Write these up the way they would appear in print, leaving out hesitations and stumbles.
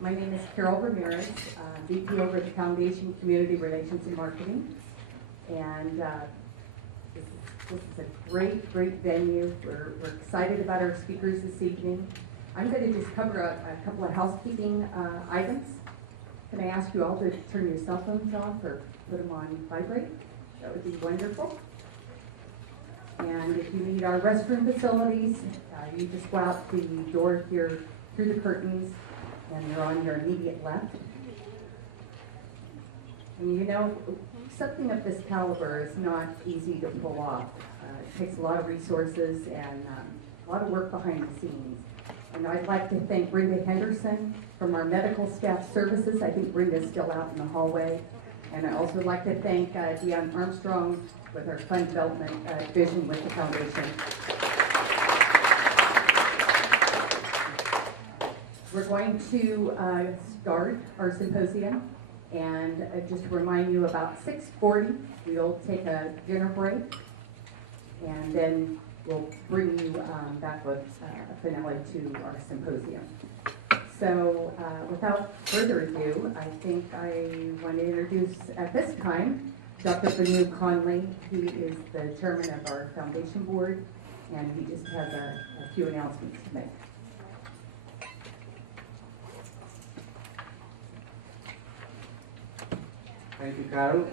My name is Carol Ramirez, VP over at the Foundation Community Relations and Marketing. And this is a great venue. We're excited about our speakers this evening. I'm going to just cover a couple of housekeeping items. Can I ask you all to turn your cell phones off or put them on vibrate? That would be wonderful. And if you need our restroom facilities, you just go out the door here through the curtains, and they're on your immediate left. And you know, something of this caliber is not easy to pull off. It takes a lot of resources and a lot of work behind the scenes. And I'd like to thank Brenda Henderson from our medical staff services. I think Brenda's still out in the hallway. And I also like to thank Deanne Armstrong with our fund development division with the foundation. We're going to start our symposium, and just to remind you, about 6:40 we'll take a dinner break, and then we'll bring you back with a finale to our symposium. So without further ado, I think I want to introduce at this time Dr. Banu Conley. He is the chairman of our foundation board, and he just has a few announcements to make. Thank you, Carol.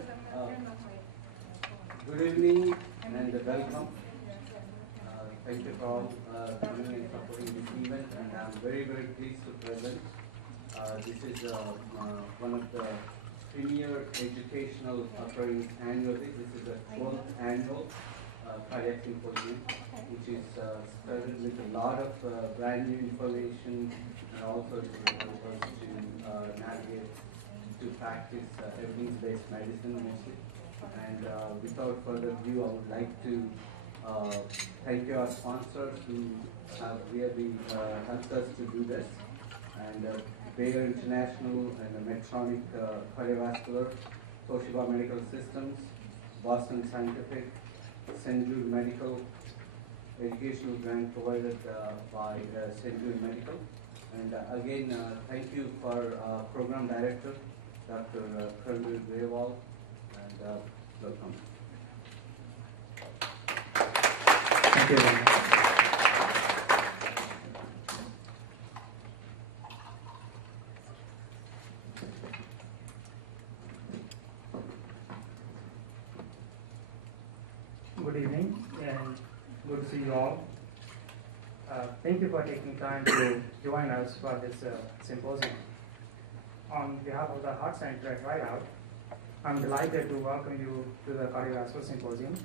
Good evening and welcome. Thank you for all coming and supporting this event, and I'm very pleased to present. This is one of the premier educational offerings annually. This is the 12th annual cardiac symposium, which is started with a lot of brand new information, and also to help us to navigate to practice evidence-based medicine mostly. And without further ado, I would like to thank our sponsors who have really helped us to do this. And Bayer International and Medtronic Cardiovascular, Toshiba Medical Systems, Boston Scientific, St. Jude Medical, educational grant provided by St. Jude Medical. And again, thank you for Program Director, Dr. Karnil Grewal, and welcome. Thank you very much. Good evening and good to see you all. Thank you for taking time to join us for this symposium. On behalf of the Heart Center at Right Out, I'm delighted to welcome you to the Cardiovascular Symposium.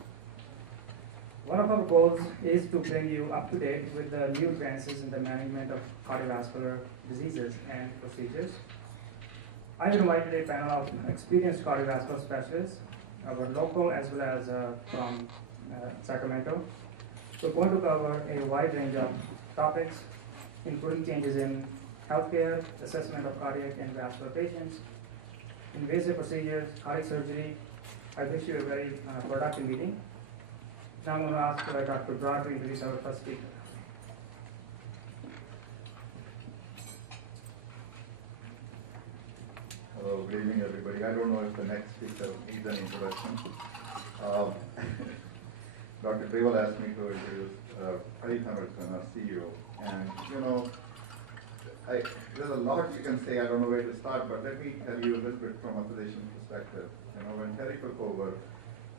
One of our goals is to bring you up to date with the new advances in the management of cardiovascular diseases and procedures. I've invited a panel of experienced cardiovascular specialists, our local as well as from Sacramento. We're going to cover a wide range of topics, including changes in healthcare, assessment of cardiac and vascular patients, invasive procedures, cardiac surgery. I wish you a very productive meeting. Now I'm going to ask Dr. Broad to introduce our first speaker. Hello, good evening everybody. I don't know if the next speaker needs an introduction. Dr. Grewal asked me to introduce Harry Hamilton, our CEO. And you know, there's a lot you can say. I don't know where to start, but let me tell you a little bit from a physician perspective. You know, when Terry took over,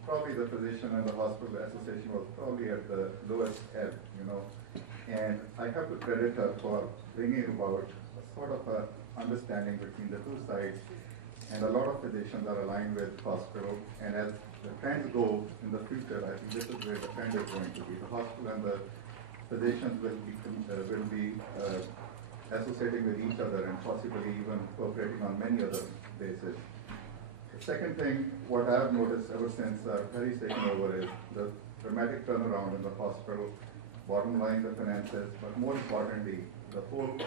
probably the physician and the hospital association was probably at the lowest ebb, you know. And I have to credit her for bringing about a sort of a understanding between the two sides. And a lot of physicians are aligned with hospital. And as the trends go in the future, I think this is where the trend is going to be. The hospital and the physicians will be associating with each other and possibly even cooperating on many other bases. The second thing, what I've noticed ever since Perry's taken over is the dramatic turnaround in the hospital, bottom line the finances, but more importantly, the whole,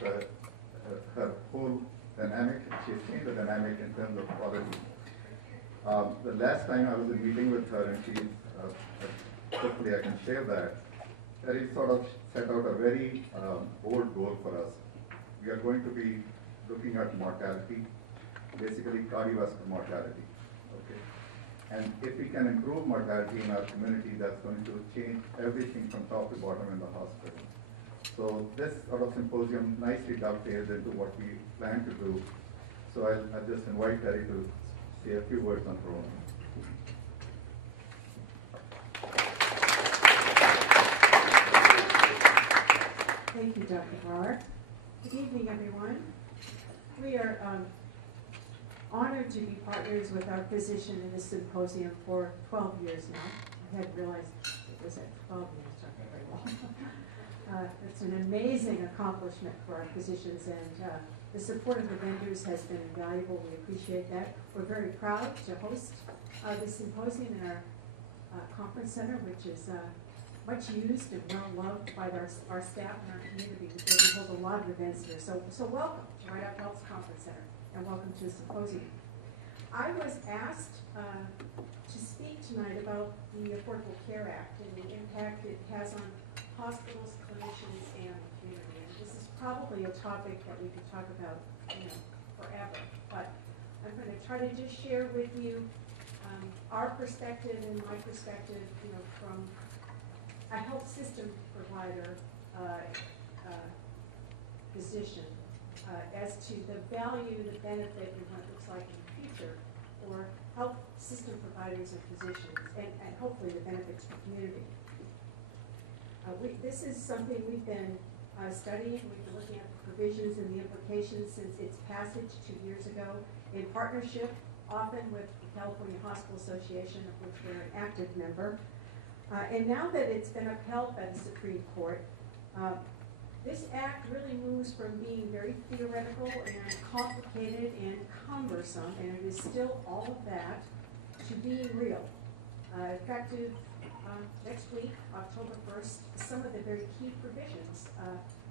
her whole dynamic. She's changed the dynamic in terms of quality. The last time I was in meeting with her, and she, hopefully I can share that, Terry sort of set out a very bold goal for us. We are going to be looking at mortality, basically cardiovascular mortality. Okay, and if we can improve mortality in our community, that's going to change everything from top to bottom in the hospital. So this sort of symposium nicely dovetails into what we plan to do. So I'll just invite Terry to say a few words on her own. Thank you, Dr. Barr. Good evening, everyone. We are honored to be partners with our physician in this symposium for 12 years now. I hadn't realized it was at 12 years, Dr. Grable. It's an amazing accomplishment for our physicians, and the support of the vendors has been invaluable. We appreciate that. We're very proud to host this symposium in our conference center, which is much used and well loved by our staff and our community, because we hold a lot of events here. So welcome to Right Up Health's Conference Center, and welcome to the symposium. I was asked to speak tonight about the Affordable Care Act and the impact it has on hospitals, clinicians, and the community. And this is probably a topic that we could talk about, forever. But I'm going to try to just share with you our perspective and my perspective, from a health system provider position as to the value, the benefit, and what it looks like in the future for health system providers and physicians, and hopefully the benefit to the community. This is something we've been studying. We've been looking at the provisions and the implications since its passage 2 years ago, in partnership often with the California Hospital Association, of which we're an active member. And now that it's been upheld by the Supreme Court, this act really moves from being very theoretical and complicated and cumbersome, and it is still all of that, to being real. Effective next week, October 1st, some of the very key provisions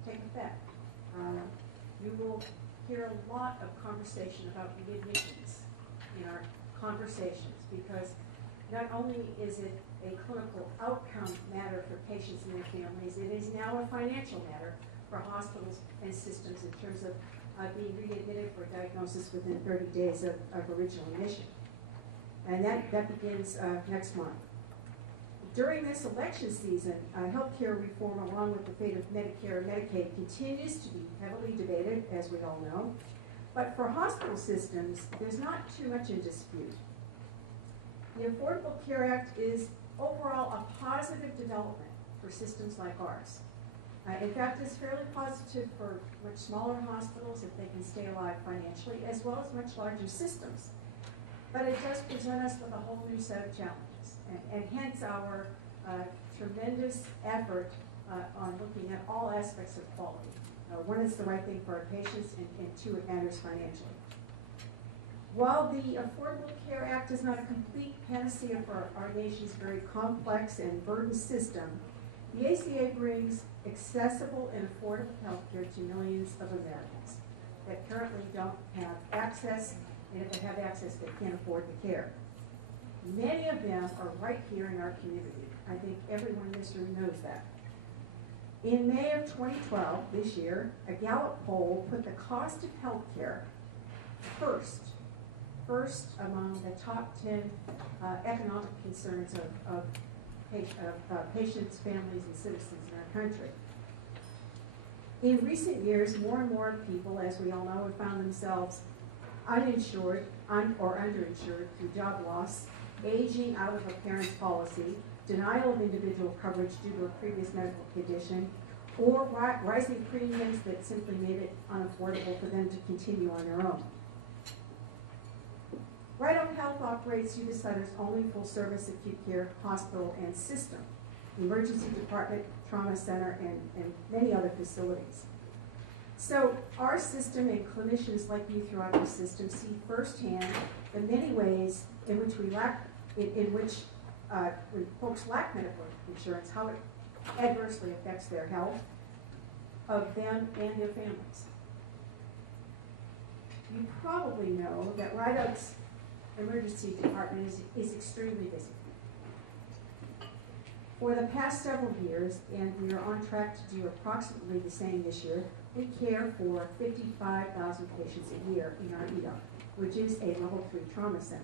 take effect. You will hear a lot of conversation about readmissions in our conversations, because not only is it a clinical outcome matter for patients and their families, it is now a financial matter for hospitals and systems in terms of being readmitted for diagnosis within 30 days of original admission. And that begins next month. During this election season, healthcare reform, along with the fate of Medicare and Medicaid, continues to be heavily debated, as we all know. But for hospital systems, there's not too much in dispute. The Affordable Care Act is overall a positive development for systems like ours. In fact, it's fairly positive for much smaller hospitals if they can stay alive financially, as well as much larger systems. But it does present us with a whole new set of challenges, and hence our tremendous effort on looking at all aspects of quality. One, it's the right thing for our patients, and two, it matters financially. While the Affordable Care Act is not a complete panacea for our nation's very complex and burdened system, the ACA brings accessible and affordable health care to millions of Americans that currently don't have access, and if they have access, they can't afford the care. Many of them are right here in our community. I think everyone in this room knows that. In May of 2012, this year, a Gallup poll put the cost of health care first among the top 10 economic concerns of patients, families, and citizens in our country. In recent years, more and more people, as we all know, have found themselves uninsured or underinsured through job loss, aging out of a parent's policy, denial of individual coverage due to a previous medical condition, or rising premiums that simply made it unaffordable for them to continue on their own. Right Up Health operates Unisider's only full-service acute care hospital and system, emergency department, trauma center, and many other facilities. So our system and clinicians like you throughout the system see firsthand the many ways in which when folks lack medical insurance, how it adversely affects their health of them and their families. You probably know that Right Up's emergency department is extremely busy. For the past several years, and we are on track to do approximately the same this year, we care for 55,000 patients a year in our ER, which is a level 3 trauma center.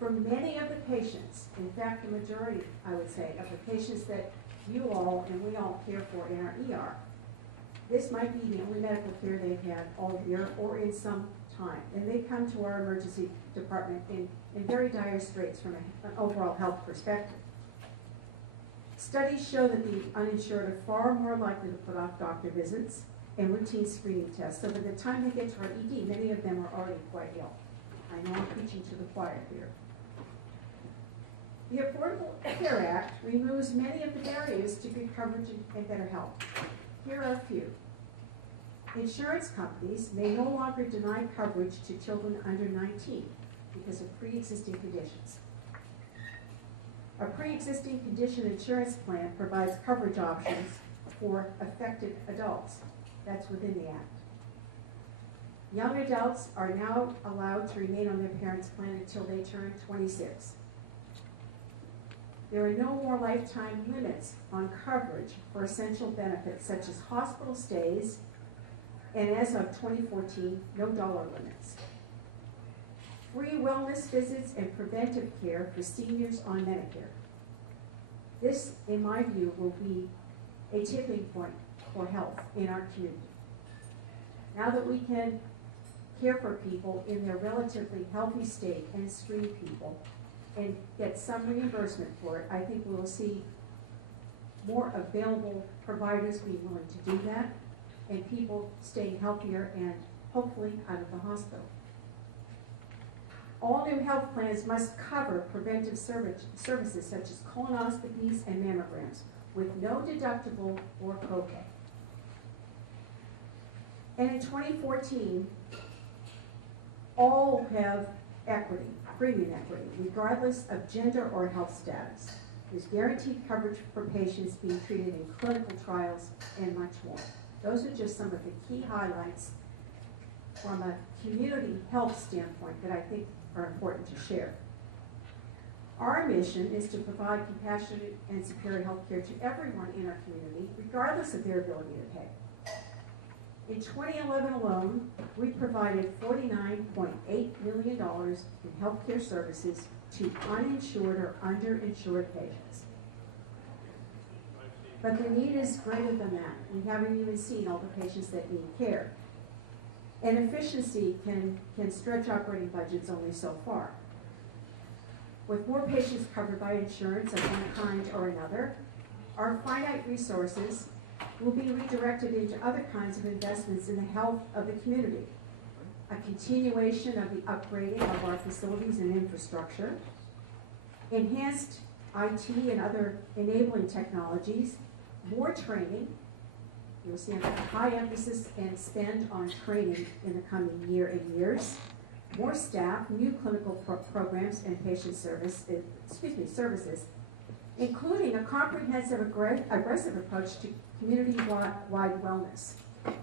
For many of the patients, in fact, the majority, I would say, of the patients that you all and we all care for in our ER, this might be the only medical care they've had all year or in some time. And they come to our emergency department in very dire straits from an overall health perspective. Studies show that the uninsured are far more likely to put off doctor visits and routine screening tests, so by the time they get to our ED, many of them are already quite ill. I know I'm preaching to the choir here. The Affordable Care Act removes many of the barriers to good coverage and better health. Here are a few. Insurance companies may no longer deny coverage to children under 19 because of pre-existing conditions. A pre-existing condition insurance plan provides coverage options for affected adults. That's within the Act. Young adults are now allowed to remain on their parents' plan until they turn 26. There are no more lifetime limits on coverage for essential benefits such as hospital stays, and as of 2014, no dollar limits. Free wellness visits and preventive care for seniors on Medicare. This, in my view, will be a tipping point for health in our community. Now that we can care for people in their relatively healthy state and screen people and get some reimbursement for it, I think we will see more available providers being willing to do that and people staying healthier and hopefully out of the hospital. All new health plans must cover preventive services such as colonoscopies and mammograms with no deductible or copay. And in 2014, all have equity, premium equity, regardless of gender or health status. There's guaranteed coverage for patients being treated in clinical trials and much more. Those are just some of the key highlights from a community health standpoint that I think are important to share. Our mission is to provide compassionate and superior health care to everyone in our community, regardless of their ability to pay. In 2011 alone, we provided $49.8 million in healthcare services to uninsured or underinsured patients. But the need is greater than that. We haven't even seen all the patients that need care. And efficiency can stretch operating budgets only so far. With more patients covered by insurance of one kind or another, our finite resources will be redirected into other kinds of investments in the health of the community. A continuation of the upgrading of our facilities and infrastructure, enhanced IT and other enabling technologies, more training. You'll see a high emphasis and spend on training in the coming year and years. More staff, new clinical programs and patient services, including a comprehensive, aggressive approach to community-wide wellness.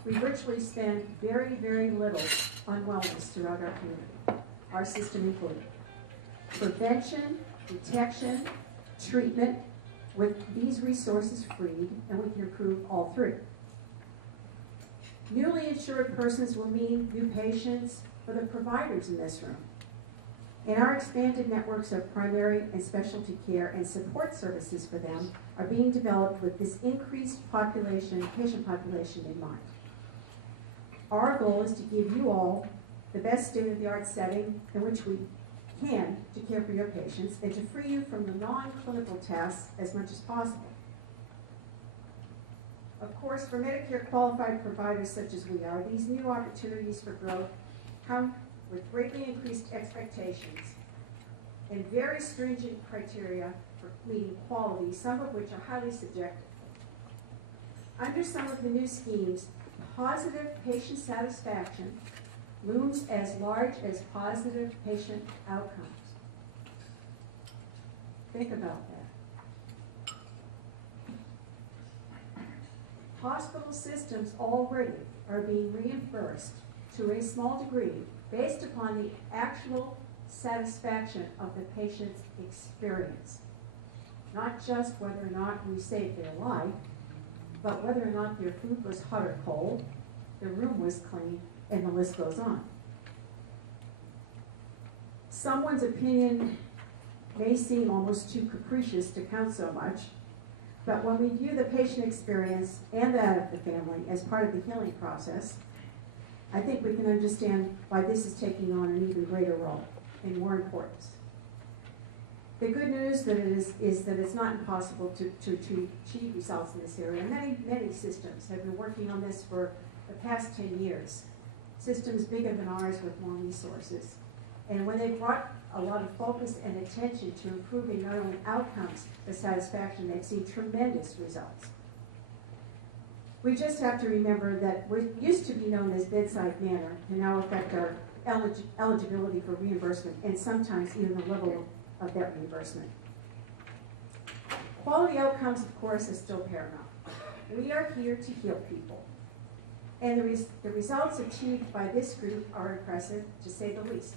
We virtually spend very, very little on wellness throughout our community, our system included. Prevention, detection, treatment, with these resources freed, and we can improve all three. Newly insured persons will mean new patients for the providers in this room. And our expanded networks of primary and specialty care and support services for them are being developed with this increased patient population in mind. Our goal is to give you all the best state-of-the-art setting in which we can to care for your patients and to free you from the non-clinical tasks as much as possible. Of course, for Medicare qualified providers such as we are, these new opportunities for growth come with greatly increased expectations and very stringent criteria for meeting quality, some of which are highly subjective. Under some of the new schemes, positive patient satisfaction looms as large as positive patient outcomes. Think about that. Hospital systems already are being reimbursed to a small degree based upon the actual satisfaction of the patient's experience. Not just whether or not we saved their life, but whether or not their food was hot or cold, their room was clean, and the list goes on. Someone's opinion may seem almost too capricious to count so much, but when we view the patient experience and that of the family as part of the healing process, I think we can understand why this is taking on an even greater role and more importance. The good news that is that it's not impossible to achieve results in this area. Many systems have been working on this for the past 10 years. Systems bigger than ours with more resources. And when they brought a lot of focus and attention to improving not only outcomes, but satisfaction, they've seen tremendous results. We just have to remember that what used to be known as bedside manner can now affect our eligibility for reimbursement and sometimes even the level of that reimbursement. Quality outcomes, of course, is still paramount. We are here to heal people. And the results achieved by this group are impressive, to say the least.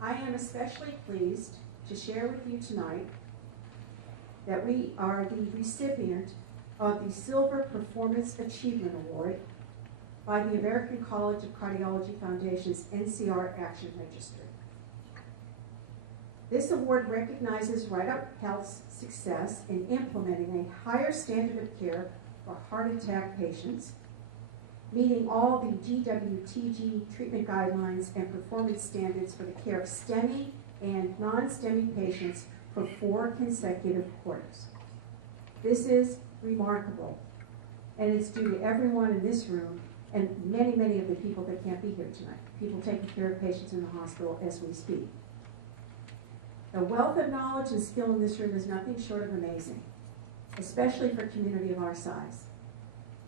I am especially pleased to share with you tonight that we are the recipient of the Silver Performance Achievement Award by the American College of Cardiology Foundation's NCR Action Registry. This award recognizes Right Up Health's success in implementing a higher standard of care for heart attack patients, meeting all the GWTG treatment guidelines and performance standards for the care of STEMI and non-STEMI patients for 4 consecutive quarters. This is remarkable, and it's due to everyone in this room and many, many of the people that can't be here tonight, people taking care of patients in the hospital as we speak. The wealth of knowledge and skill in this room is nothing short of amazing, especially for a community of our size.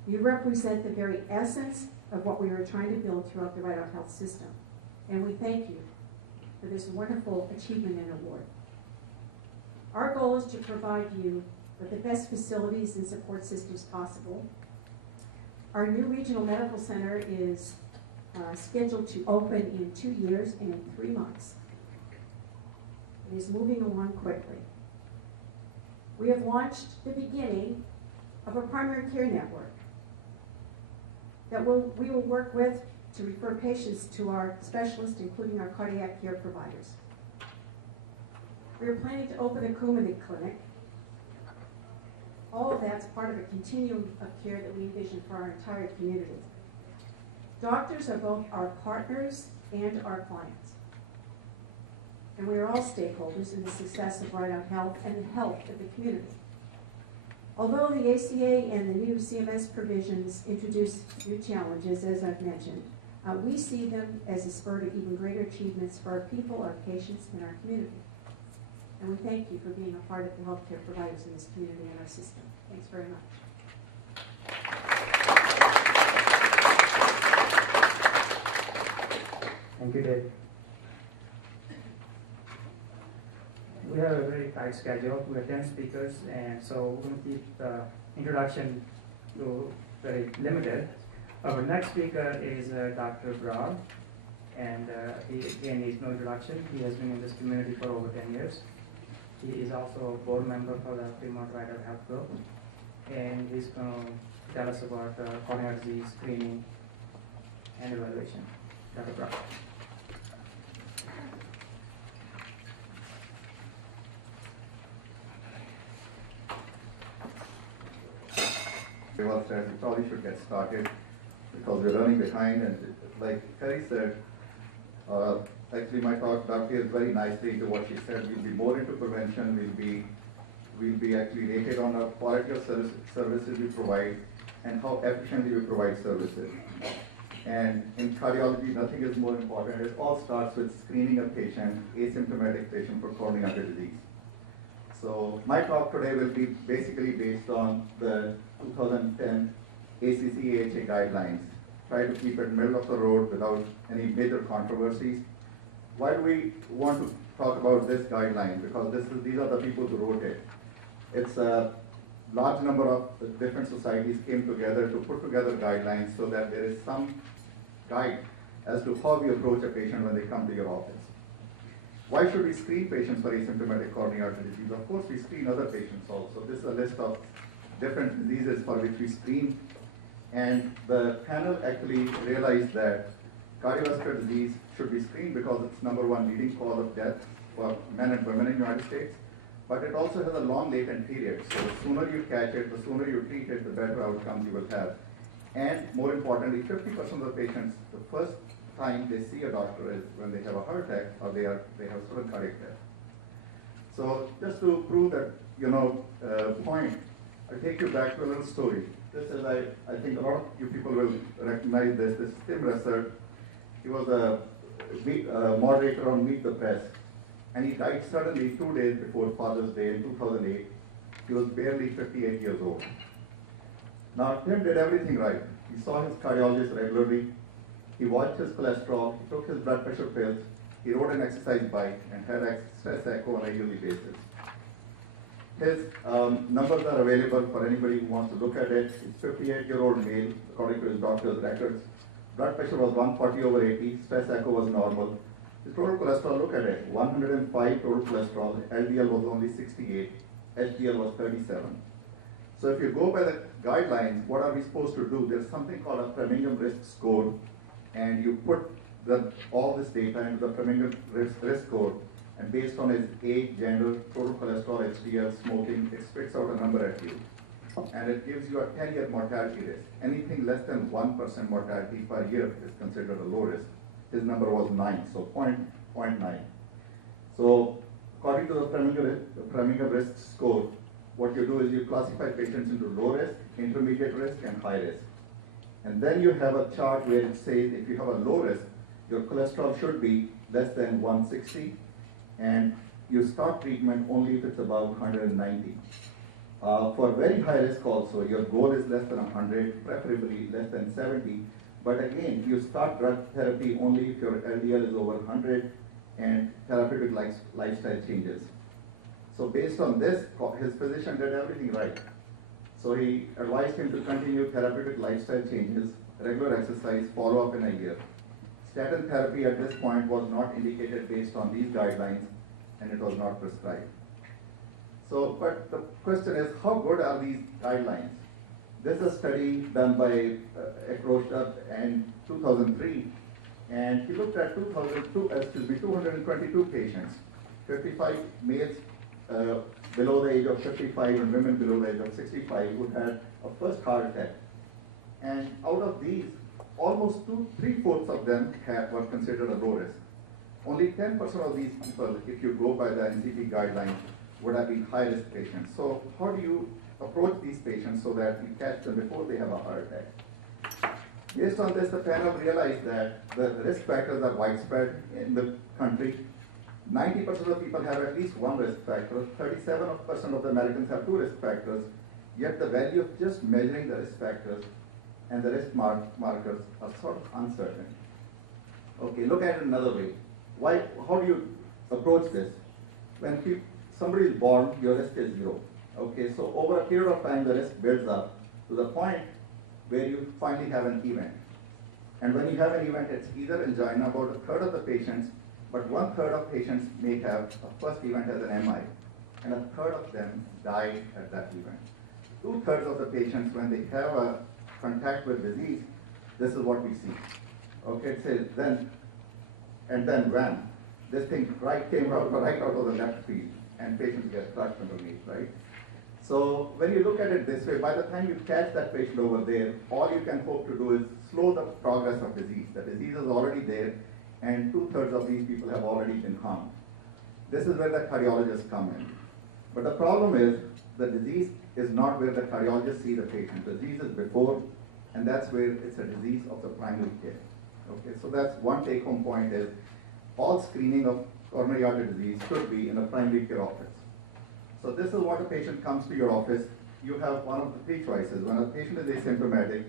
You represent the very essence of what we are trying to build throughout the Right Out Health system, and we thank you for this wonderful achievement and award. Our goal is to provide you with the best facilities and support systems possible. Our new regional medical center is scheduled to open in 2 years and in 3 months. It is moving along quickly. We have launched the beginning of a primary care network that we will work with to refer patients to our specialists, including our cardiac care providers. We are planning to open a community clinic. All of that's part of a continuum of care that we envision for our entire community. Doctors are both our partners and our clients. And we are all stakeholders in the success of Right Out Health and the health of the community. Although the ACA and the new CMS provisions introduce new challenges, as I've mentioned, we see them as a spur to even greater achievements for our people, our patients, and our community. And we thank you for being a part of the healthcare providers in this community and our system. Thanks very much. Thank you, Dave. We have a very tight schedule. We have 10 speakers, and so we're going to keep the introduction to very limited. Our next speaker is Dr. Broad, and he again needs no introduction. He has been in this community for over 10 years. He is also a board member for the Fremont Right Out Health Group, and he's going to tell us about coronary disease screening and evaluation. Dr. Broad. Well said, we probably should get started because we're running behind, and like Kerry said, actually my talk dovetails very nicely into what she said. We'll be more into prevention, we'll be actually rated on the quality of services we provide and how efficiently we provide services. And in cardiology, nothing is more important. It all starts with screening a patient, asymptomatic patient for coronary artery disease. So my talk today will be basically based on the 2010 ACC/AHA guidelines. Try to keep it middle of the road without any major controversies. Why do we want to talk about this guideline? Because these are the people who wrote it. It's a large number of different societies came together to put together guidelines so that there is some guide as to how we approach a patient when they come to your office. Why should we screen patients for asymptomatic coronary artery disease? Of course, we screen other patients also. This is a list of different diseases for which we screen. And the panel actually realized that cardiovascular disease should be screened because it's #1 leading cause of death for men and women in the United States. But it also has a long latent period. So the sooner you catch it, the sooner you treat it, the better outcomes you will have. And more importantly, 50% of the patients, the first time they see a doctor is when they have a heart attack or they have sudden cardiac death. So just to prove that, point, I'll take you back to a little story. This is, I think a lot of you people will recognize this. This is Tim Resser. He was a moderator on Meet the Press. And he died suddenly 2 days before Father's Day in 2008. He was barely 58 years old. Now, Tim did everything right. He saw his cardiologist regularly. He watched his cholesterol. He took his blood pressure pills. He rode an exercise bike and had stress echo on a yearly basis. His numbers are available for anybody who wants to look at it. He's 58-year-old male, according to his doctor's records. Blood pressure was 140/80. Stress echo was normal. His total cholesterol, look at it, 105 total cholesterol. LDL was only 68. HDL was 37. So if you go by the guidelines, what are we supposed to do? There's something called a Framingham risk score, and you put all this data into the Framingham risk score, and based on his age, gender, total cholesterol, HDL, smoking, it spits out a number at you. And it gives you a 10-year mortality risk. Anything less than 1% mortality per year is considered a low risk. His number was 9, so 0.9. So according to the Framingham risk score, what you do is you classify patients into low risk, intermediate risk, and high risk. And then you have a chart where it says if you have a low risk, your cholesterol should be less than 160, and you start treatment only if it's above 190. For very high risk also, your goal is less than 100, preferably less than 70. But again, you start drug therapy only if your LDL is over 100 and therapeutic lifestyle changes. So based on this, his physician did everything right. So he advised him to continue therapeutic lifestyle changes, regular exercise, follow up in a year. Statin therapy at this point was not indicated based on these guidelines, and it was not prescribed. So, but the question is, how good are these guidelines? This is a study done by Ekroshta in 2003, and he looked at 222 patients, 55 males below the age of 55 and women below the age of 65 who had a first heart attack. And out of these, almost 3/4 of them were considered a low risk. Only 10% of these people, if you go by the NCP guidelines, would have been high risk patients. So how do you approach these patients so that you catch them before they have a heart attack? Based on this, the panel realized that the risk factors are widespread in the country. 90% of people have at least one risk factor. 37% of the Americans have two risk factors. Yet the value of just measuring the risk factors and the risk markers are sort of uncertain. Okay, look at it another way. How do you approach this? When somebody is born, your risk is 0. Okay, so over a period of time, the risk builds up to the point where you finally have an event. And when you have an event, it's either angina, about 1/3 of the patients, but 1/3 of patients may have a first event as an MI, and 1/3 of them die at that event. 2/3 of the patients, when they have a contact with disease, this is what we see. Okay, it says then, and then wham, this thing came out right out of the left field, and patients get crushed underneath, right? So when you look at it this way, by the time you catch that patient over there, all you can hope to do is slow the progress of disease. The disease is already there, and 2/3 of these people have already been harmed. This is where the cardiologists come in. But the problem is, the disease is not where the cardiologists see the patient. The disease is before, and that's where it's a disease of the primary care. Okay, so that's one take-home point is, all screening of coronary artery disease should be in a primary care office. So this is what a patient comes to your office. You have one of the three choices. When a patient is asymptomatic,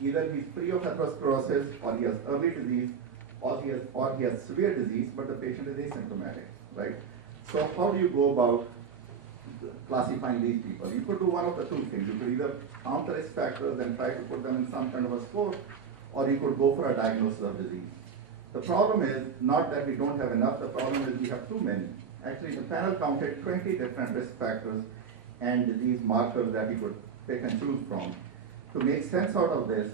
either he's free of atherosclerosis, or he has early disease, or he has severe disease, but the patient is asymptomatic, right? So how do you go about classifying these people? You could do one of the two things. You could either count the risk factors and try to put them in some kind of a score, or you could go for a diagnosis of disease. The problem is not that we don't have enough, the problem is we have too many. Actually, the panel counted 20 different risk factors and disease markers that we could pick and choose from. To make sense out of this,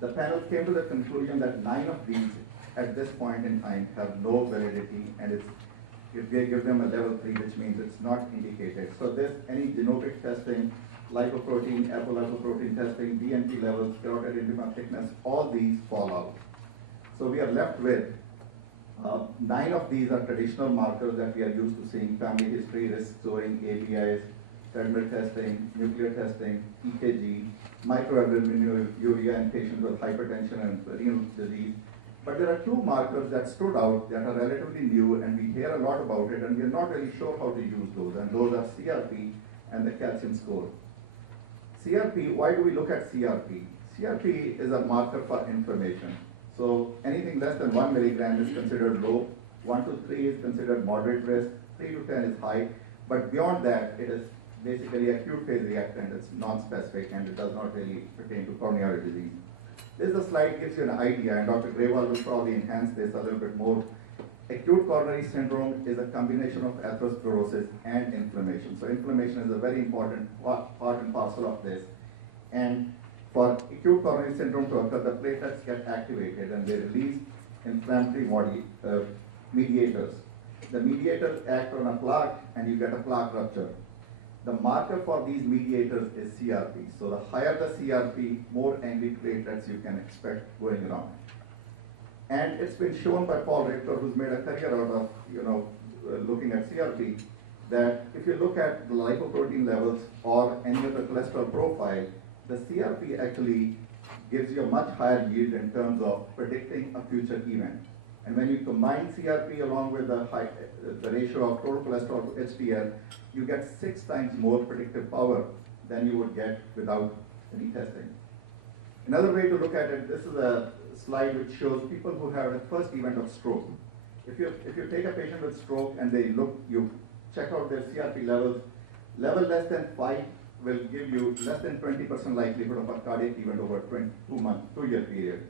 the panel came to the conclusion that 9 of these at this point in time have no validity, and it gives them a level 3, which means it's not indicated. So any genomic testing, lipoprotein, apolipoprotein testing, BNP levels, carotid intima thickness, all these fall out. So we are left with 9 of these are traditional markers that we are used to seeing: family history, risk scoring, ABIs, treadmill testing, nuclear testing, EKG, microalbuminuria in patients with hypertension and renal disease. But there are 2 markers that stood out that are relatively new, and we hear a lot about it, and we are not really sure how to use those, and those are CRP and the calcium score. CRP, why do we look at CRP? CRP is a marker for inflammation. So anything less than 1 milligram is considered low, 1 to 3 is considered moderate risk, 3 to 10 is high, but beyond that, it is basically acute phase reactant. It's non-specific, and it does not really pertain to coronary disease. This slide gives you an idea, and Dr. Grewal will probably enhance this a little bit more. Acute coronary syndrome is a combination of atherosclerosis and inflammation. So inflammation is a very important part and parcel of this. And for acute coronary syndrome to occur, the platelets get activated and they release inflammatory mediators. The mediators act on a plaque, and you get a plaque rupture. The marker for these mediators is CRP. So the higher the CRP, more angry platelets you can expect going around. And it's been shown by Paul Richter, who's made a career out of looking at CRP, that if you look at the lipoprotein levels or any other cholesterol profile, the CRP actually gives you a much higher yield in terms of predicting a future event. And when you combine CRP along with the ratio of total cholesterol to HDL, you get 6 times more predictive power than you would get without any testing. Another way to look at it, this is a slide which shows people who have the first event of stroke. If you take a patient with stroke and you check out their CRP levels, level less than 5 will give you less than 20% likelihood of a cardiac event over a 2-year period.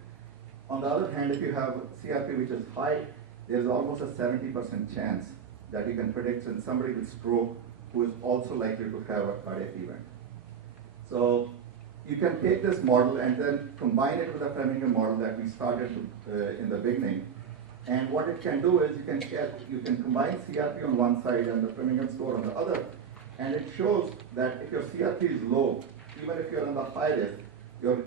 On the other hand, if you have CRP which is high, there's almost a 70% chance that you can predict in somebody with stroke who is also likely to have a cardiac event. So you can take this model and then combine it with the Framingham model that we started in the beginning. And what it can do is you can combine CRP on one side and the Framingham score on the other. And it shows that if your CRP is low, even if you're on the high risk, your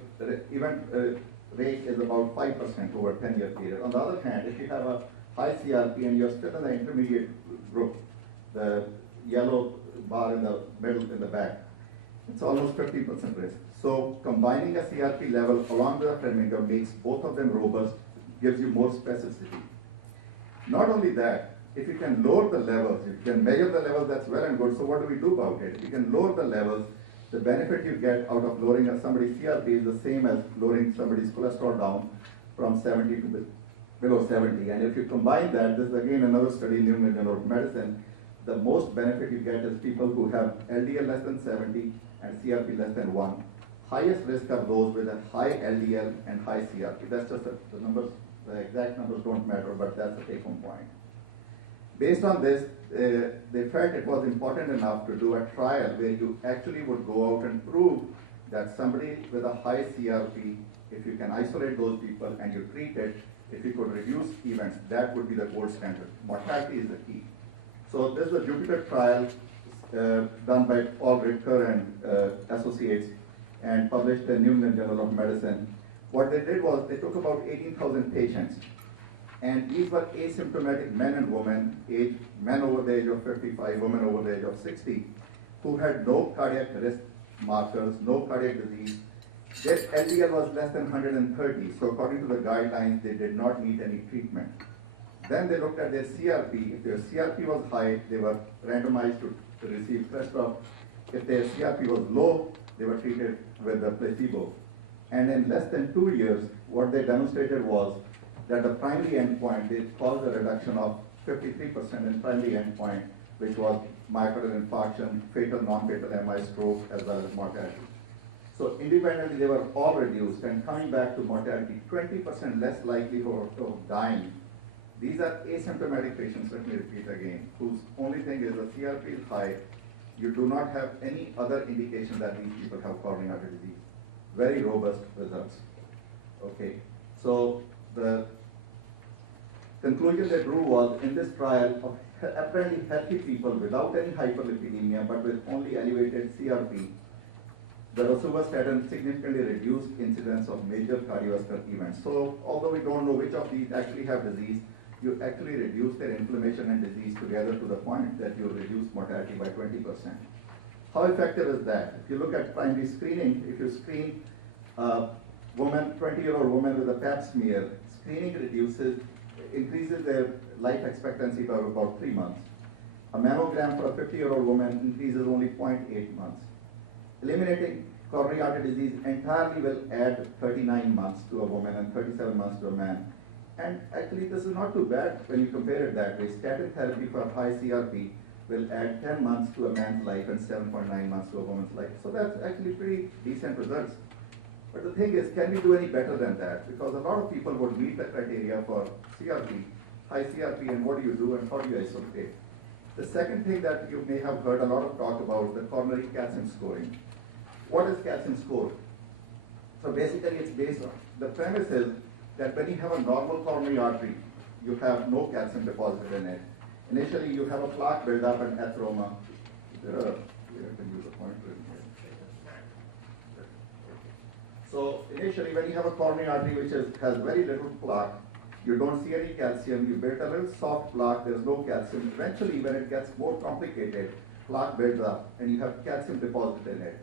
event rate is about 5% over a 10-year period. On the other hand, if you have a high CRP and you're still in the intermediate group, the yellow bar in the middle in the back, it's almost 50% risk. So combining a CRP level along with a Framingham makes both of them robust, gives you more specificity. Not only that, if you can lower the levels, if you can measure the levels, that's well and good. So what do we do about it? If you can lower the levels, the benefit you get out of lowering somebody's CRP is the same as lowering somebody's cholesterol down from 70 to below 70. And if you combine that, this is again another study in New England Journal of Medicine, the most benefit you get is people who have LDL less than 70 and CRP less than 1. Highest risk are those with a high LDL and high CRP. That's just the numbers, the exact numbers don't matter, but that's the take-home point. Based on this, they felt it was important enough to do a trial where you actually would go out and prove that somebody with a high CRP, if you can isolate those people and you treat it, if you could reduce events, that would be the gold standard. Mortality is the key. So this is a Jupiter trial done by Paul Richter and associates and published in New England Journal of Medicine. What they did was they took about 18,000 patients, and these were asymptomatic men and women, men over the age of 55, women over the age of 60, who had no cardiac risk markers, no cardiac disease. Their LDL was less than 130, so according to the guidelines, they did not need any treatment. Then they looked at their CRP. If their CRP was high, they were randomized to receive Crestor. If their CRP was low, they were treated with the placebo. And in less than 2 years, what they demonstrated was that the primary endpoint, they caused a reduction of 53% in primary endpoint, which was myocardial infarction, fatal, non-fatal MI stroke, as well as mortality. So independently, they were all reduced, and coming back to mortality, 20% less likelihood of dying. These are asymptomatic patients, let me repeat again, whose only thing is the CRP is high. You do not have any other indication that these people have coronary artery disease. Very robust results. Okay, so the conclusion they drew was in this trial of apparently healthy people without any hyperlipidemia but with only elevated CRP, the rosuvastatin significantly reduced incidence of major cardiovascular events. So although we don't know which of these actually have disease, you actually reduce their inflammation and disease together to the point that you reduce mortality by 20%. How effective is that? If you look at primary screening, if you screen a woman, 20-year-old woman with a pap smear, screening increases their life expectancy by about 3 months. A mammogram for a 50-year-old woman increases only 0.8 months. Eliminating coronary artery disease entirely will add 39 months to a woman and 37 months to a man. And actually, this is not too bad when you compare it that way. Statin therapy for high CRP will add 10 months to a man's life and 7.9 months to a woman's life. So that's actually pretty decent results. But the thing is, can we do any better than that? Because a lot of people would meet the criteria for CRP, high CRP, and what do you do and how do you isolate? The second thing that you may have heard a lot of talk about is the coronary calcium scoring. What is calcium score? So basically, it's based on, the premise is that when you have a normal coronary artery, you have no calcium deposit in it. Initially, you have a plaque buildup and atheroma. Here I can use a pointer in here. So initially, when you have a coronary artery which has very little plaque, you don't see any calcium, you build a little soft plaque, there's no calcium. Eventually, when it gets more complicated, plaque builds up and you have calcium deposit in it.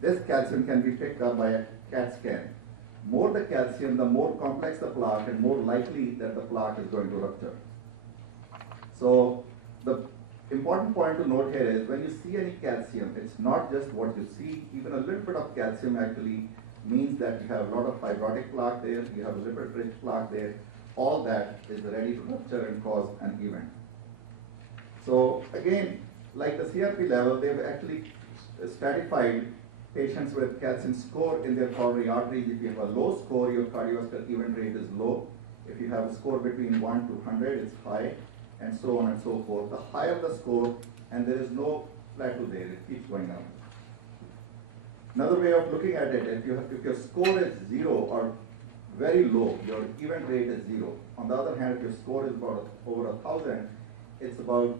This calcium can be picked up by a CAT scan. More the calcium, the more complex the plaque and more likely that the plaque is going to rupture. So the important point to note here is when you see any calcium, it's not just what you see. Even a little bit of calcium actually means that you have a lot of fibrotic plaque there, you have a lipid-rich plaque there. All that is ready to rupture and cause an event. So again, like the CRP level, they've actually stratified patients with calcium score in their coronary arteries. If you have a low score, your cardiovascular event rate is low. If you have a score between 1 to 100, it's high, and so on and so forth. The higher the score, and there is no plateau there, it keeps going up. Another way of looking at it, if your score is 0 or very low, your event rate is 0. On the other hand, if your score is about over 1,000, it's about,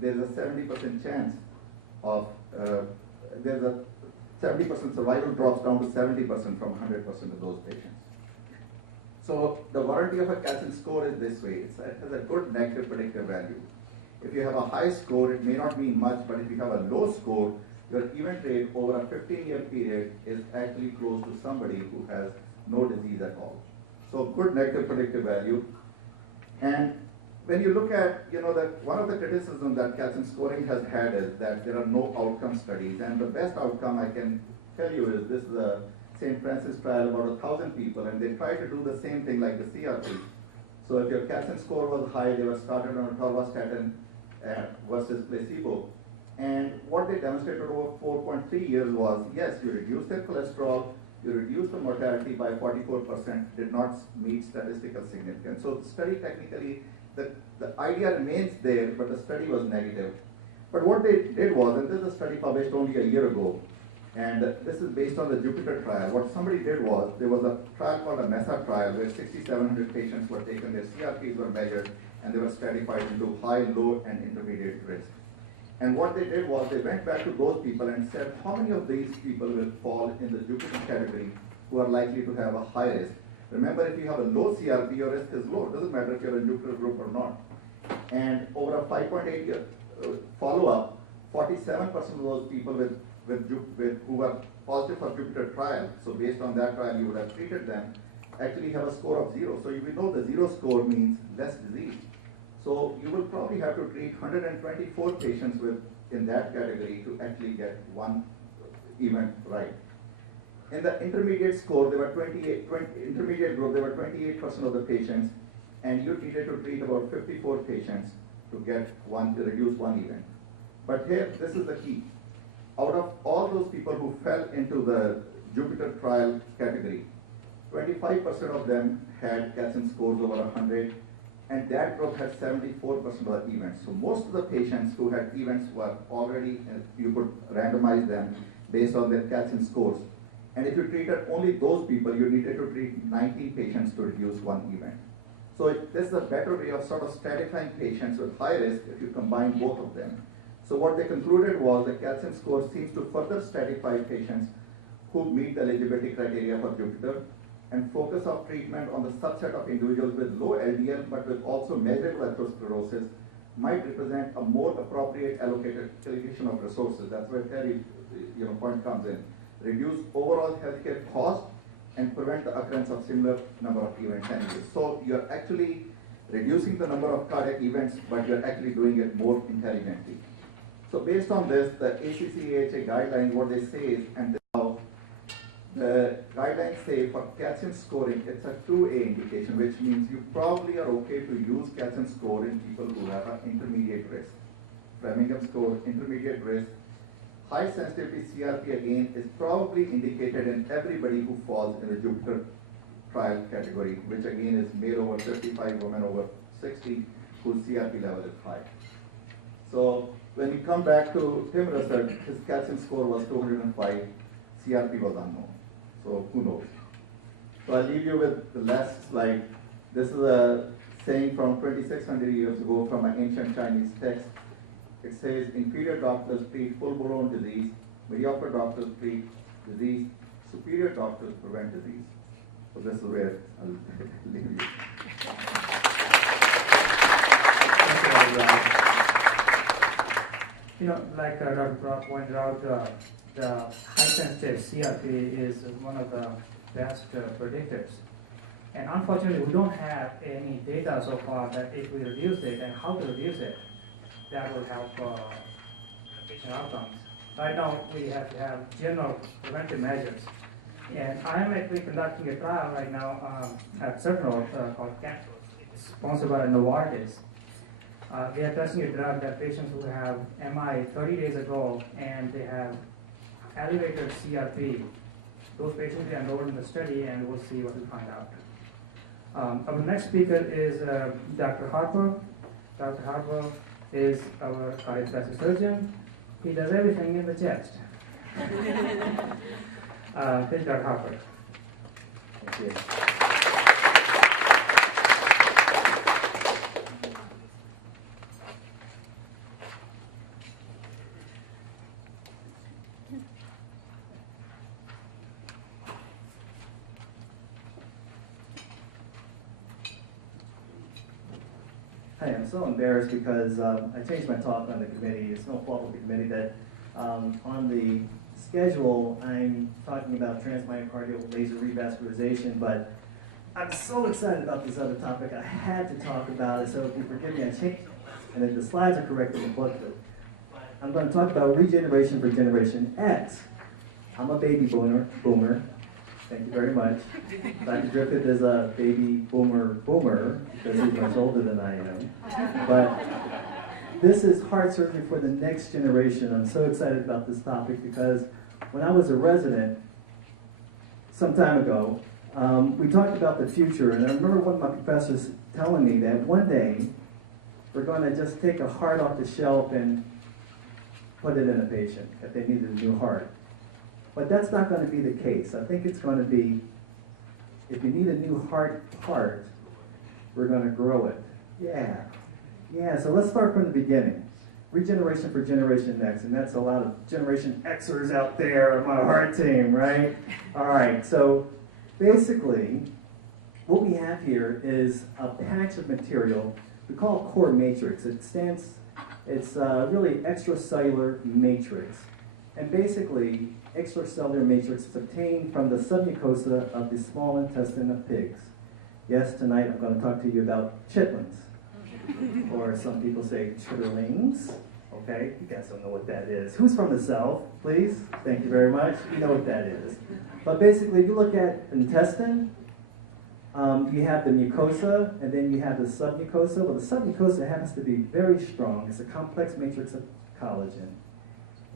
there's a 70% chance of, there's a 70% survival drops down to 70% from 100% of those patients. So the warranty of a calcium score is this way. It has a good negative predictive value. If you have a high score, it may not mean much, but if you have a low score, your event rate over a 15-year period is actually close to somebody who has no disease at all. So good negative predictive value. And when you look at, that one of the criticisms that calcium scoring has had is that there are no outcome studies. And the best outcome I can tell you is this is a St. Francis trial, about 1,000 people, and they tried to do the same thing like the CRP. So if your calcium score was high, they were started on atorvastatin versus placebo. And what they demonstrated over 4.3 years was, yes, you reduced their cholesterol, you reduced the mortality by 44%, did not meet statistical significance. So the study technically, the idea remains there, but the study was negative. But what they did was, and this is a study published only a year ago, and this is based on the Jupiter trial. What somebody did was, there was a trial called a MESA trial where 6,700 patients were taken, their CRPs were measured, and they were stratified into high, low, and intermediate risk. And what they did was, they went back to those people and said, how many of these people will fall in the Jupiter category who are likely to have a high risk? Remember, if you have a low CRP, your risk is low. It doesn't matter if you're in Jupiter group or not. And over a 5.8 year follow-up, 47% of those people who were positive for Jupiter trial, so based on that trial you would have treated them, actually have a score of 0. So we know the 0 score means less disease. So you will probably have to treat 124 patients in that category to actually get one event right. In the intermediate score, there were intermediate group, there were 28% of the patients, and you needed to treat about 54 patients to reduce one event. But here, this is the key. Out of all those people who fell into the Jupiter trial category, 25% of them had calcium scores over 100, and that group had 74% of the events. So most of the patients who had events were already, you could randomize them based on their calcium scores. And if you treated only those people, you needed to treat 90 patients to reduce one event. So this is a better way of sort of stratifying patients with high risk if you combine both of them. So what they concluded was the calcium score seems to further stratify patients who meet the eligibility criteria for Jupiter, and focus of treatment on the subset of individuals with low LDL but with also measurable atherosclerosis might represent a more appropriate allocation of resources. That's where Terry's point comes in. Reduce overall healthcare cost and prevent the occurrence of similar number of events anyways. So you're actually reducing the number of cardiac events, but you're actually doing it more intelligently. So based on this, the ACC/AHA guidelines, what they say is, and now the guidelines say for calcium scoring, it's a 2A indication, which means you probably are okay to use calcium score in people who have an intermediate risk. Framingham score, intermediate risk. High sensitivity CRP again is probably indicated in everybody who falls in the Jupiter trial category, which again is male over 55, women over 60, whose CRP level is high. So when you come back to Tim Russert, his calcium score was 205, CRP was unknown. So who knows? So I'll leave you with the last slide. This is a saying from 2,600 years ago from an ancient Chinese text. It says, inferior doctors treat full-blown disease, mediocre doctors treat disease, superior doctors prevent disease. So this is where I'll leave you. Like Dr. Brock pointed out, the high-sensitive CRP is one of the best predictors. And unfortunately, we don't have any data so far that if we reduce it and how to reduce it, that will help patient outcomes. Right now, we have to have general preventive measures. And I am actually conducting a trial right now at Cernol called CANTOS. It's sponsored by Novartis. We are testing a drug that patients who have MI 30 days ago and they have elevated CRP. Those patients are enrolled in the study, and we'll see what we find out. Our next speaker is Dr. Harper. Dr. Harper is our cardiovascular surgeon. He does everything in the chest. This is Dr. Harper. Thank you. Hi, I'm so embarrassed because I changed my talk on the committee. It's no fault of the committee that on the schedule I'm talking about transmyocardial laser revascularization, but I'm so excited about this other topic I had to talk about it, so if you forgive me, I changed it. And if the slides are correct in the booklet. I'm going to talk about regeneration for Generation X. I'm a baby boomer. Thank you very much. Dr. Griffith is a baby boomer because he's much older than I am. But this is heart surgery for the next generation. I'm so excited about this topic because when I was a resident some time ago, we talked about the future, and I remember one of my professors telling me that one day we're going to just take a heart off the shelf and put it in a patient if they needed a new heart. But that's not going to be the case. I think it's going to be, if you need a new heart part, we're going to grow it. Yeah, so let's start from the beginning. Regeneration for Generation X, and that's a lot of Generation Xers out there on my heart team, right? All right, so basically, what we have here is a patch of material we call it core matrix. It's really extracellular matrix. And basically, extracellular matrix is obtained from the submucosa of the small intestine of pigs. Yes, tonight I'm going to talk to you about chitlins. Or some people say chitterlings. Okay, you guys don't know what that is. Who's from the South, please? Thank you very much. You know what that is. But basically, if you look at intestine, you have the mucosa, and then you have the submucosa. Well, the submucosa happens to be very strong. It's a complex matrix of collagen.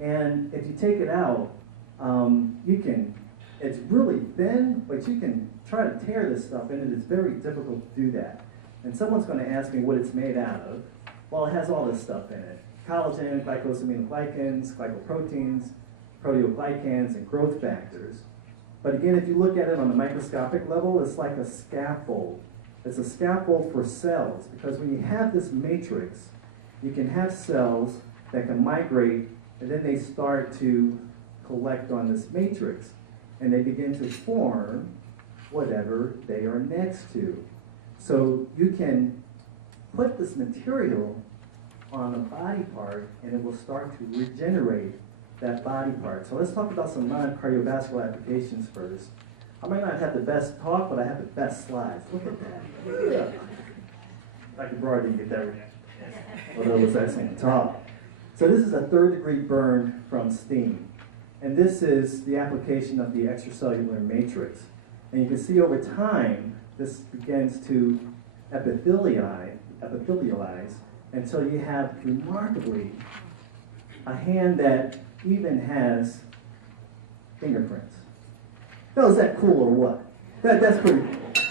And if you take it out, you can It's really thin, but you can try to tear this stuff in, and it's very difficult to do that. And someone's going to ask me what it's made out of. Well, it has all this stuff in it. Collagen, glycosaminoglycans, glycoproteins, proteoglycans, and growth factors. But again, if you look at it on the microscopic level, it's like a scaffold. It's a scaffold for cells, because when you have this matrix, you can have cells that can migrate, and then they start to collect on this matrix, and they begin to form whatever they are next to. So you can put this material on a body part, and it will start to regenerate that body part. So let's talk about some non-cardiovascular applications first. I might not have the best talk, but I have the best slides. Look at that. Dr. Broad didn't get that reaction, although it was excellent talk. So this is a third-degree burn from steam. And this is the application of the extracellular matrix. And you can see over time, this begins to epithelialize until you have, remarkably, a hand that even has fingerprints. Now, is that cool or what? That's pretty cool.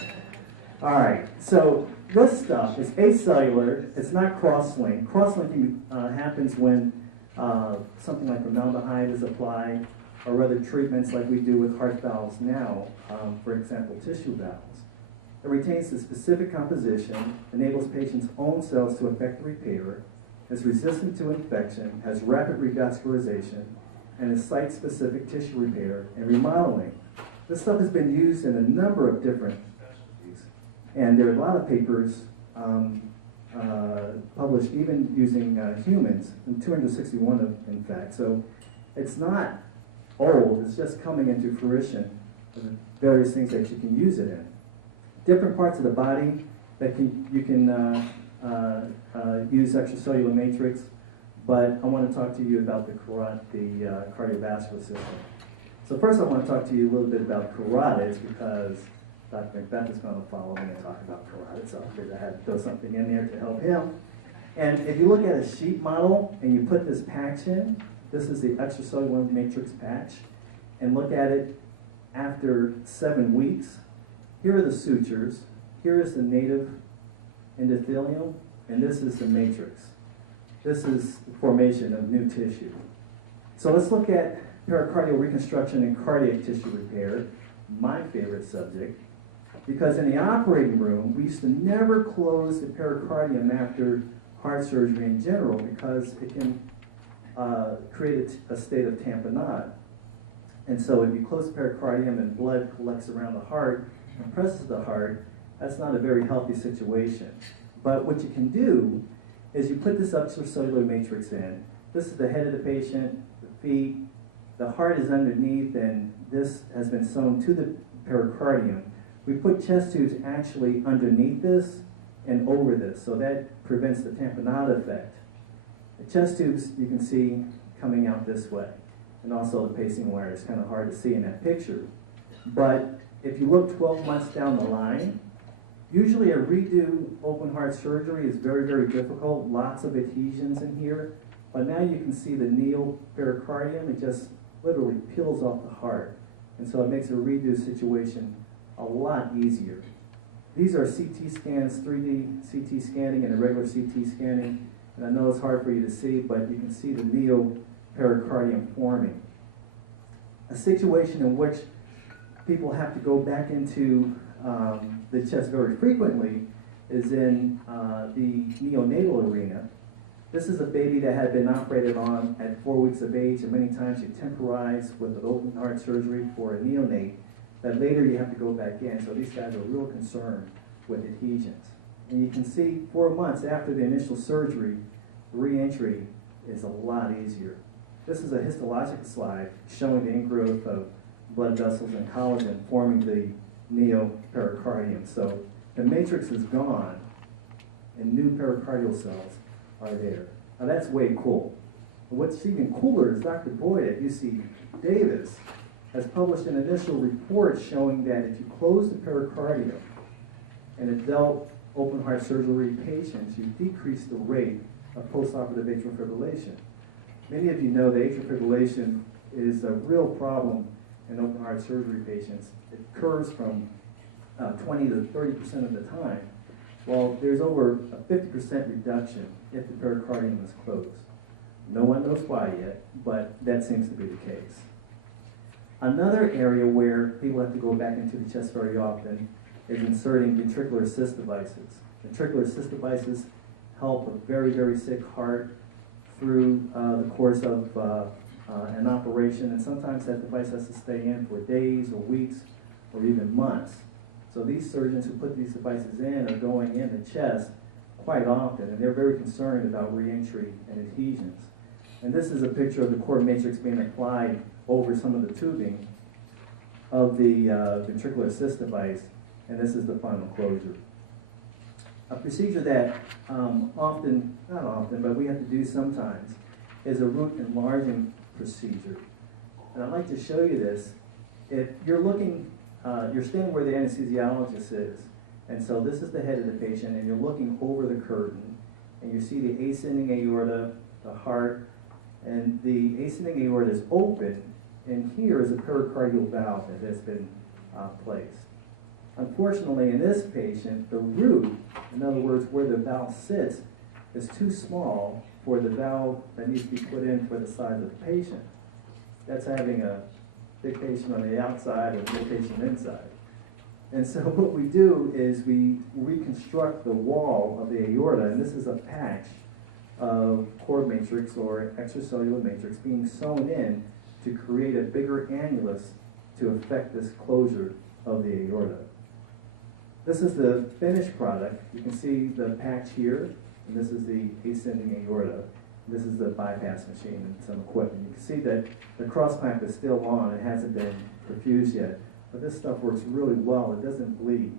All right, so this stuff is acellular. It's not cross-linked. Cross-linking happens when something like formaldehyde is applied, or other treatments like we do with heart valves now, for example, tissue valves. It retains the specific composition, enables patients' own cells to effect repair, is resistant to infection, has rapid revascularization, and is site-specific tissue repair and remodeling. This stuff has been used in a number of different specialties, and there are a lot of papers published even using humans, and 261 of, in fact. So it's not old, it's just coming into fruition of the various things that you can use it in. Different parts of the body that you can use extracellular matrix, but I want to talk to you about the cardiovascular system. So first I want to talk to you a little bit about carotids, because Dr. Macbeth is going to follow me and talk about carotids, so I figured I had to throw something in there to help him. And if you look at a sheep model and you put this patch in, this is the extracellular matrix patch, and look at it after 7 weeks. Here are the sutures, here is the native endothelium, and this is the matrix. This is the formation of new tissue. So let's look at pericardial reconstruction and cardiac tissue repair, my favorite subject, because in the operating room, we used to never close the pericardium after heart surgery in general, because it can create a state of tamponade. And so if you close the pericardium and blood collects around the heart, compresses the heart, that's not a very healthy situation. But what you can do is you put this extracellular matrix in. This is the head of the patient, the feet, the heart is underneath, and this has been sewn to the pericardium. We put chest tubes actually underneath this and over this, so that prevents the tamponade effect. The chest tubes you can see coming out this way, and also the pacing wire is kind of hard to see in that picture. But if you look 12 months down the line, usually a redo open heart surgery is very, very difficult, lots of adhesions in here, but now you can see the neopericardium, it just literally peels off the heart. And so it makes a redo situation a lot easier. These are CT scans, 3D CT scanning and a regular CT scanning. And I know it's hard for you to see, but you can see the neopericardium forming. A situation in which people have to go back into the chest very frequently is in the neonatal arena. This is a baby that had been operated on at 4 weeks of age, and many times you temporize with an open heart surgery for a neonate, that later you have to go back in. So these guys are real concerned with adhesions. And you can see 4 months after the initial surgery, re-entry is a lot easier. This is a histologic slide showing the ingrowth of blood vessels and collagen forming the neopericardium. So the matrix is gone and new pericardial cells are there. Now that's way cool. But what's even cooler is Dr. Boyd at UC Davis has published an initial report showing that if you close the pericardium in adult open heart surgery patients, you decrease the rate of postoperative atrial fibrillation. Many of you know that atrial fibrillation is a real problem in open heart surgery patients, it occurs from 20 to 30% of the time. Well, there's over a 50% reduction if the pericardium is closed. No one knows why yet, but that seems to be the case. Another area where people have to go back into the chest very often is inserting ventricular assist devices. Ventricular assist devices help a very, very sick heart through the course of an operation, and sometimes that device has to stay in for days or weeks or even months. So these surgeons who put these devices in are going in the chest quite often, and they're very concerned about reentry and adhesions. And this is a picture of the cord matrix being applied over some of the tubing of the ventricular assist device, and this is the final closure. A procedure that often, not often, but we have to do sometimes, is a root enlarging procedure. And I'd like to show you this. If you're looking, you're standing where the anesthesiologist is, and so this is the head of the patient, and you're looking over the curtain, and you see the ascending aorta, the heart, and the ascending aorta is open, and here is a pericardial valve that has been placed. Unfortunately, in this patient, the root, in other words, where the valve sits, is too small for the valve that needs to be put in for the size of the patient. That's having a big patient on the outside and a big patient inside. And so what we do is we reconstruct the wall of the aorta, and this is a patch of cord matrix or extracellular matrix being sewn in to create a bigger annulus to affect this closure of the aorta. This is the finished product. You can see the patch here, and this is the ascending aorta. This is the bypass machine and some equipment. You can see that the cross clamp is still on. It hasn't been perfused yet, but this stuff works really well. It doesn't bleed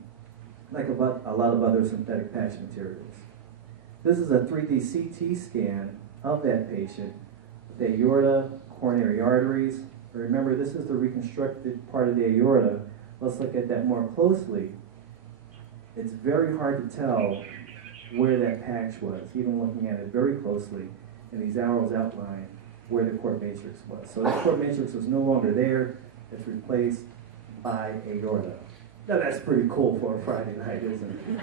like a lot of other synthetic patch materials. This is a 3D CT scan of that patient, the aorta, coronary arteries. Remember, this is the reconstructed part of the aorta. Let's look at that more closely. It's very hard to tell where that patch was, even looking at it very closely, and these arrows outline where the cord matrix was. So that cord matrix was no longer there. It's replaced by aorta. Now that's pretty cool for a Friday night, isn't it?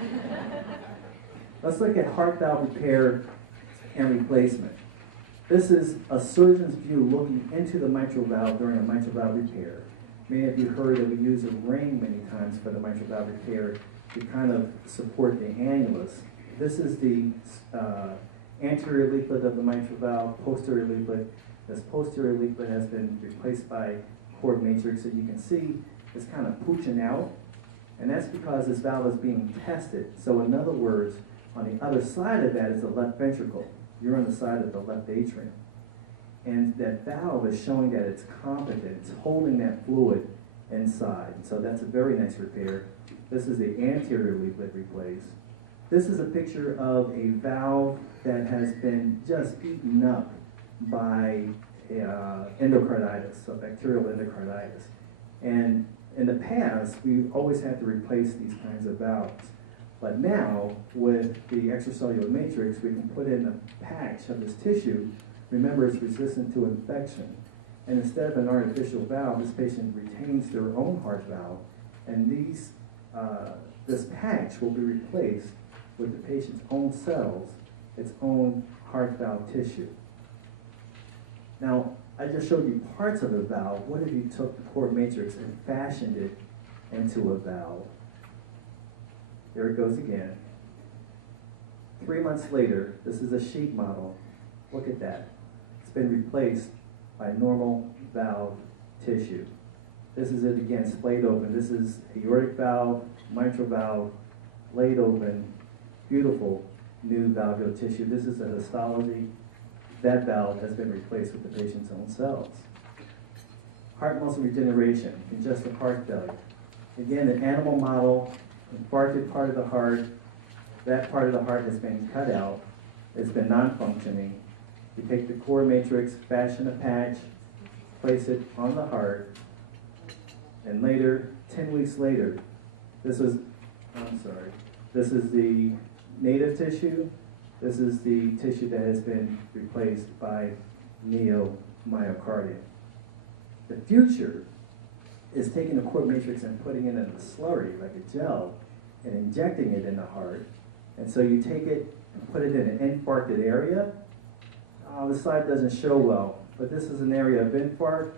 Let's look at heart valve repair and replacement. This is a surgeon's view looking into the mitral valve during a mitral valve repair. Many of you heard that we use a ring many times for the mitral valve repair to kind of support the annulus. This is the anterior leaflet of the mitral valve, posterior leaflet. This posterior leaflet has been replaced by cord matrix, and you can see it's kind of pooching out, and that's because this valve is being tested. So in other words, on the other side of that is the left ventricle. You're on the side of the left atrium. And that valve is showing that it's competent. It's holding that fluid inside. So that's a very nice repair. This is the anterior leaflet replaced. This is a picture of a valve that has been just eaten up by endocarditis, so bacterial endocarditis. And in the past, we always had to replace these kinds of valves. But now, with the extracellular matrix, we can put in a patch of this tissue. Remember, it's resistant to infection. And instead of an artificial valve, this patient retains their own heart valve. And this patch will be replaced with the patient's own cells, its own heart valve tissue. Now, I just showed you parts of the valve. What if you took the cord matrix and fashioned it into a valve? There it goes again. 3 months later, this is a sheet model. Look at that. It's been replaced by normal valve tissue. This is it again, splayed open. This is aortic valve, mitral valve, laid open, beautiful new valvular tissue. This is a histology. That valve has been replaced with the patient's own cells. Heart muscle regeneration, congestive heart failure. Again, an animal model, infarcted part of the heart. That part of the heart has been cut out. It's been non-functioning. You take the core matrix, fashion a patch, place it on the heart, and later, 10 weeks later, this is the native tissue. This is the tissue that has been replaced by neomyocardium. The future is taking the cord matrix and putting it in a slurry, like a gel, and injecting it in the heart. And so you take it and put it in an infarcted area. The slide doesn't show well, but this is an area of infarct.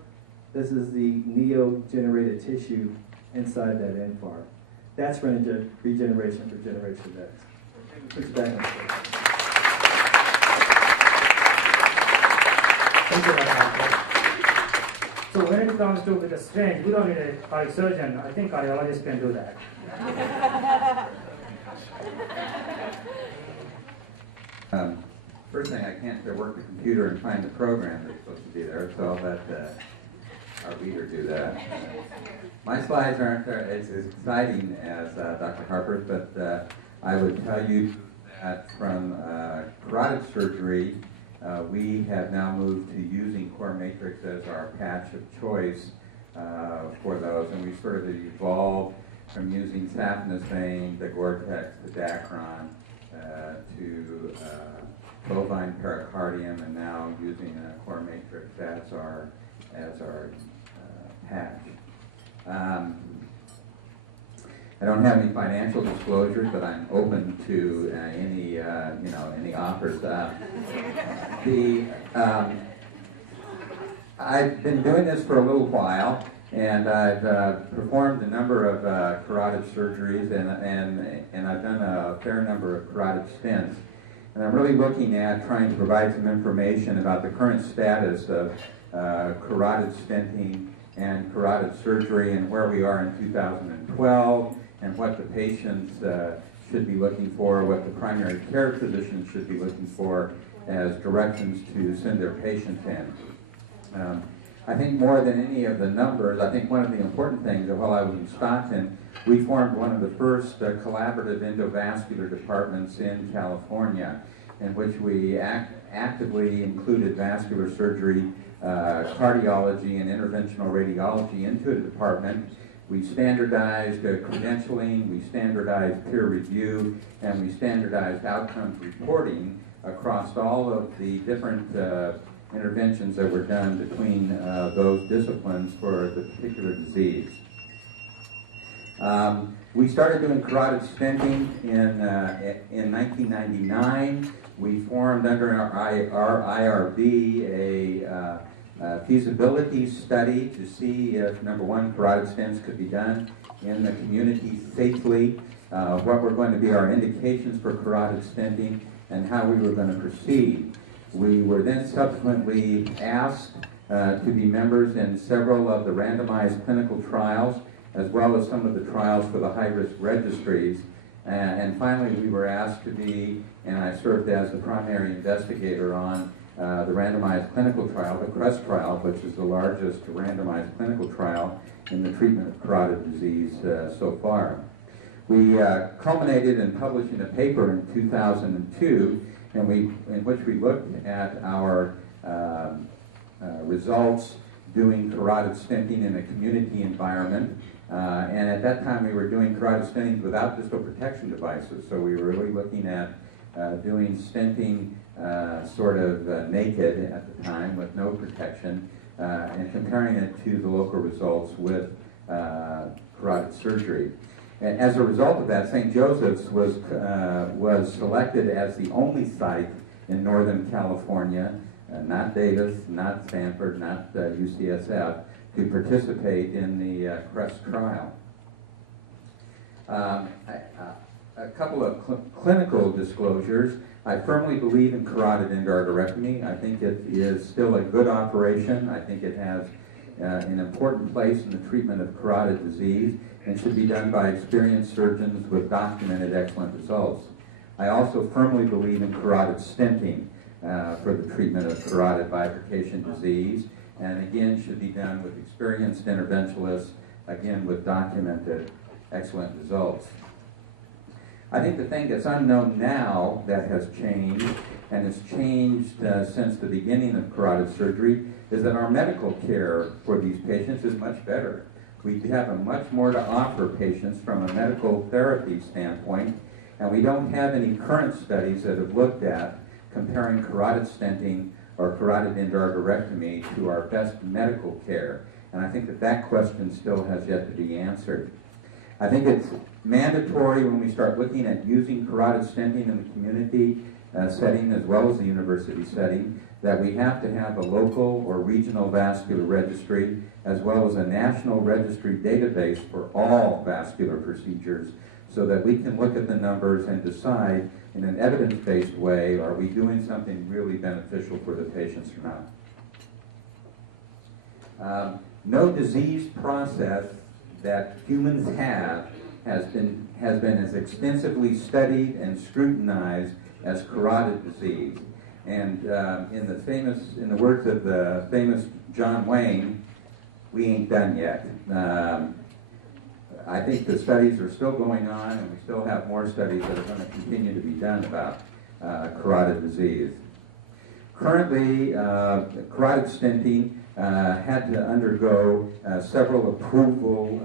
This is the neo-generated tissue inside that infarct. That's regeneration for Generation X. Put you back on stage. Thank you very much. So when it comes to with the stent, we don't need a cardiac surgeon. I think cardiologists can do that. First thing, I can't work the computer and find the program that's supposed to be there, so I'll let our reader do that. My slides aren't as exciting as Dr. Harper's, but I would tell you that from carotid surgery, we have now moved to using core matrix as our patch of choice for those, and we sort of evolved from using saphenous vein, the Gore-Tex, the Dacron, to bovine pericardium, and now using a core matrix as our patch. I don't have any financial disclosures, but I'm open to any offers. I've been doing this for a little while, and I've performed a number of carotid surgeries, and I've done a fair number of carotid stents. And I'm really looking at trying to provide some information about the current status of carotid stenting and carotid surgery and where we are in 2012 and what the patients should be looking for, what the primary care physicians should be looking for as directions to send their patients in. I think more than any of the numbers, I think one of the important things, while I was in Stockton, we formed one of the first collaborative endovascular departments in California, in which we actively included vascular surgery, cardiology, and interventional radiology into the department. We standardized credentialing, we standardized peer review, and we standardized outcomes reporting across all of the different interventions that were done between those disciplines for the particular disease. We started doing carotid stenting in 1999. We formed under our IRB a feasibility study to see if, number one, carotid stents could be done in the community safely, what were going to be our indications for carotid stenting, and how we were going to proceed. We were then subsequently asked to be members in several of the randomized clinical trials, as well as some of the trials for the high-risk registries. And finally, we were asked to be, and I served as the primary investigator on the randomized clinical trial, the CREST trial, which is the largest randomized clinical trial in the treatment of carotid disease so far. We culminated in publishing a paper in 2002 in which we looked at our results doing carotid stenting in a community environment. And at that time we were doing carotid stenting without distal protection devices. So we were really looking at doing stenting sort of naked at the time with no protection and comparing it to the local results with carotid surgery. And as a result of that, St. Joseph's was selected as the only site in Northern California, not Davis, not Stanford, not UCSF, to participate in the CREST trial. A couple of clinical disclosures. I firmly believe in carotid endarterectomy. I think it is still a good operation. I think it has an important place in the treatment of carotid disease and should be done by experienced surgeons with documented excellent results. I also firmly believe in carotid stenting for the treatment of carotid bifurcation disease, and again should be done with experienced interventionalists, again with documented excellent results. I think the thing that's unknown now that has changed, and has changed since the beginning of carotid surgery, is that our medical care for these patients is much better. We have a much more to offer patients from a medical therapy standpoint, and we don't have any current studies that have looked at comparing carotid stenting or carotid endarterectomy to our best medical care. And I think that that question still has yet to be answered. I think it's mandatory when we start looking at using carotid stenting in the community setting as well as the university setting, that we have to have a local or regional vascular registry as well as a national registry database for all vascular procedures, so that we can look at the numbers and decide in an evidence-based way, are we doing something really beneficial for the patients or not? No disease process that humans have has been as extensively studied and scrutinized as carotid disease. And in the words of the famous John Wayne, we ain't done yet. I think the studies are still going on, and we still have more studies that are going to continue to be done about carotid disease. Currently, carotid stenting had to undergo several approval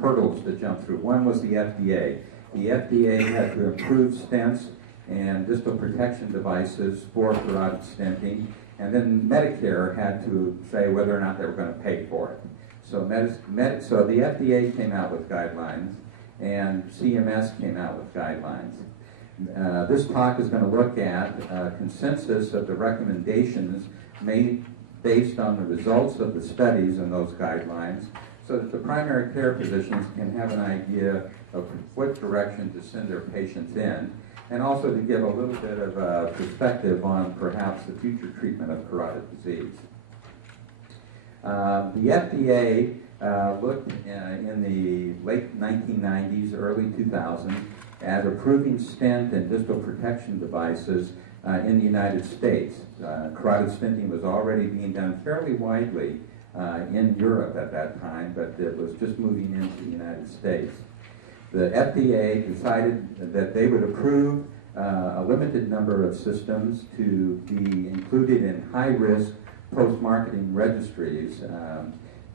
hurdles to jump through. One was the FDA. The FDA had to approve stents and distal protection devices for carotid stenting, and then Medicare had to say whether or not they were going to pay for it. So the FDA came out with guidelines, and CMS came out with guidelines. This talk is going to look at a consensus of the recommendations made based on the results of the studies and those guidelines, so that the primary care physicians can have an idea of what direction to send their patients in, and also to give a little bit of a perspective on perhaps the future treatment of carotid disease. The FDA looked in the late 1990s, early 2000s, at approving stent and distal protection devices in the United States. Carotid stenting was already being done fairly widely in Europe at that time, but it was just moving into the United States. The FDA decided that they would approve a limited number of systems to be included in high-risk post-marketing registries,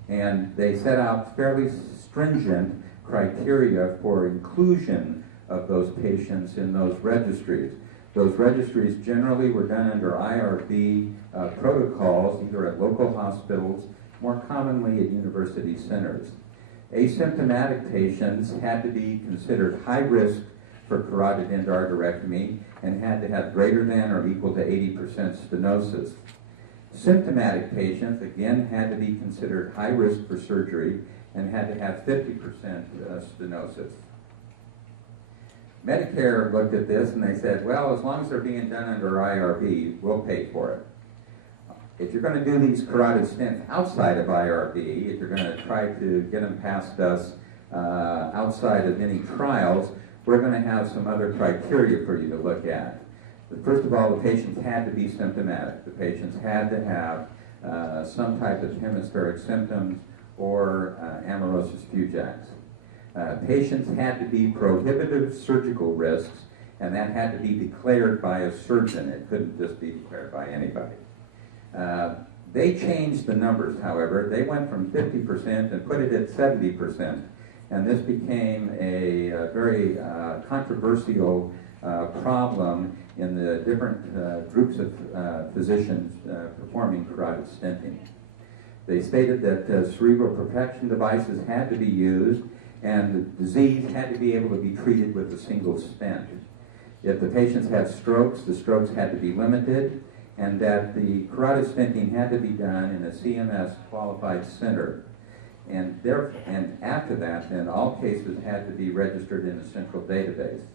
and they set out fairly stringent criteria for inclusion of those patients in those registries. Those registries generally were done under IRB protocols, either at local hospitals, more commonly at university centers. Asymptomatic patients had to be considered high risk for carotid endarterectomy and had to have greater than or equal to 80% stenosis. Symptomatic patients, again, had to be considered high risk for surgery and had to have 50% stenosis. Medicare looked at this and they said, well, as long as they're being done under IRB, we'll pay for it. If you're going to do these carotid stents outside of IRB, if you're going to try to get them past us outside of any trials, we're going to have some other criteria for you to look at. First of all, the patients had to be symptomatic. The patients had to have some type of hemispheric symptoms or amaurosis fugax. Patients had to be prohibitive surgical risks, and that had to be declared by a surgeon. It couldn't just be declared by anybody. They changed the numbers, however. They went from 50% and put it at 70%, and this became a very controversial problem in the different groups of physicians performing carotid stenting. They stated that cerebral protection devices had to be used, and the disease had to be able to be treated with a single stent. If the patients had strokes, the strokes had to be limited, and that the carotid stenting had to be done in a CMS qualified center. And after that, then all cases had to be registered in a central database.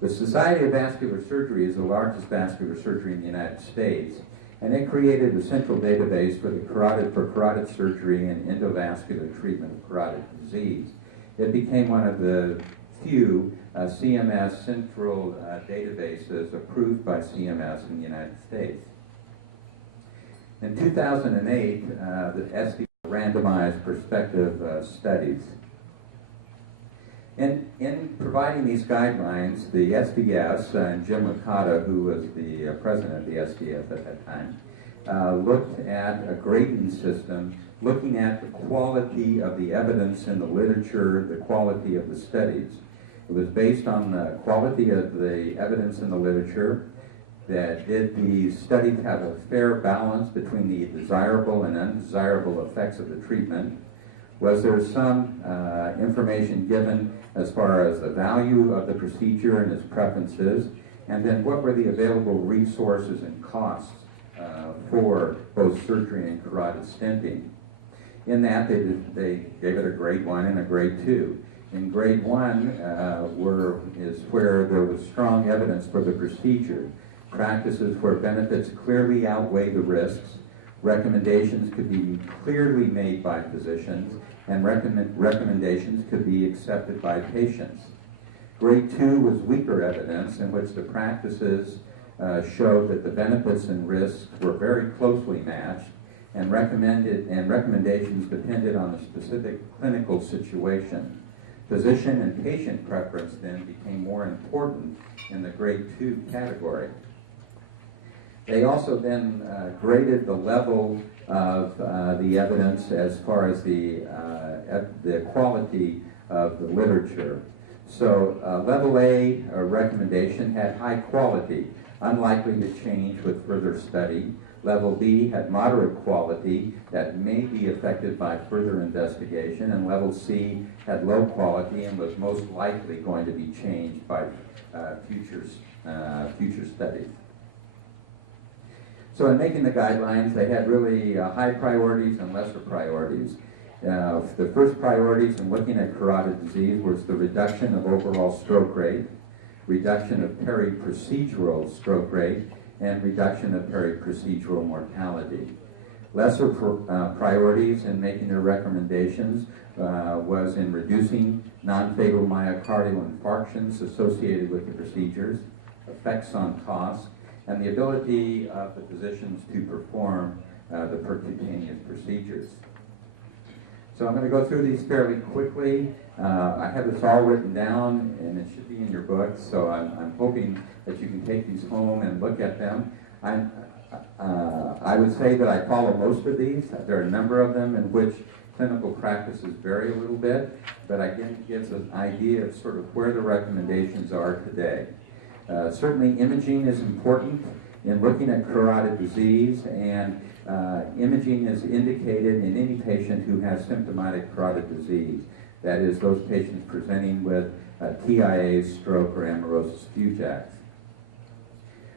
The Society of Vascular Surgery is the largest vascular surgery in the United States, and it created a central database for carotid surgery and endovascular treatment of carotid disease. It became one of the few CMS central databases approved by CMS in the United States. In 2008, the SD randomized prospective studies. In providing these guidelines, the SDS, and Jim Licata, who was the president of the SDS at that time, looked at a grading system, looking at the quality of the evidence in the literature, the quality of the studies. It was based on the quality of the evidence in the literature, that did these studies have a fair balance between the desirable and undesirable effects of the treatment? Was there some information given as far as the value of the procedure and its preferences? And then what were the available resources and costs for both surgery and carotid stenting? In that, they gave it a grade 1 and a grade 2. In grade 1 is where there was strong evidence for the procedure. Practices where benefits clearly outweigh the risks. Recommendations could be clearly made by physicians, and recommendations could be accepted by patients. Grade 2 was weaker evidence in which the practices showed that the benefits and risks were very closely matched, and recommendations depended on the specific clinical situation. Physician and patient preference then became more important in the grade 2 category. They also then graded the level of the evidence as far as the quality of the literature. So level A recommendation had high quality, unlikely to change with further study. Level B had moderate quality that may be affected by further investigation, and level C had low quality and was most likely going to be changed by future studies. So in making the guidelines, they had really high priorities and lesser priorities. The first priorities in looking at carotid disease was the reduction of overall stroke rate, reduction of peri-procedural stroke rate, and reduction of peri-procedural mortality. Lesser priorities in making their recommendations was in reducing non-fatal myocardial infarctions associated with the procedures, effects on cost, and the ability of the physicians to perform the percutaneous procedures. So I'm going to go through these fairly quickly. I have this all written down, and it should be in your books, so I'm hoping that you can take these home and look at them. I would say that I follow most of these. There are a number of them in which clinical practices vary a little bit, but again, it gives an idea of sort of where the recommendations are today. Certainly imaging is important in looking at carotid disease, and imaging is indicated in any patient who has symptomatic carotid disease. That is, those patients presenting with TIA, stroke, or amaurosis fugax.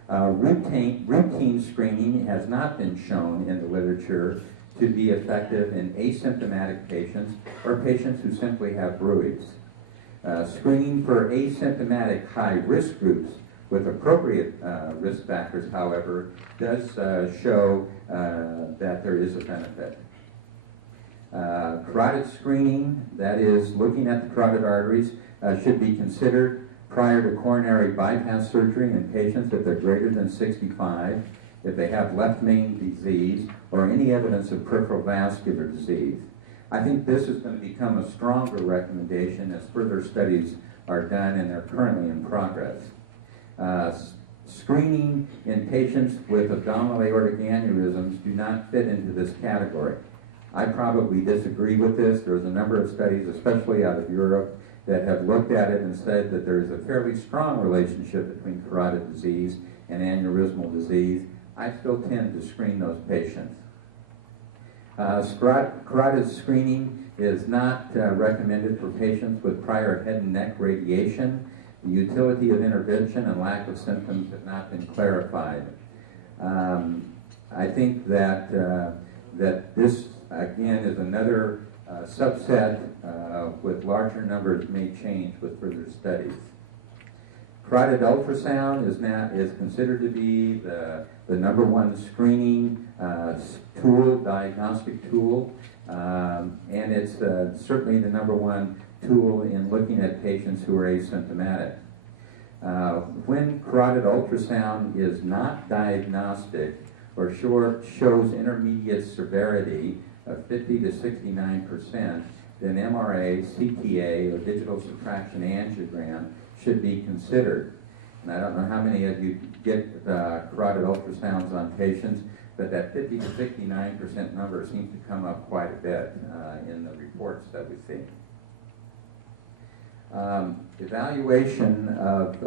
Routine screening has not been shown in the literature to be effective in asymptomatic patients or patients who simply have bruits. Screening for asymptomatic high-risk groups with appropriate risk factors, however, does show that there is a benefit. Carotid screening, that is, looking at the carotid arteries, should be considered prior to coronary bypass surgery in patients if they're greater than 65, if they have left main disease, or any evidence of peripheral vascular disease. I think this is going to become a stronger recommendation as further studies are done, and they're currently in progress. Screening in patients with abdominal aortic aneurysms do not fit into this category. I probably disagree with this. There's a number of studies, especially out of Europe, that have looked at it and said that there is a fairly strong relationship between carotid disease and aneurysmal disease. I still tend to screen those patients. Carotid screening is not recommended for patients with prior head and neck radiation. The utility of intervention and lack of symptoms have not been clarified. I think that this, again, is another subset with larger numbers may change with further studies. Carotid ultrasound is considered to be the number one screening tool, diagnostic tool, and it's certainly the number one tool in looking at patients who are asymptomatic. When carotid ultrasound is not diagnostic or shows intermediate severity of 50 to 69%, then MRA, CTA, or digital subtraction angiogram should be considered. And I don't know how many of you get carotid ultrasounds on patients, but that 50 to 69% number seems to come up quite a bit in the reports that we see. Evaluation of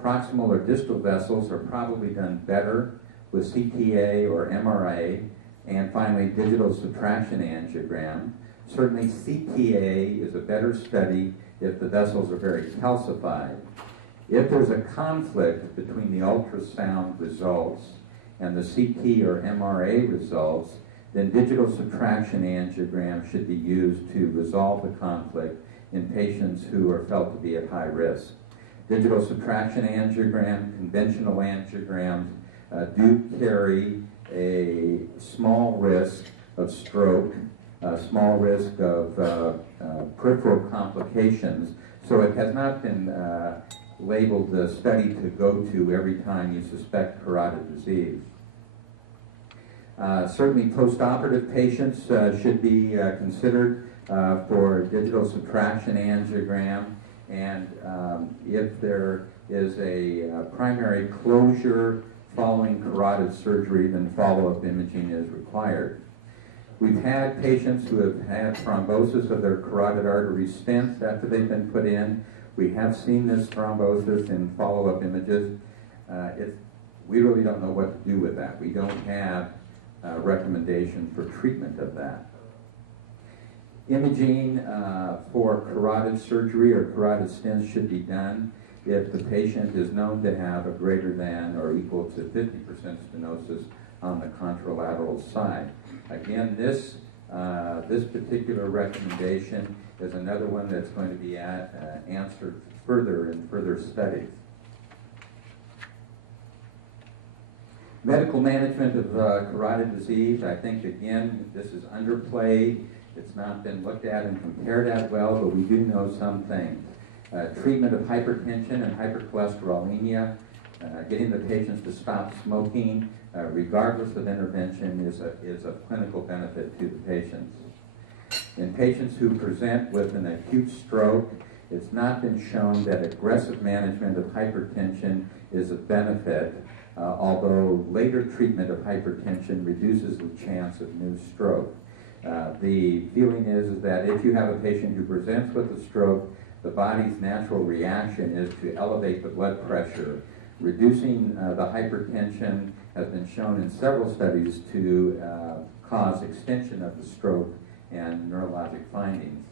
Proximal or distal vessels are probably done better with CTA or MRA, and finally digital subtraction angiogram. Certainly CTA is a better study if the vessels are very calcified. If there's a conflict between the ultrasound results and the CT or MRA results, then digital subtraction angiogram should be used to resolve the conflict in patients who are felt to be at high risk. Digital subtraction angiogram, conventional angiograms do carry a small risk of stroke, a small risk of peripheral complications, so it has not been labeled the study to go to every time you suspect carotid disease. Certainly post-operative patients should be considered for digital subtraction angiogram, and if there is a primary closure following carotid surgery, then follow-up imaging is required. We've had patients who have had thrombosis of their carotid artery stents after they've been put in. We have seen this thrombosis in follow-up images. We really don't know what to do with that. We don't have a recommendation for treatment of that. Imaging for carotid surgery or carotid stents should be done if the patient is known to have a greater than or equal to 50% stenosis on the contralateral side. Again, this particular recommendation is another one that's going to be answered further in further studies. Medical management of carotid disease, I think again, this is underplayed. It's not been looked at and compared at well, but we do know some things. Treatment of hypertension and hypercholesterolemia, getting the patients to stop smoking, regardless of intervention, is a clinical benefit to the patients. In patients who present with an acute stroke, it's not been shown that aggressive management of hypertension is a benefit, although later treatment of hypertension reduces the chance of new stroke. The feeling is that if you have a patient who presents with a stroke, the body's natural reaction is to elevate the blood pressure. Reducing the hypertension has been shown in several studies to cause extension of the stroke and neurologic findings.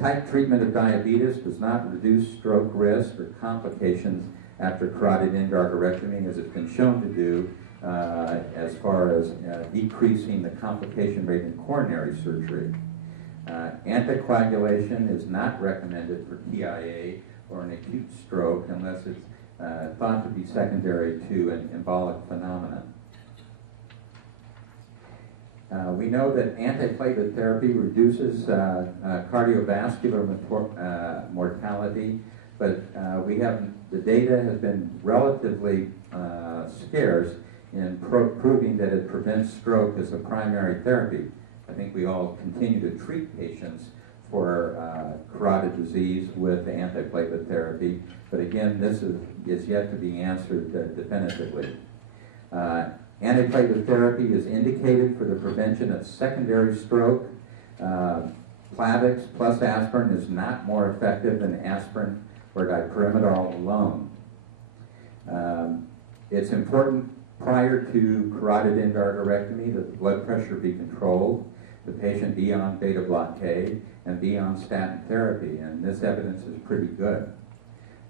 Type treatment of diabetes does not reduce stroke risk or complications after carotid endarterectomy, as it's been shown to do as far as decreasing the complication rate in coronary surgery. Anticoagulation is not recommended for TIA or an acute stroke unless it's thought to be secondary to an embolic phenomenon. We know that antiplatelet therapy reduces cardiovascular mortality, but the data has been relatively scarce in proving that it prevents stroke as a primary therapy. I think we all continue to treat patients for carotid disease with antiplatelet therapy, but again, this is yet to be answered definitively. Antiplatelet therapy is indicated for the prevention of secondary stroke. Plavix plus aspirin is not more effective than aspirin or dipyridamole alone. It's important prior to carotid endarterectomy that the blood pressure be controlled, the patient be on beta blockade, and be on statin therapy, and this evidence is pretty good.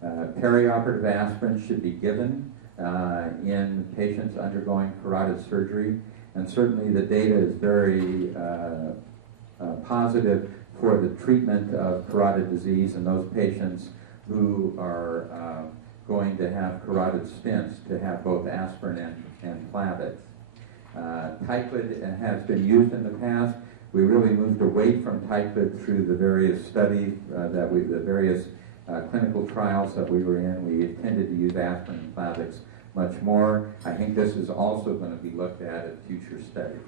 Perioperative aspirin should be given in patients undergoing carotid surgery, and certainly the data is very positive for the treatment of carotid disease in those patients who are going to have carotid stents, to have both aspirin and Plavix. Typhoid has been used in the past. We really moved away from typhoid through the various studies the various clinical trials that we were in. We tended to use aspirin and Plavix much more. I think this is also going to be looked at future studies.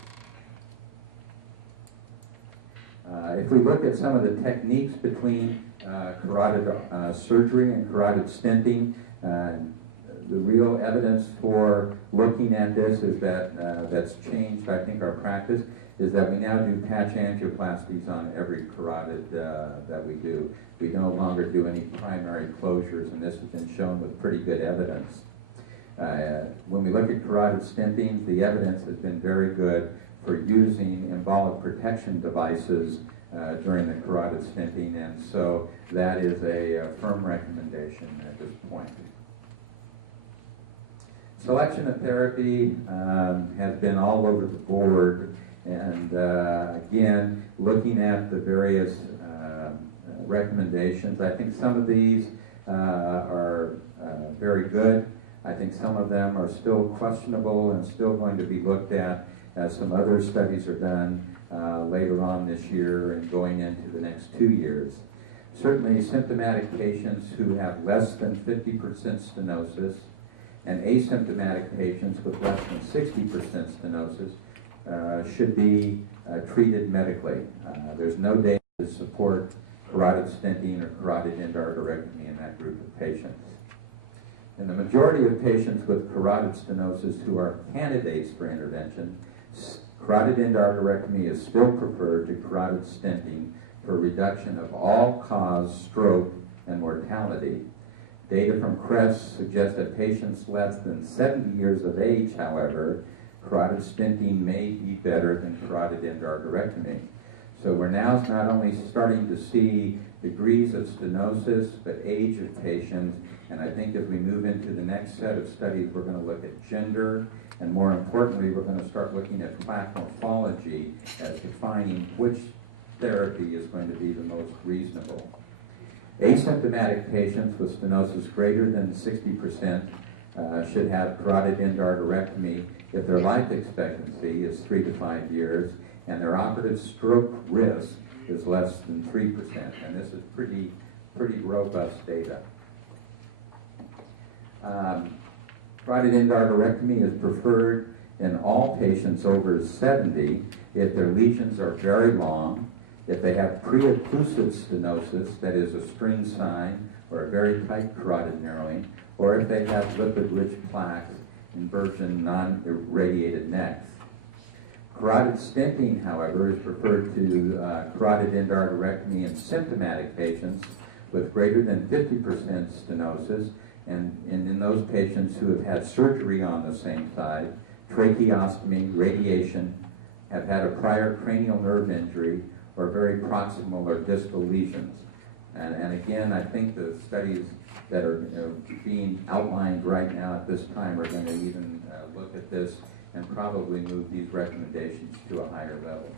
If we look at some of the techniques between carotid surgery and carotid stenting, the real evidence for looking at this is that that's changed, I think, our practice, is that we now do patch angioplasties on every carotid that we do. We no longer do any primary closures, and this has been shown with pretty good evidence. When we look at carotid stenting, the evidence has been very good for using embolic protection devices during the carotid stenting, and so that is a firm recommendation at this point. Selection of therapy has been all over the board, and again, looking at the various recommendations, I think some of these are very good. I think some of them are still questionable and still going to be looked at as some other studies are done later on this year and going into the next 2 years. Certainly symptomatic patients who have less than 50% stenosis and asymptomatic patients with less than 60% stenosis should be treated medically. There's no data to support carotid stenting or carotid endarterectomy in that group of patients. In the majority of patients with carotid stenosis who are candidates for intervention, carotid endarterectomy is still preferred to carotid stenting for reduction of all-cause stroke and mortality. Data from CREST suggests that patients less than 70 years of age, however, carotid stenting may be better than carotid endarterectomy. So we're now not only starting to see degrees of stenosis, but age of patients, and I think as we move into the next set of studies, we're going to look at gender, and more importantly, we're going to start looking at plaque morphology as defining which therapy is going to be the most reasonable. Asymptomatic patients with stenosis greater than 60% should have carotid endarterectomy if their life expectancy is 3 to 5 years and their operative stroke risk is less than 3%. And this is pretty robust data. Carotid endarterectomy is preferred in all patients over 70 if their lesions are very long, if they have pre-occlusive stenosis, that is a string sign or a very tight carotid narrowing, or if they have lipid-rich plaques, inversion, non-irradiated necks. Carotid stenting, however, is preferred to carotid endarterectomy in symptomatic patients with greater than 50% stenosis, and in those patients who have had surgery on the same side, tracheostomy, radiation, have had a prior cranial nerve injury, or very proximal or distal lesions. And again, I think the studies that are being outlined right now at this time are going to even look at this and probably move these recommendations to a higher level.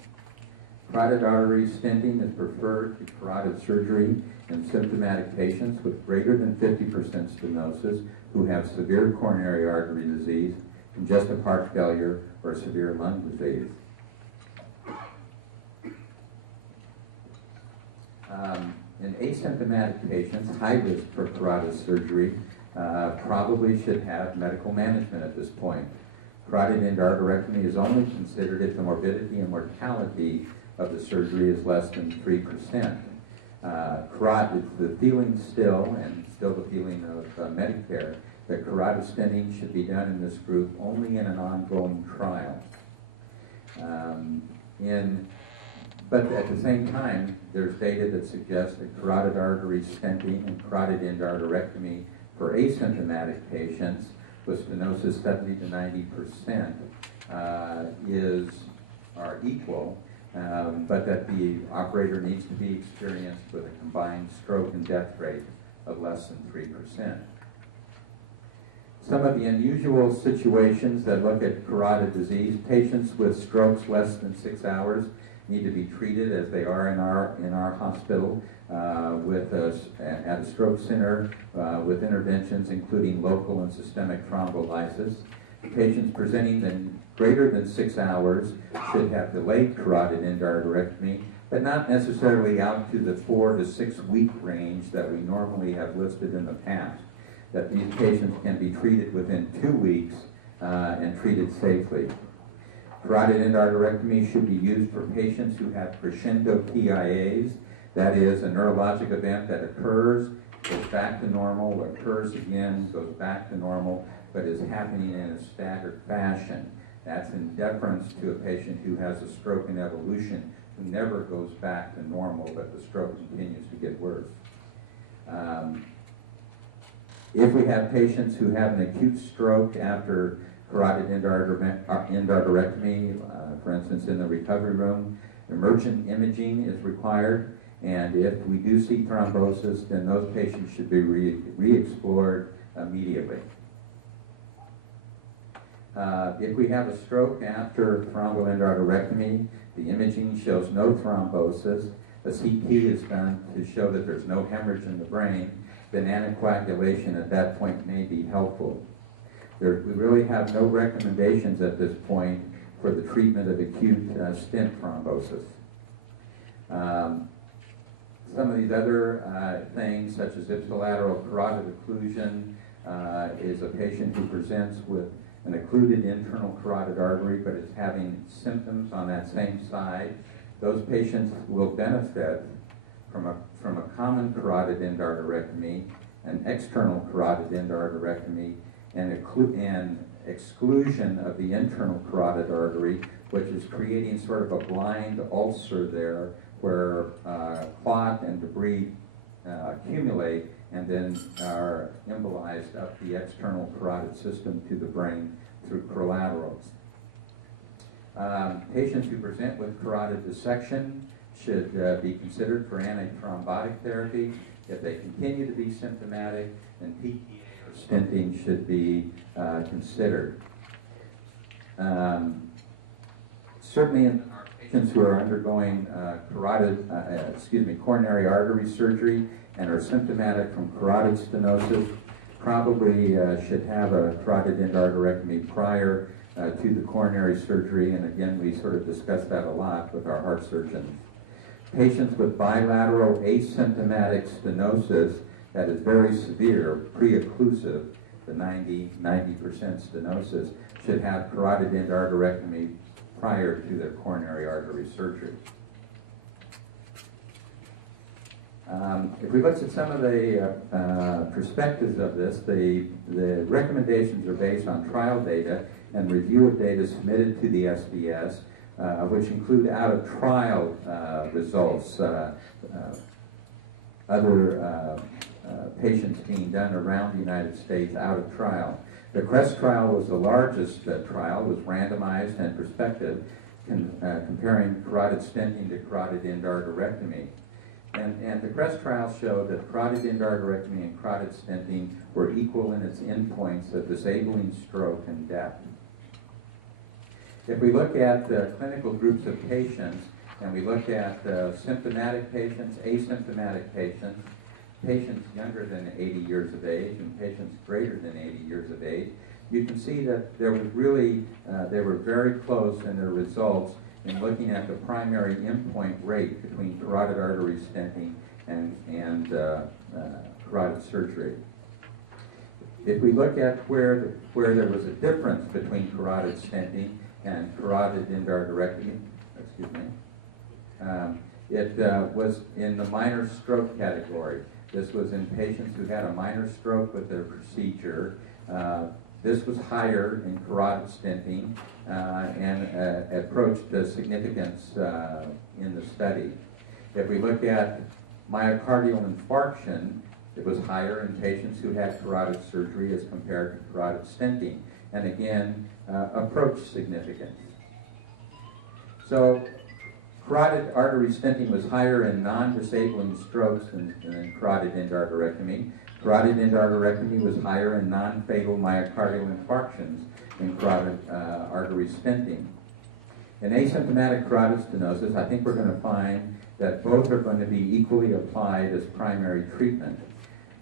Carotid artery stenting is preferred to carotid surgery in symptomatic patients with greater than 50% stenosis who have severe coronary artery disease, congestive heart failure, or severe lung disease. In asymptomatic patients, high risk for carotid surgery probably should have medical management at this point. Carotid endarterectomy is only considered if the morbidity and mortality of the surgery is less than 3%. The feeling still, and still the feeling of Medicare, that carotid stenting should be done in this group only in an ongoing trial. But at the same time, there's data that suggests that carotid artery stenting and carotid endarterectomy for asymptomatic patients with stenosis 70 to 90% are equal, but that the operator needs to be experienced with a combined stroke and death rate of less than 3%. Some of the unusual situations that look at carotid disease, patients with strokes less than 6 hours need to be treated as they are in our hospital at a stroke center with interventions including local and systemic thrombolysis. Patients presenting in greater than 6 hours should have delayed carotid endarterectomy, but not necessarily out to the 4 to 6 week range that we normally have listed in the past. That these patients can be treated within 2 weeks and treated safely. Carotid endarterectomy should be used for patients who have crescendo TIAs, that is, a neurologic event that occurs, goes back to normal, occurs again, goes back to normal, but is happening in a staggered fashion. That's in deference to a patient who has a stroke in evolution, who never goes back to normal, but the stroke continues to get worse. If we have patients who have an acute stroke after carotid endarterectomy, for instance in the recovery room, emergent imaging is required, and if we do see thrombosis, then those patients should be re-explored immediately. If we have a stroke after thromboendarterectomy, the imaging shows no thrombosis, a CT is done to show that there's no hemorrhage in the brain, then anticoagulation at that point may be helpful. We really have no recommendations at this point for the treatment of acute stent thrombosis. Some of these other things, such as ipsilateral carotid occlusion, is a patient who presents with an occluded internal carotid artery but is having symptoms on that same side. Those patients will benefit from a common carotid endarterectomy, an external carotid endarterectomy, and exclusion of the internal carotid artery, which is creating sort of a blind ulcer there where clot and debris accumulate and then are embolized up the external carotid system to the brain through collaterals. Patients who present with carotid dissection should be considered for antithrombotic therapy. If they continue to be symptomatic, then PTA or stenting should be considered. Certainly in our patients who are undergoing coronary artery surgery and are symptomatic from carotid stenosis, probably should have a carotid endarterectomy prior to the coronary surgery, and again we sort of discuss that a lot with our heart surgeons. Patients with bilateral asymptomatic stenosis that is very severe, pre-occlusive, the 90% stenosis, should have carotid endarterectomy prior to their coronary artery surgery. If we look at some of the perspectives of this, the recommendations are based on trial data and review of data submitted to the SDS, which include out-of-trial results, other patients being done around the United States out of trial. The CREST trial was the largest trial, was randomized and prospective, comparing carotid stenting to carotid endarterectomy. And the CREST trial showed that carotid endarterectomy and carotid stenting were equal in its endpoints of disabling stroke and death. If we look at clinical groups of patients, and we look at symptomatic patients, asymptomatic patients, patients younger than 80 years of age, and patients greater than 80 years of age, you can see that there was really, they were very close in their results in looking at the primary endpoint rate between carotid artery stenting and carotid surgery. If we look at where there was a difference between carotid stenting and carotid endarterectomy, it was in the minor stroke category. This was in patients who had a minor stroke with their procedure. This was higher in carotid stenting and approached significance in the study. If we look at myocardial infarction, it was higher in patients who had carotid surgery as compared to carotid stenting, and again, approached significance. So carotid artery stenting was higher in non-disabling strokes than carotid endarterectomy. Carotid endarterectomy was higher in non-fatal myocardial infarctions in carotid artery stenting. In asymptomatic carotid stenosis, I think we're going to find that both are going to be equally applied as primary treatment.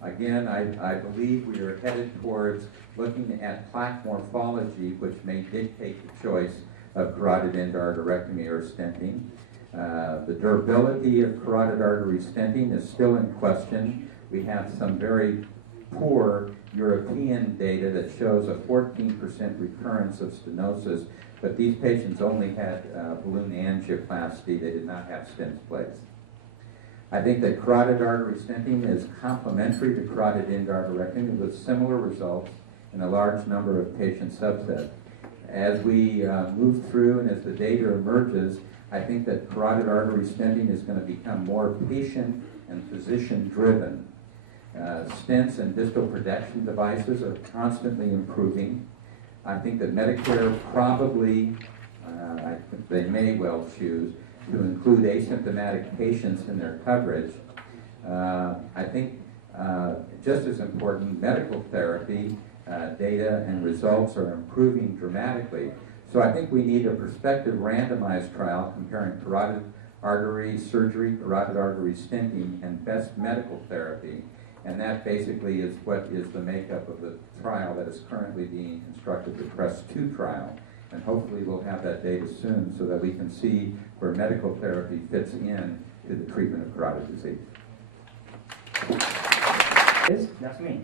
Again, I believe we are headed towards looking at plaque morphology, which may dictate the choice of carotid endarterectomy or stenting. The durability of carotid artery stenting is still in question. We have some very poor European data that shows a 14% recurrence of stenosis, but these patients only had balloon angioplasty. They did not have stents placed. I think that carotid artery stenting is complementary to carotid endarterectomy with similar results in a large number of patient subsets. as we move through and as the data emerges, I think that carotid artery stenting is going to become more patient and physician-driven. Stents and distal protection devices are constantly improving. I think that Medicare probably, I think they may well choose to include asymptomatic patients in their coverage. I think just as important, medical therapy data and results are improving dramatically. So I think we need a prospective randomized trial comparing carotid artery surgery, carotid artery stenting, and best medical therapy. And that basically is what is the makeup of the trial that is currently being constructed, the CREST-2 trial. And hopefully we'll have that data soon so that we can see where medical therapy fits in to the treatment of carotid disease. Yes, that's me.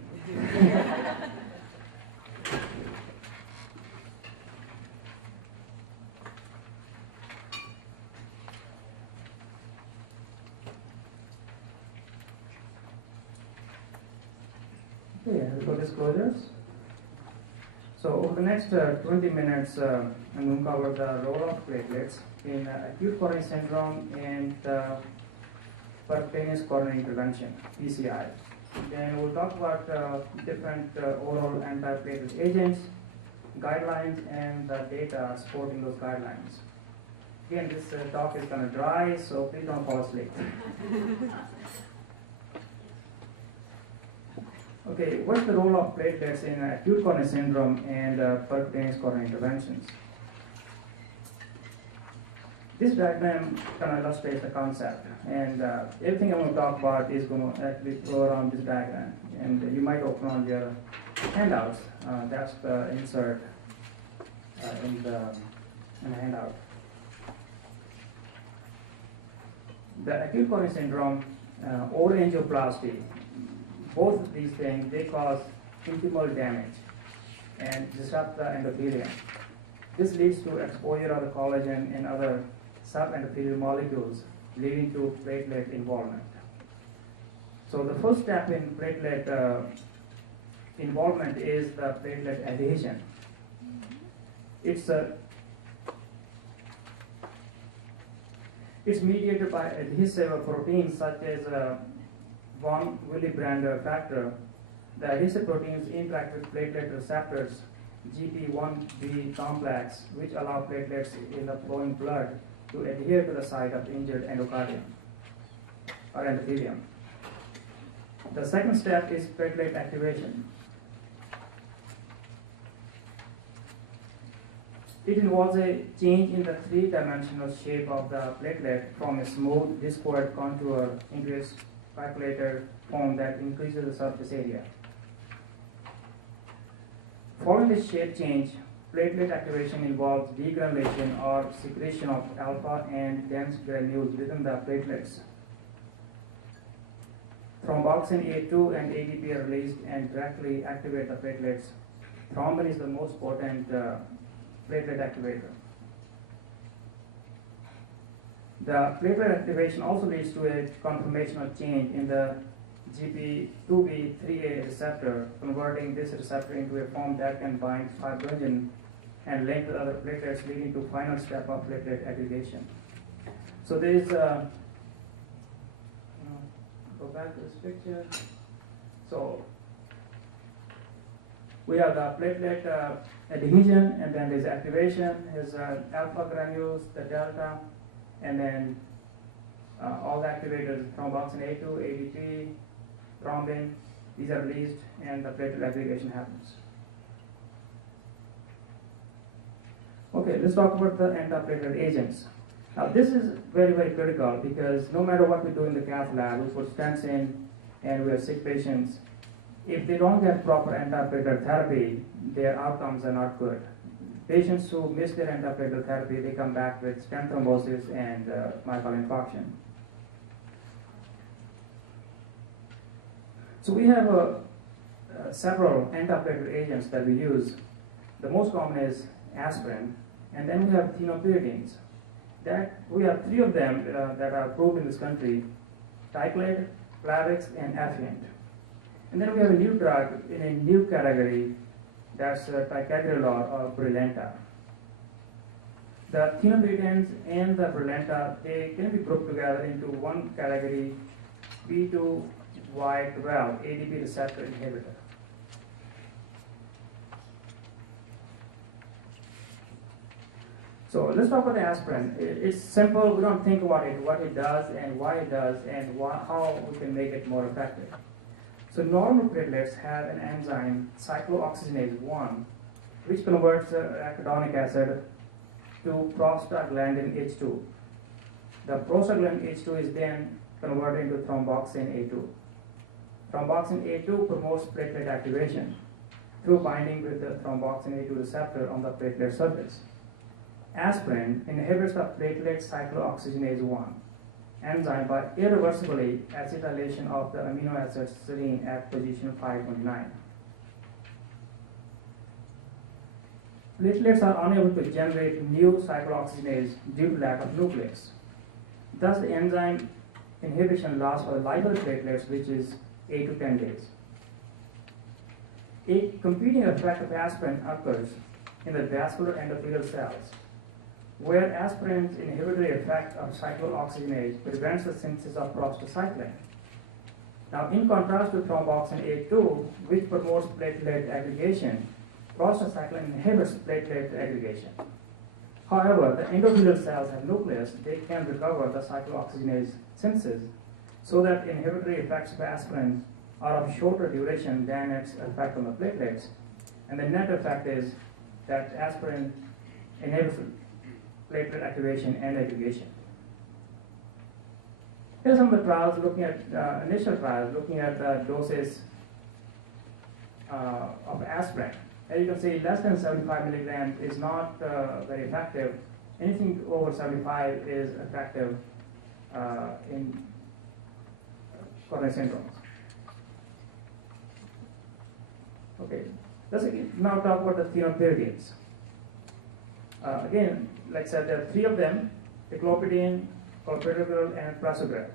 Okay, for disclosures. So over the next 20 minutes, I'm going to cover the role of platelets in acute coronary syndrome and percutaneous coronary intervention, PCI. Then we'll talk about different oral antiplatelet agents, guidelines, and the data supporting those guidelines. Again, this talk is kind of dry, so please don't fall asleep. Okay, what's the role of platelets in acute coronary syndrome and percutaneous coronary interventions? This diagram kind of illustrates the concept, and everything I'm going to talk about is going to actually go around this diagram. And you might open on your handouts. That's the insert in the handout. The acute coronary syndrome or angioplasty, both of these things, they cause intimal damage and disrupt the endothelium. This leads to exposure of the collagen and other subendothelial molecules, leading to platelet involvement. So the first step in platelet involvement is the platelet adhesion. It's mediated by adhesive proteins such as von Willebrand factor. The adhesive proteins interact with platelet receptors, GP1B complex, which allow platelets in the flowing blood to adhere to the site of injured endocardium or endothelium. The second step is platelet activation. It involves a change in the three-dimensional shape of the platelet from a smooth discoid contour into a spicular form that increases the surface area. Following this shape change, platelet activation involves degranulation or secretion of alpha and dense granules within the platelets. Thromboxane A2 and ADP are released and directly activate the platelets. Thrombin is the most potent platelet activator. The platelet activation also leads to a conformational change in the GP2B3A receptor, converting this receptor into a form that can bind fibrinogen and link to other platelets, leading to final step of platelet aggregation. So there is go back to this picture. So we have the platelet adhesion, and then there's activation, there's alpha granules, the delta, and then all the activators, thromboxane A2, ADP, thrombin, these are released and the platelet aggregation happens. Okay, let's talk about the antiplatelet agents. Now this is very, very critical because no matter what we do in the cath lab, we put stents in and we have sick patients. If they don't get proper antiplatelet therapy, their outcomes are not good. Patients who miss their antiplatelet therapy, they come back with stent thrombosis and myocardial infarction. So we have several antiplatelet agents that we use. The most common is aspirin, and then we have thienopyridines. We have three of them that are approved in this country: Ticlate, Plavix, and Affiant. And then we have a new drug in a new category, that's ticagrelor or Brilinta. The thienopiridines and the Brilinta, they can be grouped together into one category, B2Y12 ADP receptor inhibitor. So let's talk about the aspirin. It's simple. We don't think about it, what it does and why it does and how we can make it more effective. So normal platelets have an enzyme, cyclooxygenase 1, which converts arachidonic acid to prostaglandin H2. The prostaglandin H2 is then converted into thromboxane A2. Thromboxane A2 promotes platelet activation through binding with the thromboxane A2 receptor on the platelet surface. Aspirin inhibits the platelet cyclooxygenase 1 enzyme by irreversibly acetylation of the amino acid serine at position 529. Platelets are unable to generate new cyclooxygenase due to lack of nucleus. Thus, the enzyme inhibition lasts for the life of the platelets, which is 8 to 10 days. A competing effect of aspirin occurs in the vascular endothelial cells, where aspirin's inhibitory effect of cyclooxygenase prevents the synthesis of prostacyclin. Now, in contrast to thromboxane A2, which promotes platelet aggregation, prostacyclin inhibits platelet aggregation. However, the endothelial cells have nucleus, they can recover the cyclooxygenase synthesis, so that inhibitory effects of aspirin are of shorter duration than its effect on the platelets. And the net effect is that aspirin inhibits platelet activation and aggregation. Here are some of the trials looking at, initial trials looking at the doses of aspirin. As you can see, less than 75 milligrams is not very effective. Anything over 75 is effective in coronary syndromes. Okay, let's now talk about the thienopiridines. Again, like I said, there are three of them: ticlopidine, clopidogrel, and prasugrel.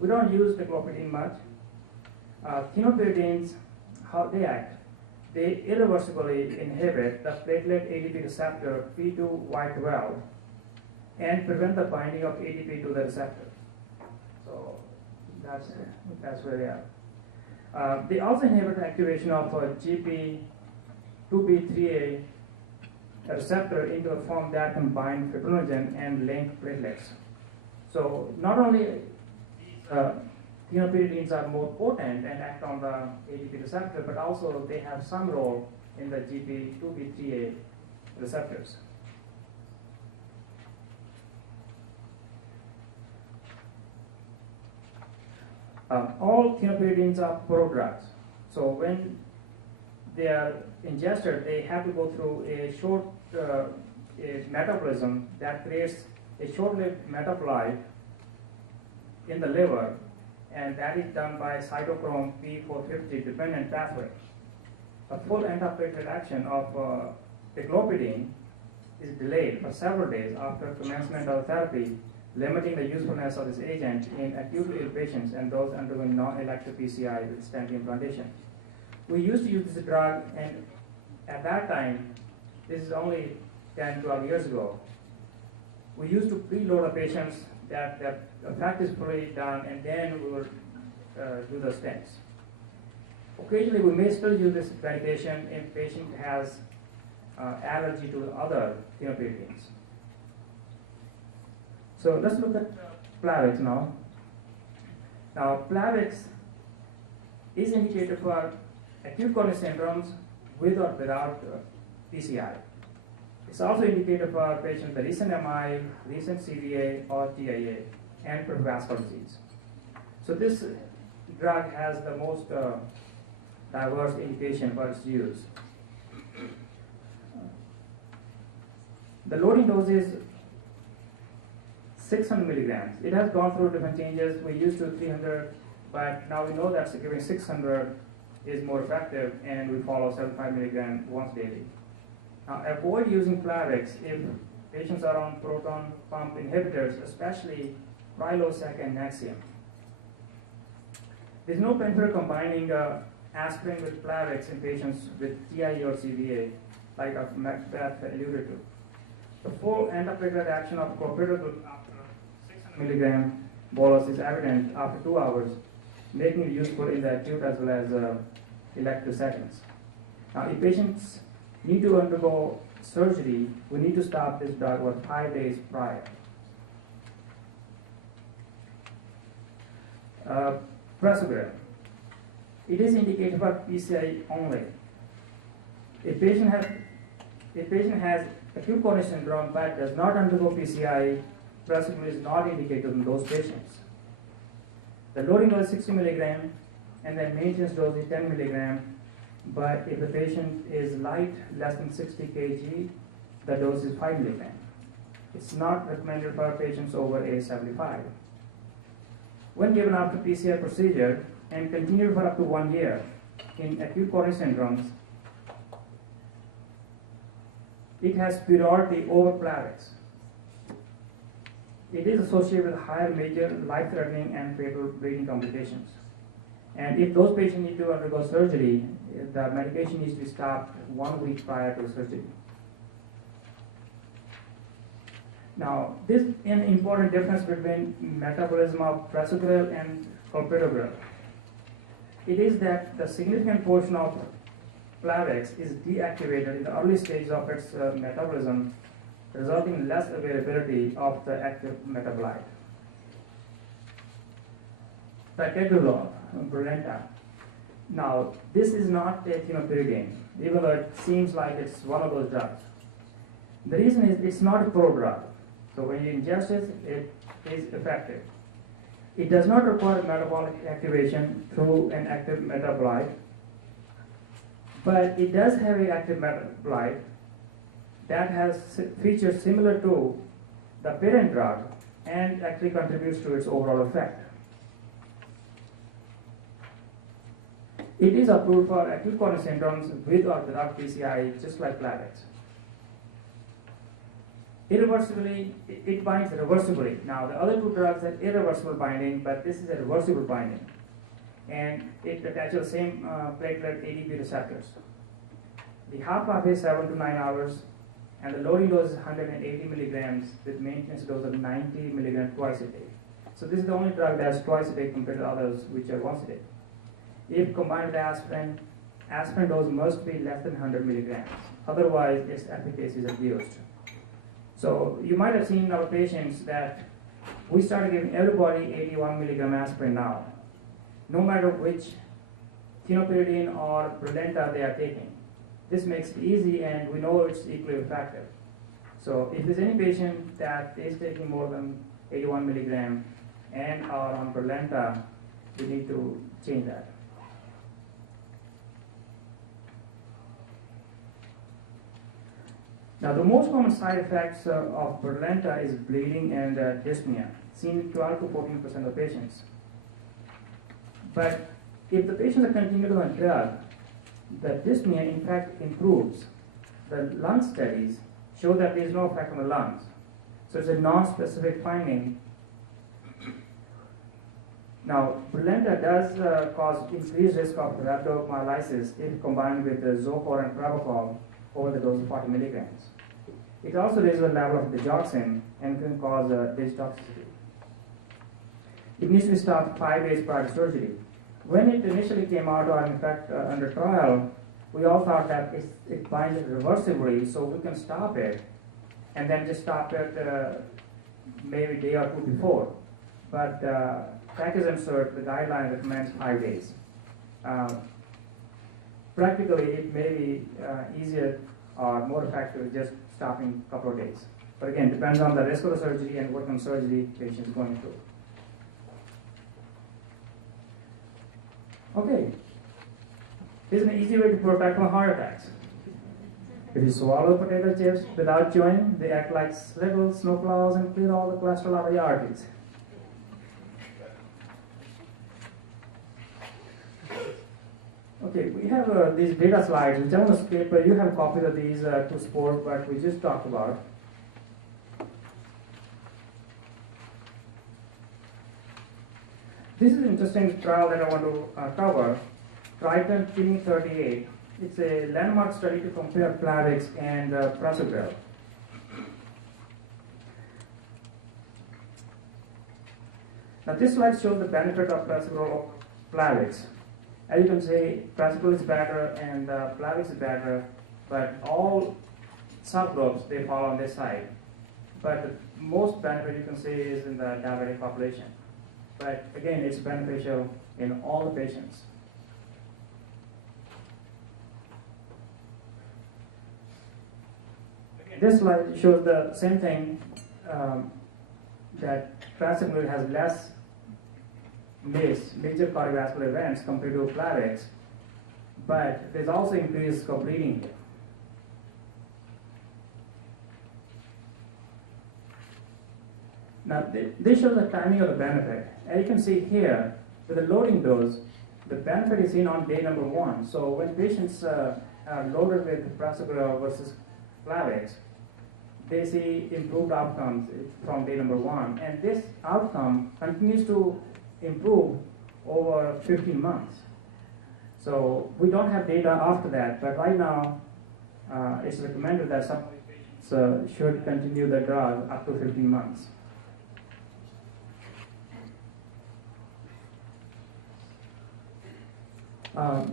We don't use ticlopidine much. Thienopiridines, how they act? They irreversibly inhibit the platelet ADP receptor P2Y12 and prevent the binding of ADP to the receptor. So that's where they are. They also inhibit the activation of GP2B3A receptor into a form that can bind fibrinogen and link platelets. So not only thienopiridines are more potent and act on the ADP receptor, but also they have some role in the GP2B3A receptors. All thienopiridines are prodrugs. So when they are ingested, they have to go through a short a metabolism that creates a short-lived metabolite in the liver, and that is done by cytochrome P450 dependent pathway. The full antiplatelet action of ticlopidine is delayed for several days after commencement of therapy, limiting the usefulness of this agent in acutely ill patients and those undergoing non-elective PCI with stent implantation. We used to use this drug, and at that time, this is only 10, 12 years ago, we used to preload the patients that the effect is fully done, and then we would do the stents. Occasionally, we may still use this medication if patient has allergy to other thienopiridines. So let's look at Plavix now. Now, Plavix is indicated for acute coronary syndromes with or without PCI. It's also indicated for patients with recent MI, recent CVA or TIA, and cardiovascular disease. So this drug has the most diverse indication for its use. The loading dose is 600 milligrams. It has gone through different changes. We used to 300, but now we know that giving 600 is more effective, and we follow 75 milligrams once daily. Now, avoid using Plavix if patients are on proton pump inhibitors, especially Prilosec and Nexium. There's no benefit combining aspirin with Plavix in patients with TIE or CVA, like Macbeth alluded to. The full antiplatelet action of clopidogrel after 600 milligram bolus is evident after 2 hours, making it useful in the acute as well as elective settings. Now, if patients need to undergo surgery, we need to stop this drug about 5 days prior. Prasugrel. It is indicated for PCI only. If patient has acute coronary syndrome but does not undergo PCI, prasugrel is not indicated in those patients. The loading dose is 60 milligram and the maintenance dose is 10 milligram. But if the patient is light, less than 60 kg, the dose is 5 milligram. It's not recommended for patients over age 75. When given after PCI procedure and continued for up to 1 year in acute coronary syndromes, it has superiority over Plavix. It is associated with higher major life-threatening and fatal bleeding complications. And if those patients need to undergo surgery, the medication needs to be stopped 1 week prior to surgery. Now, this is an important difference between metabolism of prasugrel and clopidogrel. It is that the significant portion of Plavix is deactivated in the early stages of its metabolism, resulting in less availability of the active metabolite. Ticagrelor, Brilinta. Now, this is not a thienopyridine, even though it seems like it's one of those drugs. The reason is it's not a prodrug. So when you ingest it, it is effective. It does not require metabolic activation through an active metabolite, but it does have an active metabolite that has features similar to the parent drug and actually contributes to its overall effect. It is approved for acute coronary syndromes with or without PCI, just like Plavix. Irreversibly, it binds reversibly. Now, the other two drugs have irreversible binding, but this is a reversible binding. And it attaches the same platelet ADP receptors. The half-life is 7 to 9 hours, and the loading dose is 180 milligrams with maintenance dose of 90 milligrams twice a day. So this is the only drug that's twice a day compared to others which are once a day. If combined with aspirin, aspirin dose must be less than 100 milligrams. Otherwise, its efficacy is abused. So you might have seen in our patients that we started giving everybody 81 milligram aspirin now, no matter which thienopyridine or Brilinta they are taking. This makes it easy and we know it's equally effective. So if there's any patient that is taking more than 81 milligram and are on Brilinta, we need to change that. Now, the most common side effects of Brilinta is bleeding and dyspnea, seen in 12 to 14% of patients. But if the patients are continued on drug, the dyspnea in fact improves. The lung studies show that there is no effect on the lungs. So it's a non-specific finding. Now, Brilinta does cause increased risk of rhabdomyolysis if combined with Zocor and Pravachol over the dose of 40 milligrams. It also raises the level of digoxin and can cause disease toxicity. It needs to be stopped 5 days prior to surgery. When it initially came out, or in fact under trial, we all thought that it binds reversibly, so we can stop it and then just stop it maybe a day or two before. But practice insert, the guideline recommends 5 days. Practically, it may be easier or more effective just stopping a couple of days. But again, depends on the risk of the surgery and what kind of surgery the patient is going through. Okay, here's an easy way to protect from heart attacks. If you swallow potato chips without chewing, they act like little snowplows and clear all the cholesterol out of your arteries. Okay, we have these data slides, which I'm going to skip, but you have copies of these to support what we just talked about. This is an interesting trial that I want to cover, Triton 38. It's a landmark study to compare Plavix and Prasugrel. Now this slide shows the benefit of prasugrel over Plavix. As you can see, prasugrel is better and Plavix is better, but all subgroups, they fall on this side. But the most benefit you can see is in the diabetic population. But again, it's beneficial in all the patients. This slide shows the same thing, that prasugrel has less major cardiovascular events compared to Plavix, but there's also increased risk of bleeding here. Now, this shows the timing of the benefit. As you can see here, with the loading dose, the benefit is seen on day number 1. So when patients are loaded with prasugrel versus Plavix, they see improved outcomes from day number 1. And this outcome continues to improve over 15 months. So we don't have data after that, but right now it's recommended that some patients should continue the drug up to 15 months.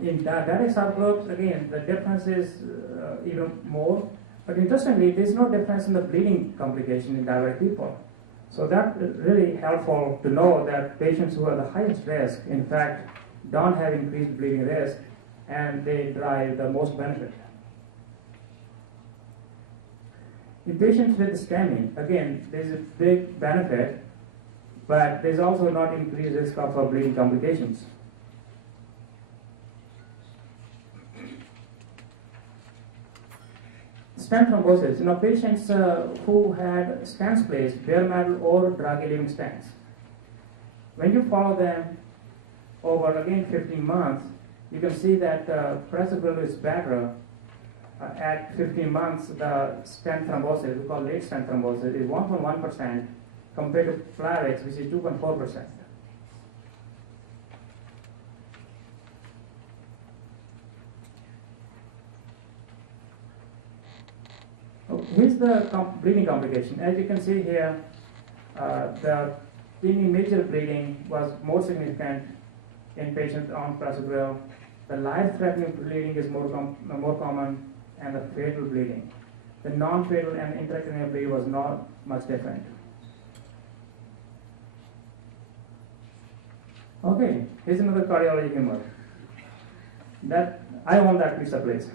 In diabetic subgroups, again, the difference is even more. But interestingly, there's no difference in the bleeding complication in diabetic people. So that's really helpful to know that patients who are the highest risk, in fact, don't have increased bleeding risk, and they derive the most benefit. In patients with STEMI, again, there's a big benefit, but there's also not increased risk of bleeding complications. Stent thrombosis, patients who had stents placed, bare metal or drug-eluting stents. When you follow them over again 15 months, you can see that prasugrel is better. At 15 months, the stent thrombosis, we call late stent thrombosis, is 1.1% compared to Plavix, which is 2.4%. Here's the bleeding complication. As you can see here, the major bleeding was more significant in patients on prasugrel. The life-threatening bleeding is more common, and the fatal bleeding. The non-fatal and intracranial bleeding was not much different. Okay, here's another cardiology humor. That I own that pizza place.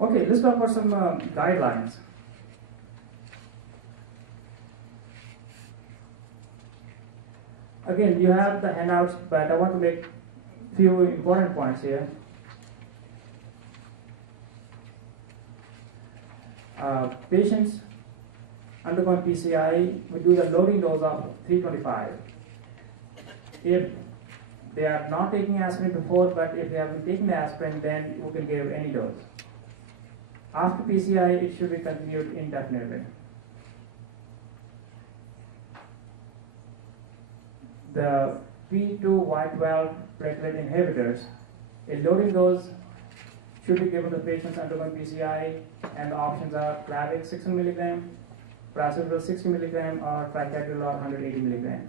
Okay, let's talk about some guidelines. Again, you have the handouts, but I want to make a few important points here. Patients undergoing PCI, we do the loading dose of 325. If they are not taking aspirin before, but if they have been taking the aspirin, then we can give any dose. After PCI, it should be continued indefinitely. The P2Y12 platelet inhibitors, a loading dose should be given to patients undergoing PCI, and the options are Plavix 600 mg, prasugrel 60 mg, or ticagrelor 180 mg.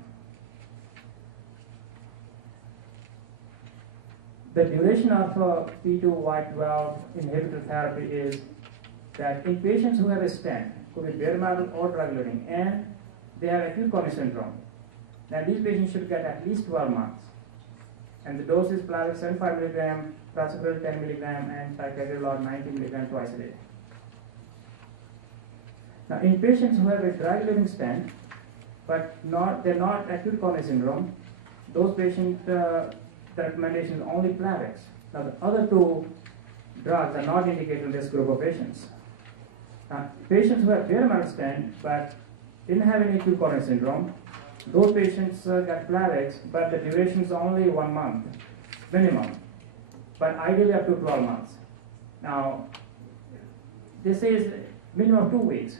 The duration of P2Y12 inhibitor therapy is that in patients who have a stent, could be bare metal or drug-eluting, and they have acute coronary syndrome, then these patients should get at least 12 months. And the dose is Plavix 75 mg, prasugrel 10 mg, and ticagrelor 90 mg twice a day. Now, in patients who have a drug-eluting stent, but they're not acute coronary syndrome, those patients, the recommendation is only Plavix. Now, the other two drugs are not indicated in this group of patients. Now, patients who have bare metal stent but didn't have any acute coronary syndrome, those patients got Plavix, but the duration is only 1 month minimum, but ideally up to 12 months. Now, this is minimum 2 weeks.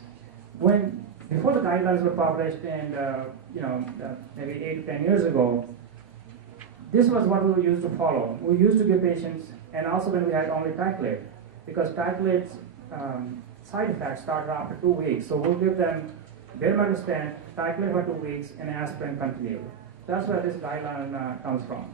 Before the guidelines were published, and maybe 8 to 10 years ago, this was what we used to follow. We used to give patients, and also when we had only Ticlate, because Ticlate's side effects start after 2 weeks. So we'll give them bare metal stent, titrate for 2 weeks, and aspirin continued. That's where this guideline comes from.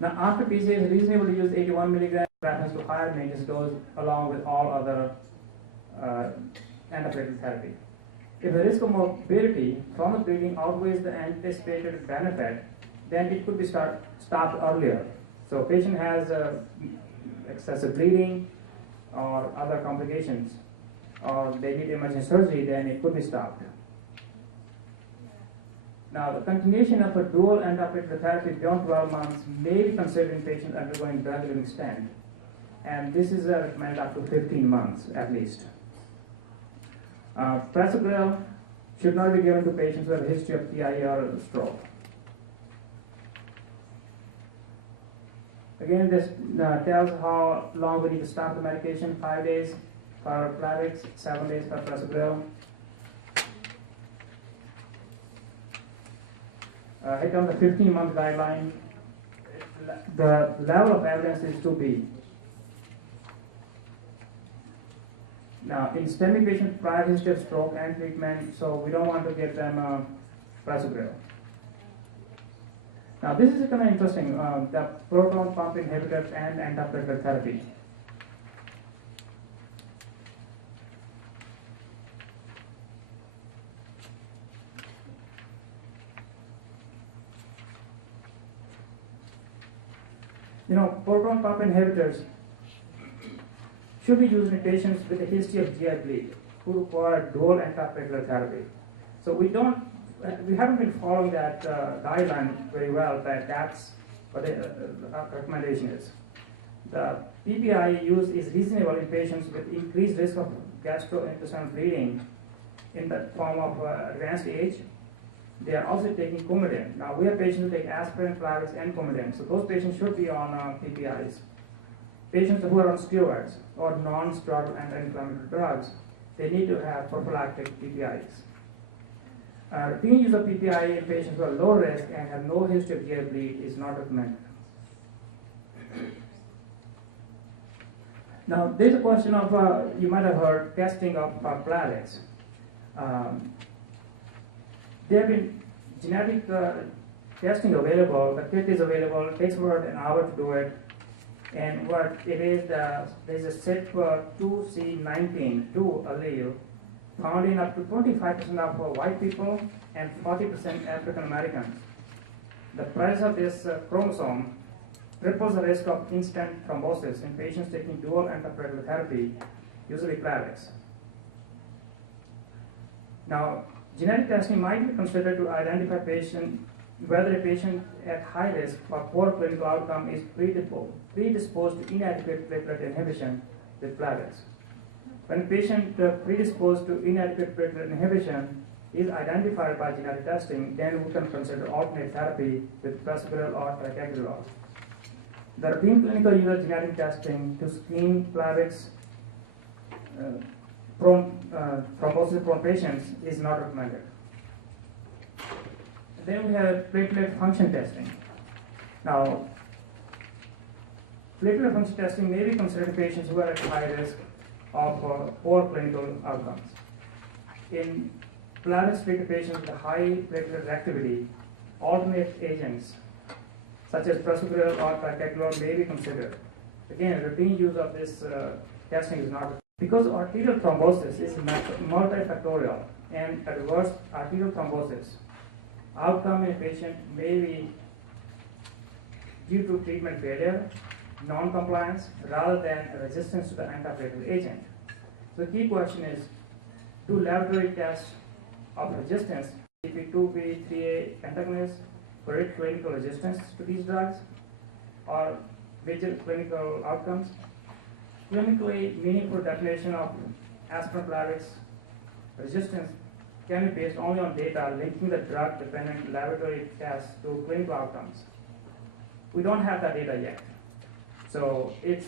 Now, after PCA, it's reasonable to use 81 milligrams reference to higher maintenance dose along with all other antiplatelet therapy. If the risk of morbidity from the bleeding outweighs the anticipated benefit, then it could be stopped earlier. So, patient has excessive bleeding or other complications, or they need emergency surgery, then it could be stopped. Now, the continuation of a dual antiplatelet therapy beyond 12 months may be considered in patients undergoing drug-eluting stent, and this is recommended up to 15 months at least. Prasugrel should not be given to patients who have a history of TIA or stroke. Again, this tells how long we need to stop the medication: 5 days for Plavix, 7 days for Prasugrel. Here comes the 15-month guideline. The level of evidence is 2B. Now, in STEMI patients, prior history of stroke and treatment, so we don't want to give them Prasugrel. Now, this is kind of interesting, the proton pump inhibitors and antiplatelet therapy. You know, proton pump inhibitors should be used in patients with a history of GI bleed who require dual antiplatelet therapy. So we haven't been following that guideline very well, but that's what the recommendation is. The PPI use is reasonable in patients with increased risk of gastrointestinal bleeding in the form of advanced age. They are also taking Coumadin. Now, we have patients who take aspirin, Plavix, and Coumadin. So those patients should be on PPIs. Patients who are on steroids or non-steroidal anti-inflammatory drugs, they need to have prophylactic PPIs. Routine use of PPI in patients who are low risk and have no history of GI bleed is not recommended. Now, there's a question of, you might have heard, testing of Plavix. There have been genetic testing available. The kit is available. It takes about an hour to do it. And what it is, there's a CYP2C19 allele found in up to 25% of white people and 40% African Americans. The presence of this chromosome triples the risk of instant thrombosis in patients taking dual antiplatelet therapy, usually Plavix. Now, genetic testing might be considered to identify whether a patient at high risk for poor clinical outcome is predisposed to inadequate platelet inhibition with Plavix. When a patient predisposed to inadequate platelet inhibition is identified by genetic testing, then we can consider alternate therapy with Prasugrel or Ticagrelor. The routine clinical use of genetic testing to screen Plavix thrombosis-prone patients is not recommended. Then we have platelet function testing. Now, platelet function testing may be considered in patients who are at high risk of poor clinical outcomes. In Plavix-treated patients with high platelet activity, alternate agents such as Prasugrel or Ticagrelor may be considered. Again, routine use of this testing is not. Because arterial thrombosis is multifactorial and adverse arterial thrombosis, outcome in a patient may be due to treatment failure, non-compliance, rather than resistance to the antiplatelet agent. So the key question is, do laboratory tests of resistance, CP2B, 3A antagonists, predict clinical resistance to these drugs, or major clinical outcomes? Clinically meaningful definition of aspirin Plavix resistance can be based only on data linking the drug-dependent laboratory tests to clinical outcomes. We don't have that data yet, so it's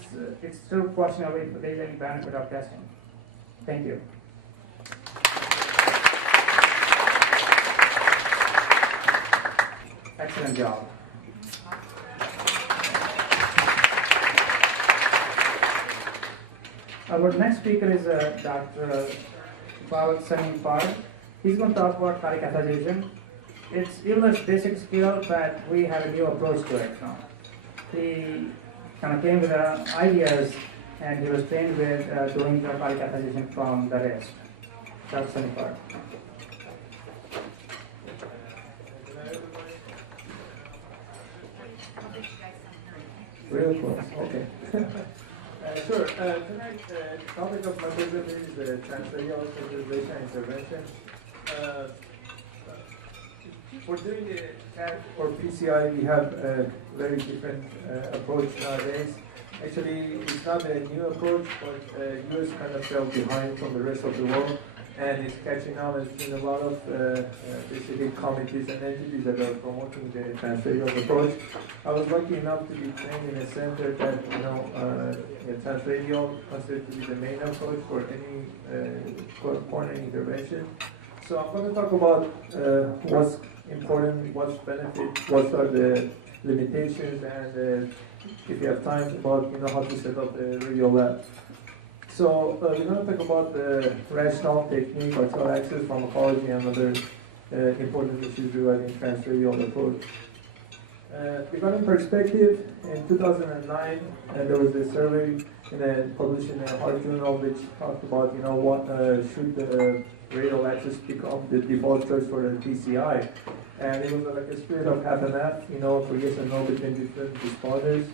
still questionable if there is any benefit of testing. Thank you. Excellent job. Our next speaker is Dr. Samir. He's going to talk about cardiac catheterization. It's illness basic skill, but we have a new approach to it now. He kind of came with ideas, and he was trained with doing the cardiac catheterization from the wrist. Dr. Samir. Real close, okay. Sure, tonight, topic of my presentation is transradial catheterization intervention. For doing the CAT or PCI, we have a very different approach nowadays. Actually, it's not a new approach, but US kind of fell behind from the rest of the world, and it's catching on. There's been a lot of basically committees and entities that are promoting the transradial approach. I was lucky enough to be trained in a center that, transradial considered to be the main approach for any coronary intervention. So I'm going to talk about what's important, what's benefit, what are the limitations, and if you have time, about how to set up the radio lab. So we're going to talk about the rationale, technique, arterial access, pharmacology, and other important issues regarding transradial approach. Regarding perspective, in 2009, there was a survey published in a Heart Journal which talked about, what should the radial access become the default choice for the PCI. And it was like a split of half and half, for yes and no between different responders.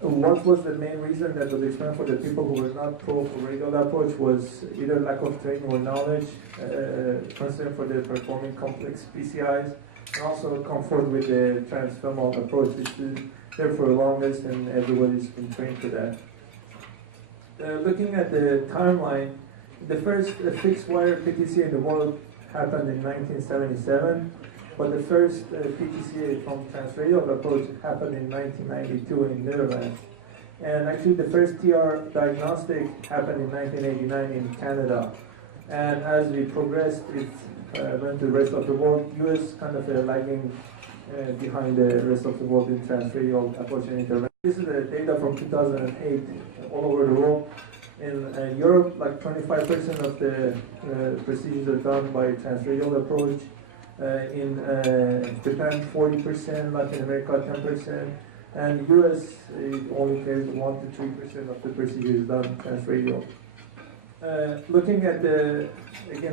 What was the main reason that was explained for the people who were not pro for radial approach was either lack of training or knowledge, concern for the performing complex PCIs, and also comfort with the transfemoral approach, which is there for the longest, and everybody's been trained for that. Looking at the timeline, the first fixed wire PTCA in the world happened in 1977, but the first PTCA from transradial approach happened in 1992 in Netherlands. And actually the first TR diagnostic happened in 1989 in Canada. And as we progressed, it went to the rest of the world. US kind of lagging behind the rest of the world in transradial approach and intervention. This is the data from 2008 all over the world. In Europe, like 25% of the procedures are done by transradial approach. In Japan, 40%, Latin America, 10%, and US, it only carries 1 to 3% of the procedures done transradial. Looking at the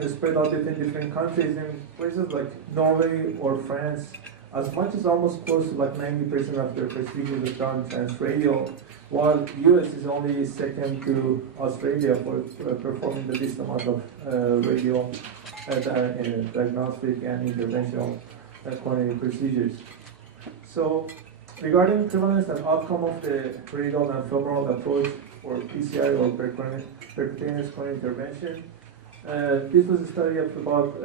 spread out between different countries, in places like Norway or France, as much as almost close to like 90% of their procedures are done transradial, while US is only second to Australia for performing the least amount of radial diagnostic and interventional coronary procedures. So, regarding prevalence and outcome of the radial and femoral approach for PCI or percutaneous coronary intervention, this was a study of about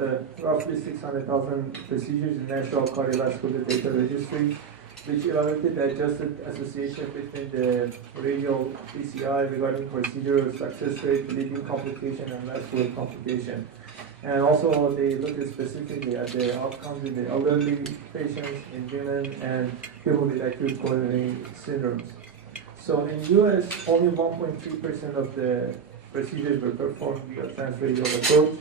roughly 600,000 procedures in National Cardiovascular Data Registry, which evaluated the adjusted association between the radial PCI regarding procedural success rate, bleeding complication, and vascular complication. And also they looked specifically at the outcomes in the elderly patients, in women, and people with acute coronary syndromes. So in US, only 1.3% of the procedures were performed via transradial approach.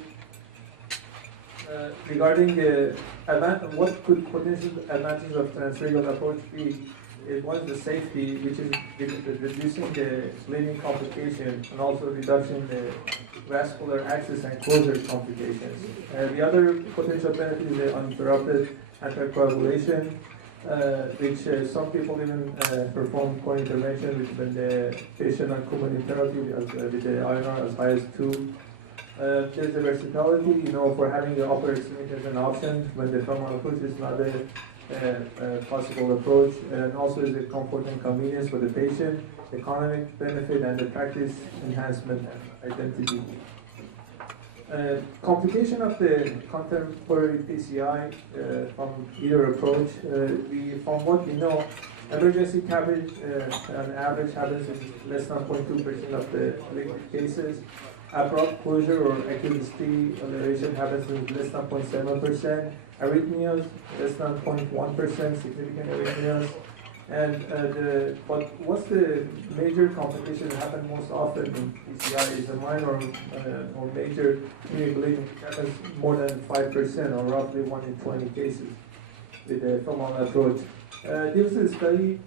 Regarding what could potential advantages of transradial approach be, it was the safety, which is reducing the bleeding complication and also reduction in the vascular access and closure complications. The other potential benefit is the uninterrupted anticoagulation, which some people even perform coronary intervention when the patient on Coumadin therapy with the INR as high as 2. There's the versatility, for having the upper extremity as an option when the femoral approach is not a possible approach, and also is the comfort and convenience for the patient, economic benefit, and the practice enhancement and identity. Complication of the contemporary PCI from either approach, from what we know, emergency CABG on average happens in less than 0.2% of the cases. Abrupt closure or acute ST elevation happens in less than 0.7%. Arrhythmias, less than 0.1%, significant arrhythmias. But what's the major complication that happens most often in PCI is a minor or major knee bleeding, which happens more than 5% or roughly 1 in 20 cases with the femoral approach. There was a study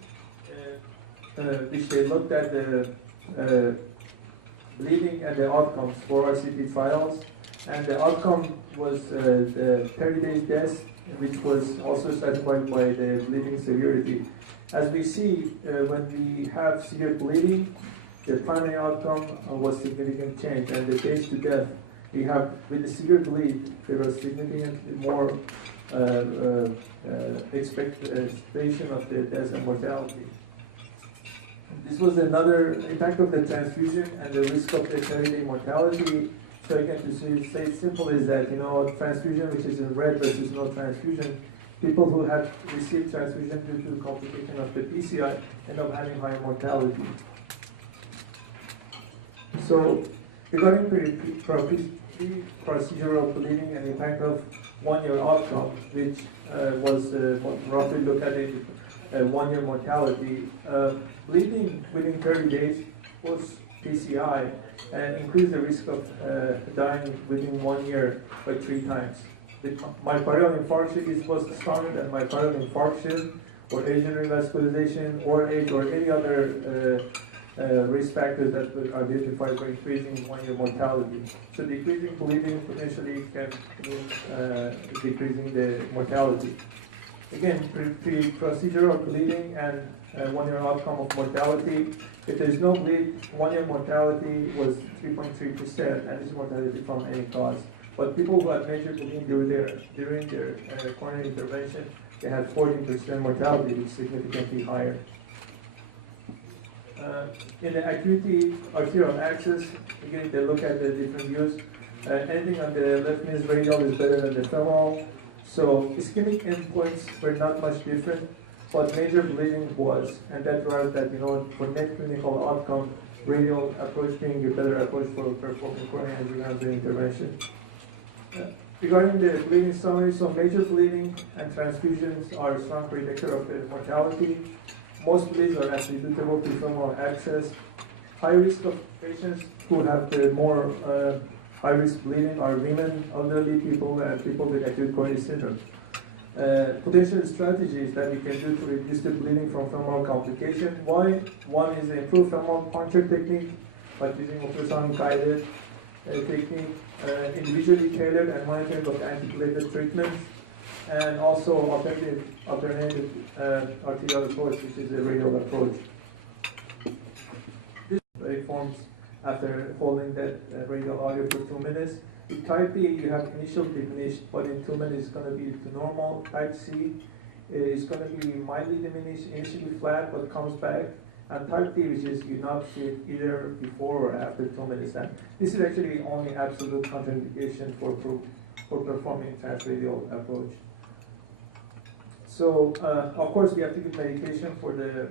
which they looked at the bleeding and the outcomes for RCT trials, and the outcome was the 30 days death, which was also stratified by the bleeding severity. As we see, when we have severe bleeding, the primary outcome was significant change, and the days to death, we have, with the severe bleed, there was significantly more expectation of the death and mortality. This was another impact of the transfusion and the risk of the 30-day mortality. So again, to say it simple is that, transfusion, which is in red versus no transfusion, people who have received transfusion due to complication of the PCI end up having higher mortality. So regarding procedural bleeding and impact of 1-year outcome, which was roughly looked at in 1-year mortality, bleeding within 30 days post PCI and increased the risk of dying within 1 year by 3 times. The myocardial infarction was stronger than myocardial infarction or agent revascularization or age or any other risk factors that were identified by increasing 1-year mortality. So decreasing bleeding potentially can mean decreasing the mortality. Again, procedural bleeding and 1-year outcome of mortality. If there is no bleed, 1-year mortality was 3.3%, and this is mortality from any cause. But people who had major bleeding during their coronary intervention, they had 14% mortality, which is significantly higher. In the acuity arterial axis, again, they look at the different views. Anything on the left means radial is better than the femoral. So ischemic endpoints were not much different, but major bleeding was, and that drives that, for net clinical outcome, radial approach being a better approach for performing coronary angiogram intervention. Regarding the bleeding summary, so major bleeding and transfusions are a strong predictor of the mortality. Most bleeds are attributable to femoral access. High risk of patients who have the more high-risk bleeding are women, elderly people, and people with acute coronary syndrome. Potential strategies that we can do to reduce the bleeding from femoral complication. One is the improved femoral puncture technique, like using ultrasound-guided technique, individually tailored and monitoring of antiplatelet treatments, and also alternative arterial approach, which is a radial approach. This forms after holding that radial audio for 2 minutes. In type B, you have initial diminished, but in 2 minutes it's going to be to normal. Type C is going to be mildly diminished, initially flat, but comes back. And type D, which is you not see it either before or after 2 minutes. And this is actually only absolute contraindication for performing transradial approach. So, of course, we have to give medication for the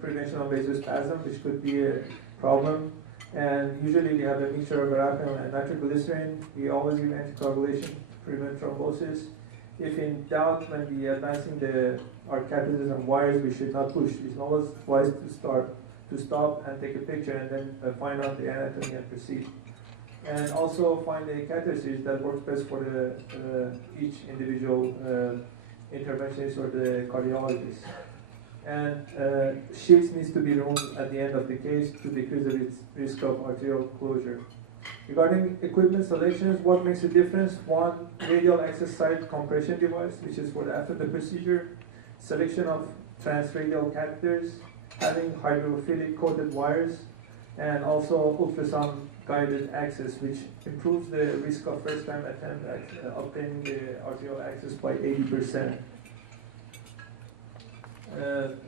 prevention of vasospasm, which could be a problem. And usually we have a mixture of verapamil and nitroglycerin. We always give anticoagulation to prevent thrombosis. If in doubt, when we are advancing our catheters and wires, we should not push. It's always wise to stop and take a picture and then find out the anatomy and proceed. And also find a catheter series that works best for each individual interventionist or the cardiologist. And sheets needs to be removed at the end of the case to decrease the risk of arterial closure. Regarding equipment selections, what makes a difference? One, radial access site compression device, which is for after the procedure, selection of transradial catheters, having hydrophilic coated wires, and also ultrasound guided access, which improves the risk of first time attempt at obtaining the arterial access by 80%.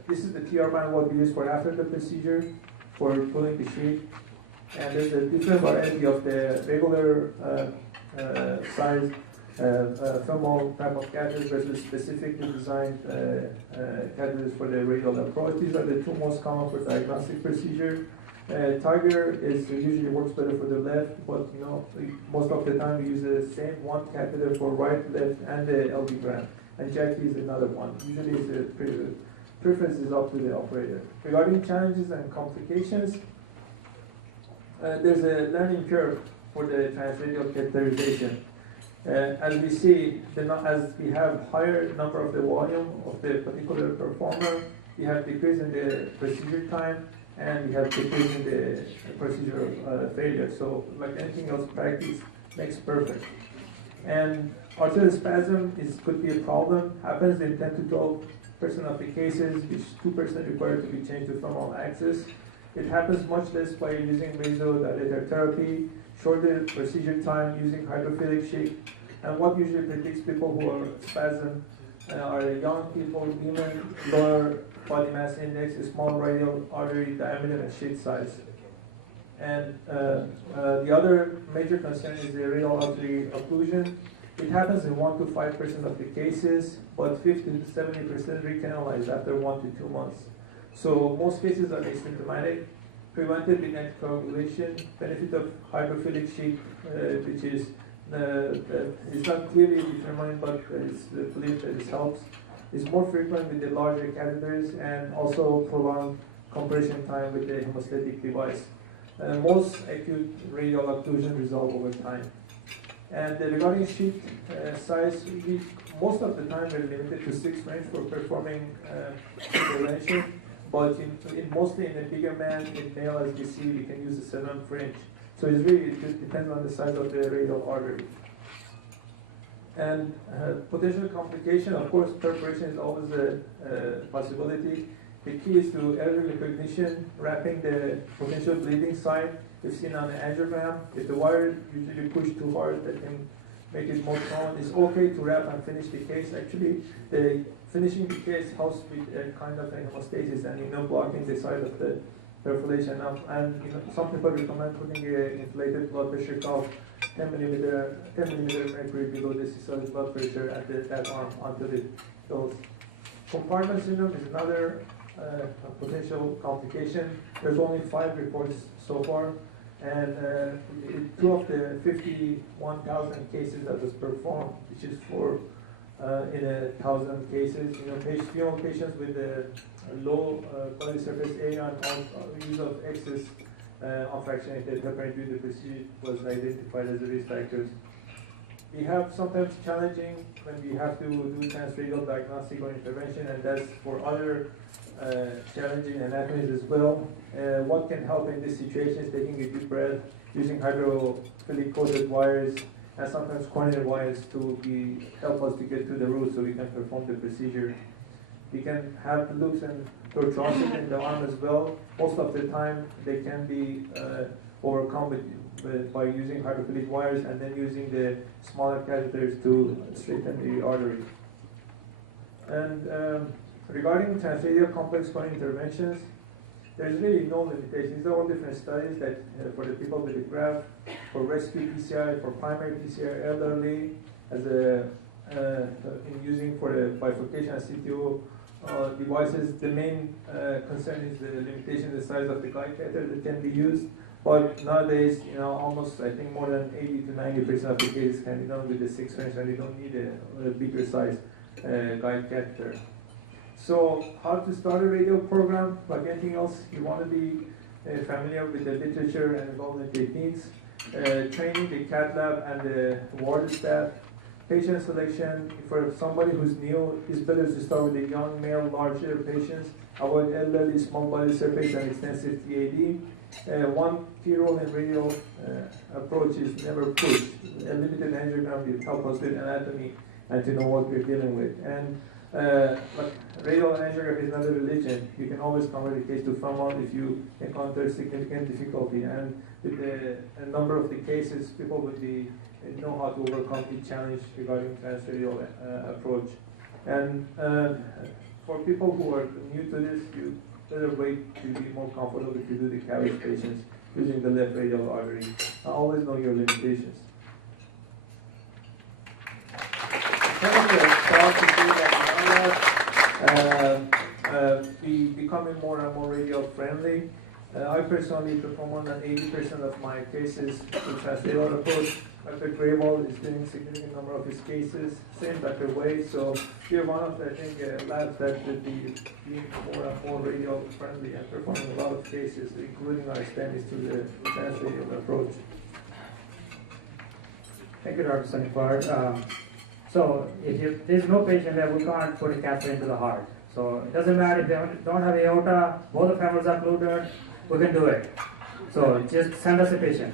This is the TR band what we use for after the procedure for pulling the sheet. And there's a different variety of the regular size femoral type of catheters versus specifically designed catheters for the radial approach. These are the two most common for diagnostic procedure. Tiger usually works better for the left, but most of the time we use the same one catheter for right, left, and the LV gram. And Jackie is another one. Usually it's preference is up to the operator. Regarding challenges and complications, there's a learning curve for the transradial catheterization. As we see, as we have higher number of the volume of the particular performer, we have decrease in the procedure time, and we have decrease in the procedure failure. So, like anything else, practice makes perfect. And arterial spasm could be a problem. Happens in 10 to 12% of the cases, which 2% require to be changed to femoral axis. It happens much less by using vasodilator therapy, shorter procedure time using hydrophilic sheet. And what usually predicts people who are spasm are young people, women, lower body mass index, small radial artery diameter, and sheet size. And the other major concern is the radial artery occlusion. It happens in 1 to 5% of the cases, but 50 to 70% recanalize after 1 to 2 months. So most cases are asymptomatic, prevented with anticoagulation, benefit of hydrophilic sheet, which is it's not clearly determined, but it's believed that it helps. It's more frequent with the larger catheters and also prolonged compression time with the hemostatic device. Most acute radial occlusion resolve over time. And regarding sheet size, most of the time we're limited to 6 French for performing intervention, but mostly in a bigger man, in male as we see, we can use a 7 French. So it just depends on the size of the radial artery. And potential complication, of course, perforation is always a possibility. The key is to early recognition, wrapping the potential bleeding site. We've seen on the angiogram, if the wire usually pushed too hard, that can make it more prone. It's okay to wrap and finish the case. Actually, finishing the case helps with a kind of a hemostasis and blocking the side of the perforation. And some people recommend putting an inflated blood pressure cuff 10 millimeter mercury below the systolic blood pressure at that arm until it goes. Compartment syndrome is another potential complication. There's only 5 reports so far, and 2 of the 51,000 cases that was performed, which is for in 1,000 cases, female patients with low body surface area and use of excess unfractionated heparin due to procedure was identified as the risk factors. We have sometimes challenging when we have to do transradial diagnostic or intervention, and that's for other challenging anatomies as well. What can help in this situation is taking a deep breath, using hydrophilic coated wires, and sometimes coronary wires to help us to get to the root so we can perform the procedure. We can have loops and tortuosity in the arm as well. Most of the time they can be overcome by using hydrophilic wires and then using the smaller catheters to straighten the artery. And regarding transradial complex coronary interventions, there's really no limitations. These are all different studies that for the people with the graft, for rescue PCI, for primary PCI, elderly, as in using for the bifurcation and CTO devices. The main concern is the limitation, the size of the guide catheter that can be used. But nowadays, almost I think more than 80 to 90% of the cases can be done with the 6 French, and you don't need a bigger size guide catheter. So how to start a radio program? Like anything else, you want to be familiar with the literature and involvement techniques, training the cath lab and the ward staff, patient selection. For somebody who's new, it's better to start with the young male, larger patients, avoid elderly, small body surface, and extensive TAD. One key role in radial approach is never push. A limited angiogram will help us with anatomy and to know what we're dealing with. And like radial angiogram is not a religion. You can always convert the case to femoral if you encounter significant difficulty. And with a number of the cases, people would know how to overcome the challenge regarding transradial approach. And for people who are new to this, you better wait to be more comfortable to do the CABG patients using the left radial artery. Always know your limitations. Be becoming more and more radial friendly. I personally perform more than 80% of my cases with transcatheter approach. Dr. Grable is doing significant number of his cases, same Dr. Wade. So we are one of the, I think, labs that will be being more and more radial friendly and performing a lot of cases, including our studies to the transcatheter approach. Thank you, Dr. Sunnyford. So if there's no patient that we can't put a catheter into the heart. So it doesn't matter if they don't have aorta, both the femurs are occluded, we can do it. So just send us a patient.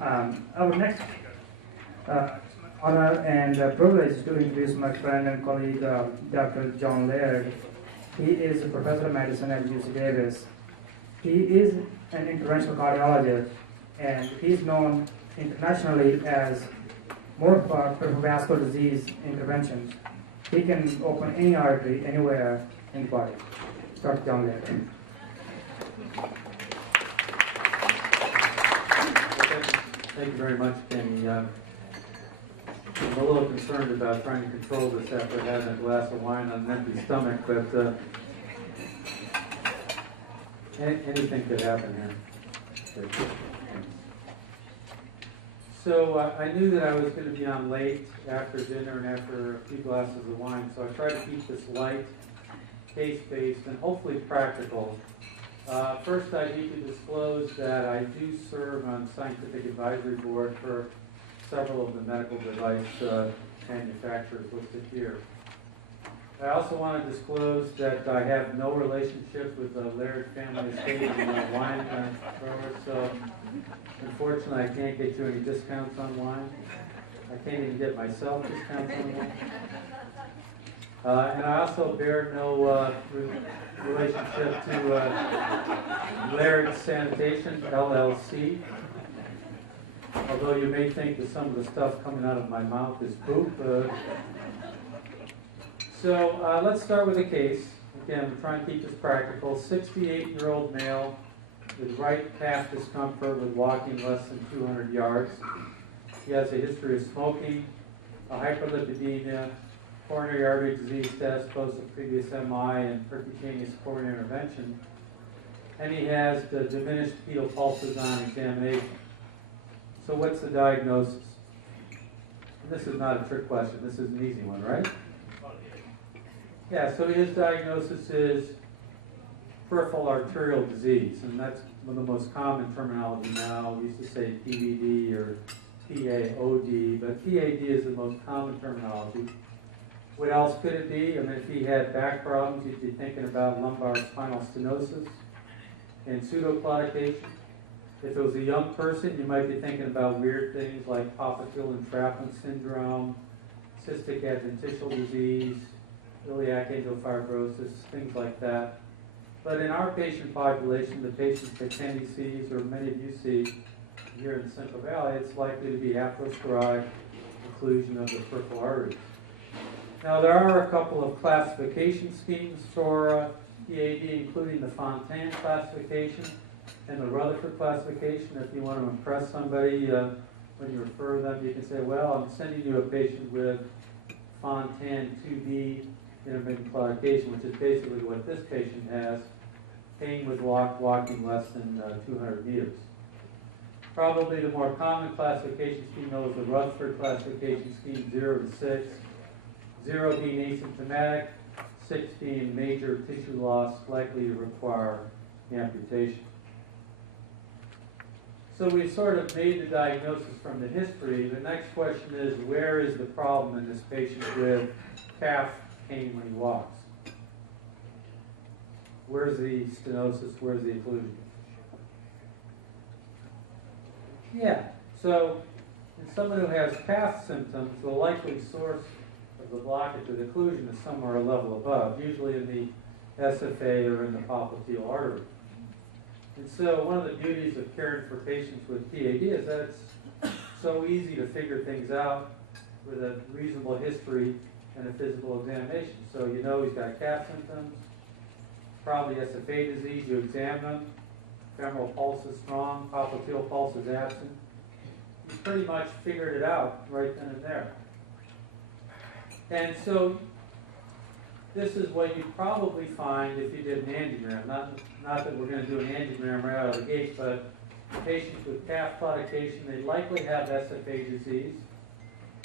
Our next honor and privilege to introduce my friend and colleague, Dr. John Laird. He is a professor of medicine at UC Davis. He is an interventional cardiologist, and he's known internationally as more for cardiovascular disease interventions. He can open any artery anywhere in the body. Dr. John Laird. Thank you very much, Kenny. I'm a little concerned about trying to control this after having a glass of wine on an empty stomach, but anything could happen here. So I knew that I was going to be on late after dinner and after a few glasses of wine, so I tried to keep this light, case-based, and hopefully practical. First, I need to disclose that I do serve on scientific advisory board for several of the medical device manufacturers listed here. I also want to disclose that I have no relationship with the Laird family estate and wine growers, so unfortunately I can't get you any discounts on wine. I can't even get myself discounts on wine. And I also bear no relationship to Laird Sanitation, LLC. Although you may think that some of the stuff coming out of my mouth is poop. So let's start with a case. Again, we're trying to keep this practical. 68-year-old male with right calf discomfort with walking less than 200 yards. He has a history of smoking, a hyperlipidemia, coronary artery disease test, post a previous MI and percutaneous coronary intervention. And he has the diminished pedal pulses on examination. So what's the diagnosis? And this is not a trick question. This is an easy one, right? Yeah, so his diagnosis is peripheral arterial disease, and that's one of the most common terminology now. We used to say PVD or PAOD, but PAD is the most common terminology. What else could it be? I mean, if he had back problems, you'd be thinking about lumbar spinal stenosis and pseudoclaudication. If it was a young person, you might be thinking about weird things like popliteal entrapment syndrome, cystic adventitial disease, iliac angiofibrosis, things like that. But in our patient population, the patients that Kenny sees, or many of you see here in the Central Valley, it's likely to be atherosclerotic occlusion of the peripheral arteries. Now, there are a couple of classification schemes for PAD, including the Fontaine classification and the Rutherford classification. If you want to impress somebody, when you refer them, you can say, well, I'm sending you a patient with Fontaine 2B intermittent claudication, which is basically what this patient has, pain with walking less than 200 meters. Probably the more common classification scheme, though, is the Rutherford classification scheme, 0 to 6. 0 being asymptomatic, 6 being major tissue loss, likely to require amputation. So we sort of made the diagnosis from the history. The next question is, where is the problem in this patient with calf pain when he walks? Where's the stenosis? Where's the occlusion? Yeah, so in someone who has calf symptoms, the likely source of the blockage or the occlusion is somewhere a level above, usually in the SFA or in the popliteal artery. And so one of the beauties of caring for patients with PAD is that it's so easy to figure things out with a reasonable history and a physical examination. So you know he's got calf symptoms, probably SFA disease, you examine him, femoral pulse is strong, popliteal pulse is absent. You pretty much figured it out right then and there. And so this is what you'd probably find if you did an angiogram. Not that we're going to do an angiogram right out of the gate, but patients with calf claudication, they likely have SFA disease.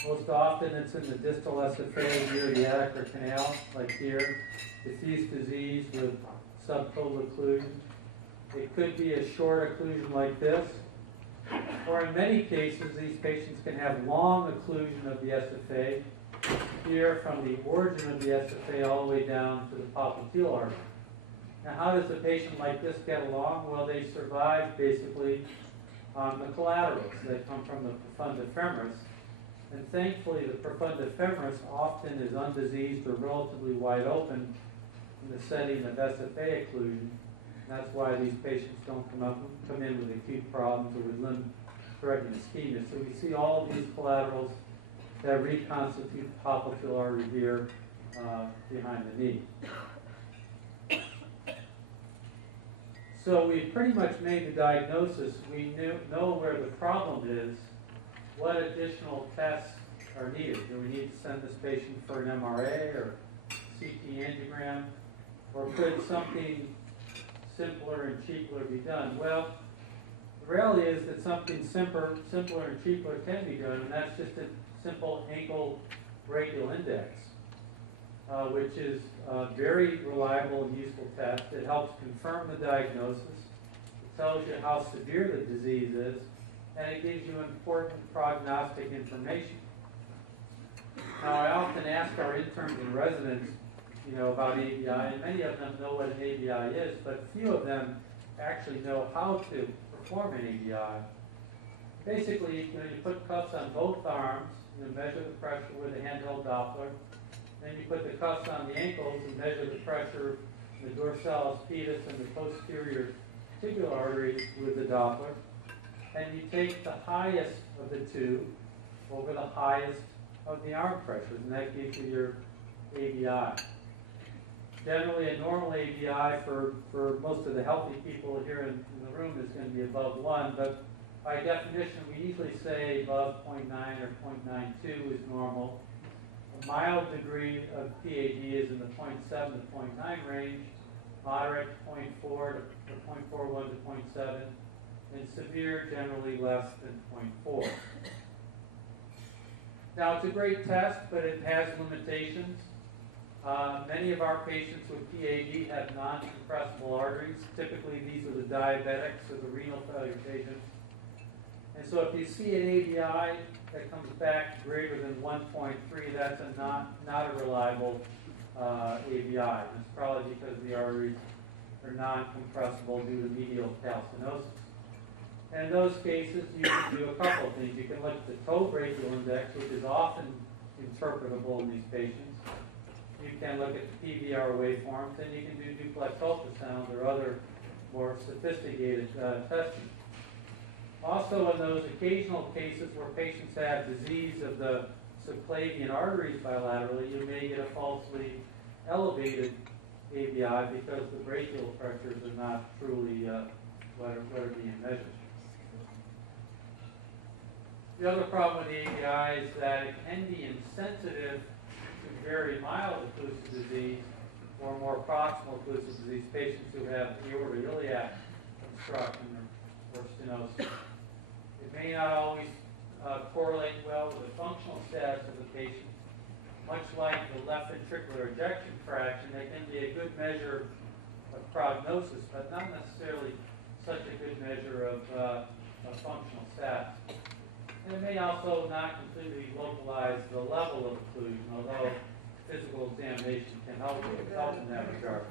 Most often it's in the distal SFA near the adductor canal, like here. Diffuse disease with subtotal occlusion. It could be a short occlusion like this. Or in many cases, these patients can have long occlusion of the SFA, here from the origin of the SFA all the way down to the popliteal artery. Now, how does a patient like this get along? Well, they survive basically on the collaterals that come from the profunda femoris. And thankfully, the profunda femoris often is undiseased or relatively wide open in the setting of SFA occlusion. And that's why these patients don't come in with acute problems or with limb-threatening ischemia. So we see all of these collaterals that reconstitute the popliteal artery here behind the knee. So we pretty much made the diagnosis. We know where the problem is. What additional tests are needed? Do we need to send this patient for an MRA or CT angiogram? Or could something simpler and cheaper be done? Well, the reality is that something simpler and cheaper can be done, and that's just a simple ankle brachial index, which is a very reliable and useful test. It helps confirm the diagnosis. It tells you how severe the disease is, and it gives you important prognostic information. Now, I often ask our interns and residents, about ABI, and many of them know what an ABI is, but few of them actually know how to perform an ABI. Basically, you put cuffs on both arms, measure the pressure with a handheld Doppler. Then you put the cuffs on the ankles and measure the pressure in the dorsalis pedis and the posterior tibial arteries with the Doppler. And you take the highest of the two over the highest of the arm pressures, and that gives you your ABI. Generally, a normal ABI for most of the healthy people here in the room is going to be above 1, but by definition, we usually say above 0.9 or 0.92 is normal. A mild degree of PAD is in the 0.7 to 0.9 range, moderate 0.4 to 0.41 to 0.7, and severe generally less than 0.4. Now, it's a great test, but it has limitations. Many of our patients with PAD have non-compressible arteries. Typically, these are the diabetics or the renal failure patients. And so if you see an ABI that comes back greater than 1.3, that's not a reliable ABI. And it's probably because the arteries are non-compressible due to medial calcinosis. And in those cases, you can do a couple of things. You can look at the toe brachial index, which is often interpretable in these patients. You can look at the PVR waveforms, and you can do duplex ultrasound or other more sophisticated testing. Also, in those occasional cases where patients have disease of the subclavian arteries bilaterally, you may get a falsely elevated ABI because the brachial pressures are not truly what are being measured. The other problem with the ABI is that it can be insensitive to very mild occlusive disease or more proximal occlusive disease, patients who have aortoiliac obstruction or stenosis. It may not always correlate well with the functional status of the patient. Much like the left ventricular ejection fraction, they can be a good measure of prognosis, but not necessarily such a good measure of functional status. And it may also not completely localize the level of occlusion, although physical examination can help in that regard.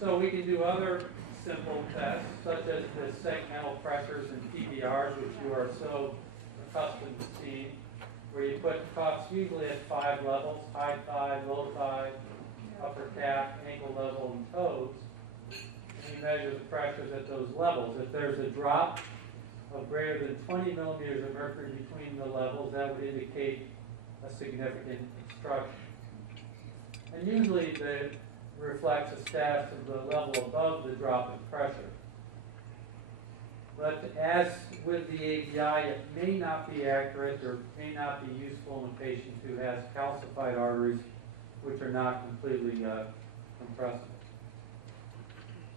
So we can do other simple tests, such as the segmental pressures and PVRs, which you are so accustomed to seeing, where you put cuffs usually at 5 levels: high thigh, low thigh, upper calf, ankle level, and toes. And you measure the pressures at those levels. If there's a drop of greater than 20 millimeters of mercury between the levels, that would indicate a significant obstruction. And usually that reflects a status of the level above the drop in pressure. But as with the ABI, it may not be accurate or may not be useful in a patient who has calcified arteries which are not completely compressible.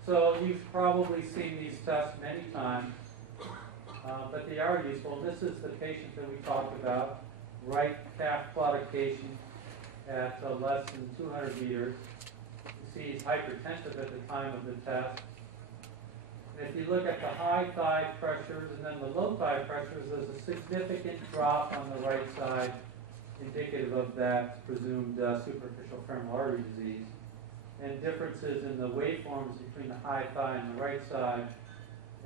So you've probably seen these tests many times, but they are useful. This is the patient that we talked about, right calf claudication at less than 200 meters. You see he's hypertensive at the time of the test. And if you look at the high thigh pressures and then the low thigh pressures, there's a significant drop on the right side, indicative of that presumed superficial femoral artery disease, and differences in the waveforms between the high thigh and the right side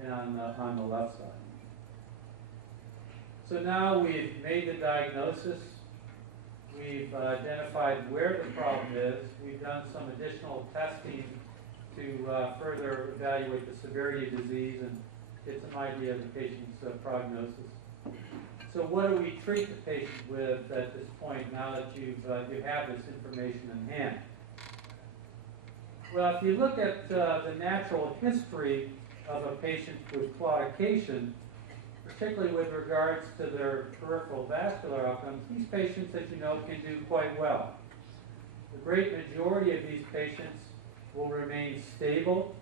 and on the left side. So now we've made the diagnosis. We've identified where the problem is. We've done some additional testing to further evaluate the severity of disease and get some idea of the patient's prognosis. So what do we treat the patient with at this point now that you have this information in hand? Well, if you look at the natural history of a patient with claudication, particularly with regards to their peripheral vascular outcomes, these patients, as you know, can do quite well. The great majority of these patients will remain stable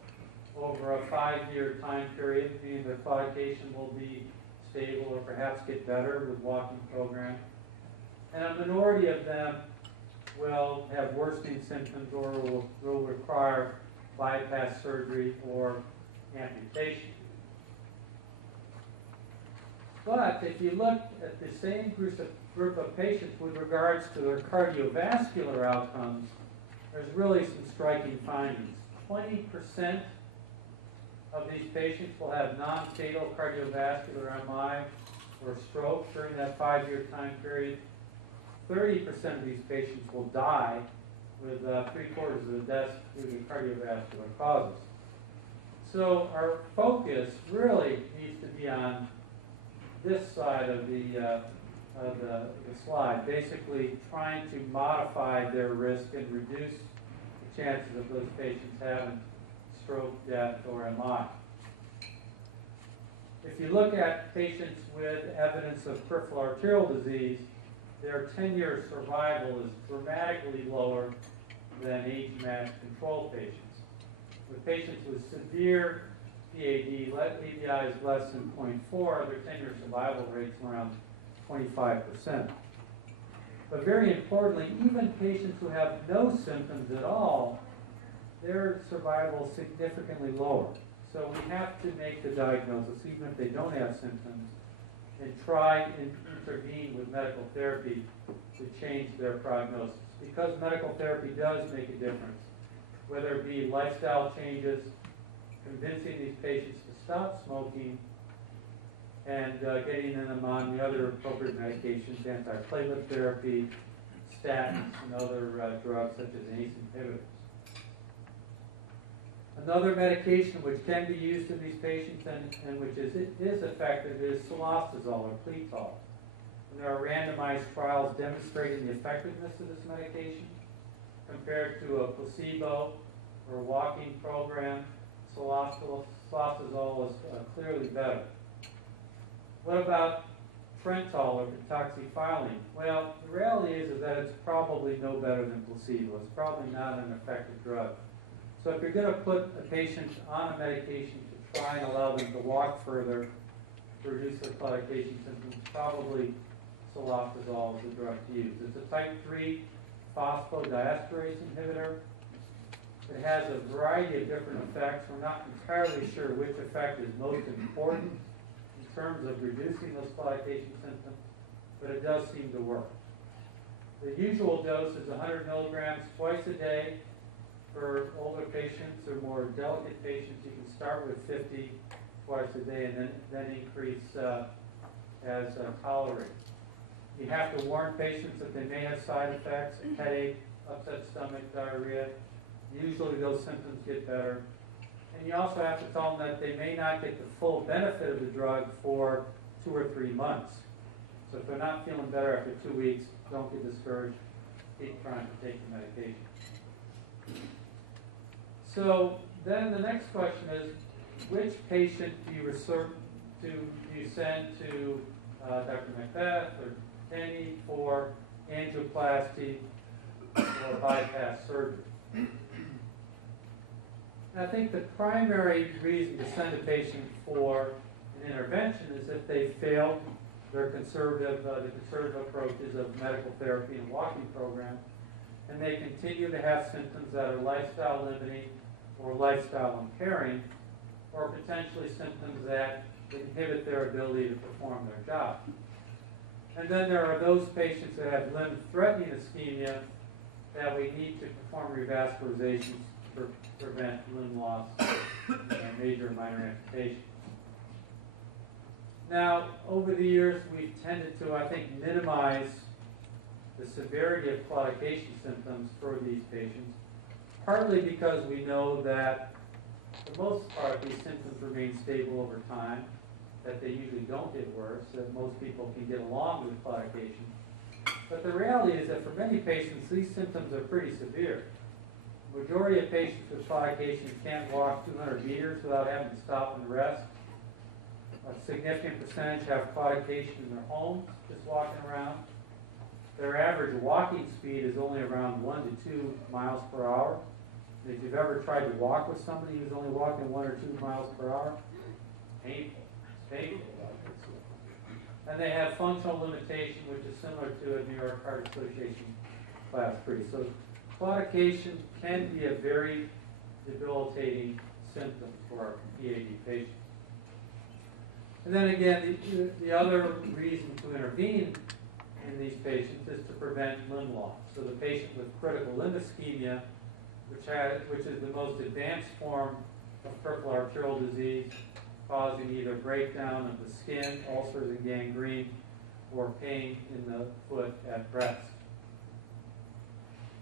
over a 5-year time period, meaning their claudication will be stable or perhaps get better with walking program. And a minority of them will have worsening symptoms or will require bypass surgery or amputation. But if you look at the same group of patients with regards to their cardiovascular outcomes, there's really some striking findings. 20% of these patients will have non-fatal cardiovascular MI or stroke during that 5-year time period. 30% of these patients will die, with 3/4 of the deaths due to cardiovascular causes. So our focus really needs to be on this side of the slide, basically trying to modify their risk and reduce the chances of those patients having stroke, death, or MI. If you look at patients with evidence of peripheral arterial disease, their 10-year survival is dramatically lower than age-matched control patients. With patients with severe PAD, ABI is less than 0.4, their 10-year survival rate's around 25%. But very importantly, even patients who have no symptoms at all, their survival is significantly lower. So we have to make the diagnosis, even if they don't have symptoms, and try and intervene with medical therapy to change their prognosis. Because medical therapy does make a difference, whether it be lifestyle changes, convincing these patients to stop smoking, and getting them on the other appropriate medications, antiplatelet therapy, statins, and other drugs such as ACE inhibitors. Another medication which can be used in these patients and which is effective is cilostazol or Pletol. And there are randomized trials demonstrating the effectiveness of this medication compared to a placebo or walking program. Cilostazol is clearly better. What about Trentol or doxyphylline? Well, the reality is that it's probably no better than placebo. It's probably not an effective drug. So if you're going to put a patient on a medication to try and allow them to walk further, to reduce their claudication symptoms, probably cilostazol is the drug to use. It's a type 3 phosphodiesterase inhibitor. It has a variety of different effects. We're not entirely sure which effect is most important in terms of reducing those claudication symptoms, but it does seem to work. The usual dose is 100 milligrams twice a day. For older patients or more delicate patients, you can start with 50 twice a day and then increase as tolerated. You have to warn patients that they may have side effects, headache, upset stomach, diarrhea. Usually those symptoms get better. And you also have to tell them that they may not get the full benefit of the drug for 2 or 3 months. So if they're not feeling better after 2 weeks, don't get discouraged. Keep trying to take the medication. So then the next question is, which patient do you send to Dr. Macbeth or Penny for angioplasty or bypass surgery. And I think the primary reason to send a patient for an intervention is if they failed their conservative approaches of medical therapy and walking program, and they continue to have symptoms that are lifestyle limiting or lifestyle impairing, or potentially symptoms that inhibit their ability to perform their job. And then there are those patients that have limb-threatening ischemia that we need to perform revascularizations to prevent limb loss and major and minor amputations. Now, over the years, we've tended to, I think, minimize the severity of claudication symptoms for these patients, partly because we know that for the most part, these symptoms remain stable over time, that they usually don't get worse, that most people can get along with claudication. But the reality is that for many patients, these symptoms are pretty severe. The majority of patients with claudication can't walk 200 meters without having to stop and rest. A significant percentage have claudication in their homes, just walking around. Their average walking speed is only around 1 to 2 miles per hour. And if you've ever tried to walk with somebody who's only walking 1 or 2 miles per hour, painful. It's painful. And they have functional limitation, which is similar to a New York Heart Association class 3. So claudication can be a very debilitating symptom for our PAD patients. And then again, the other reason to intervene in these patients is to prevent limb loss. So the patient with critical limb ischemia, which is the most advanced form of peripheral arterial disease, causing either breakdown of the skin, ulcers and gangrene, or pain in the foot at rest.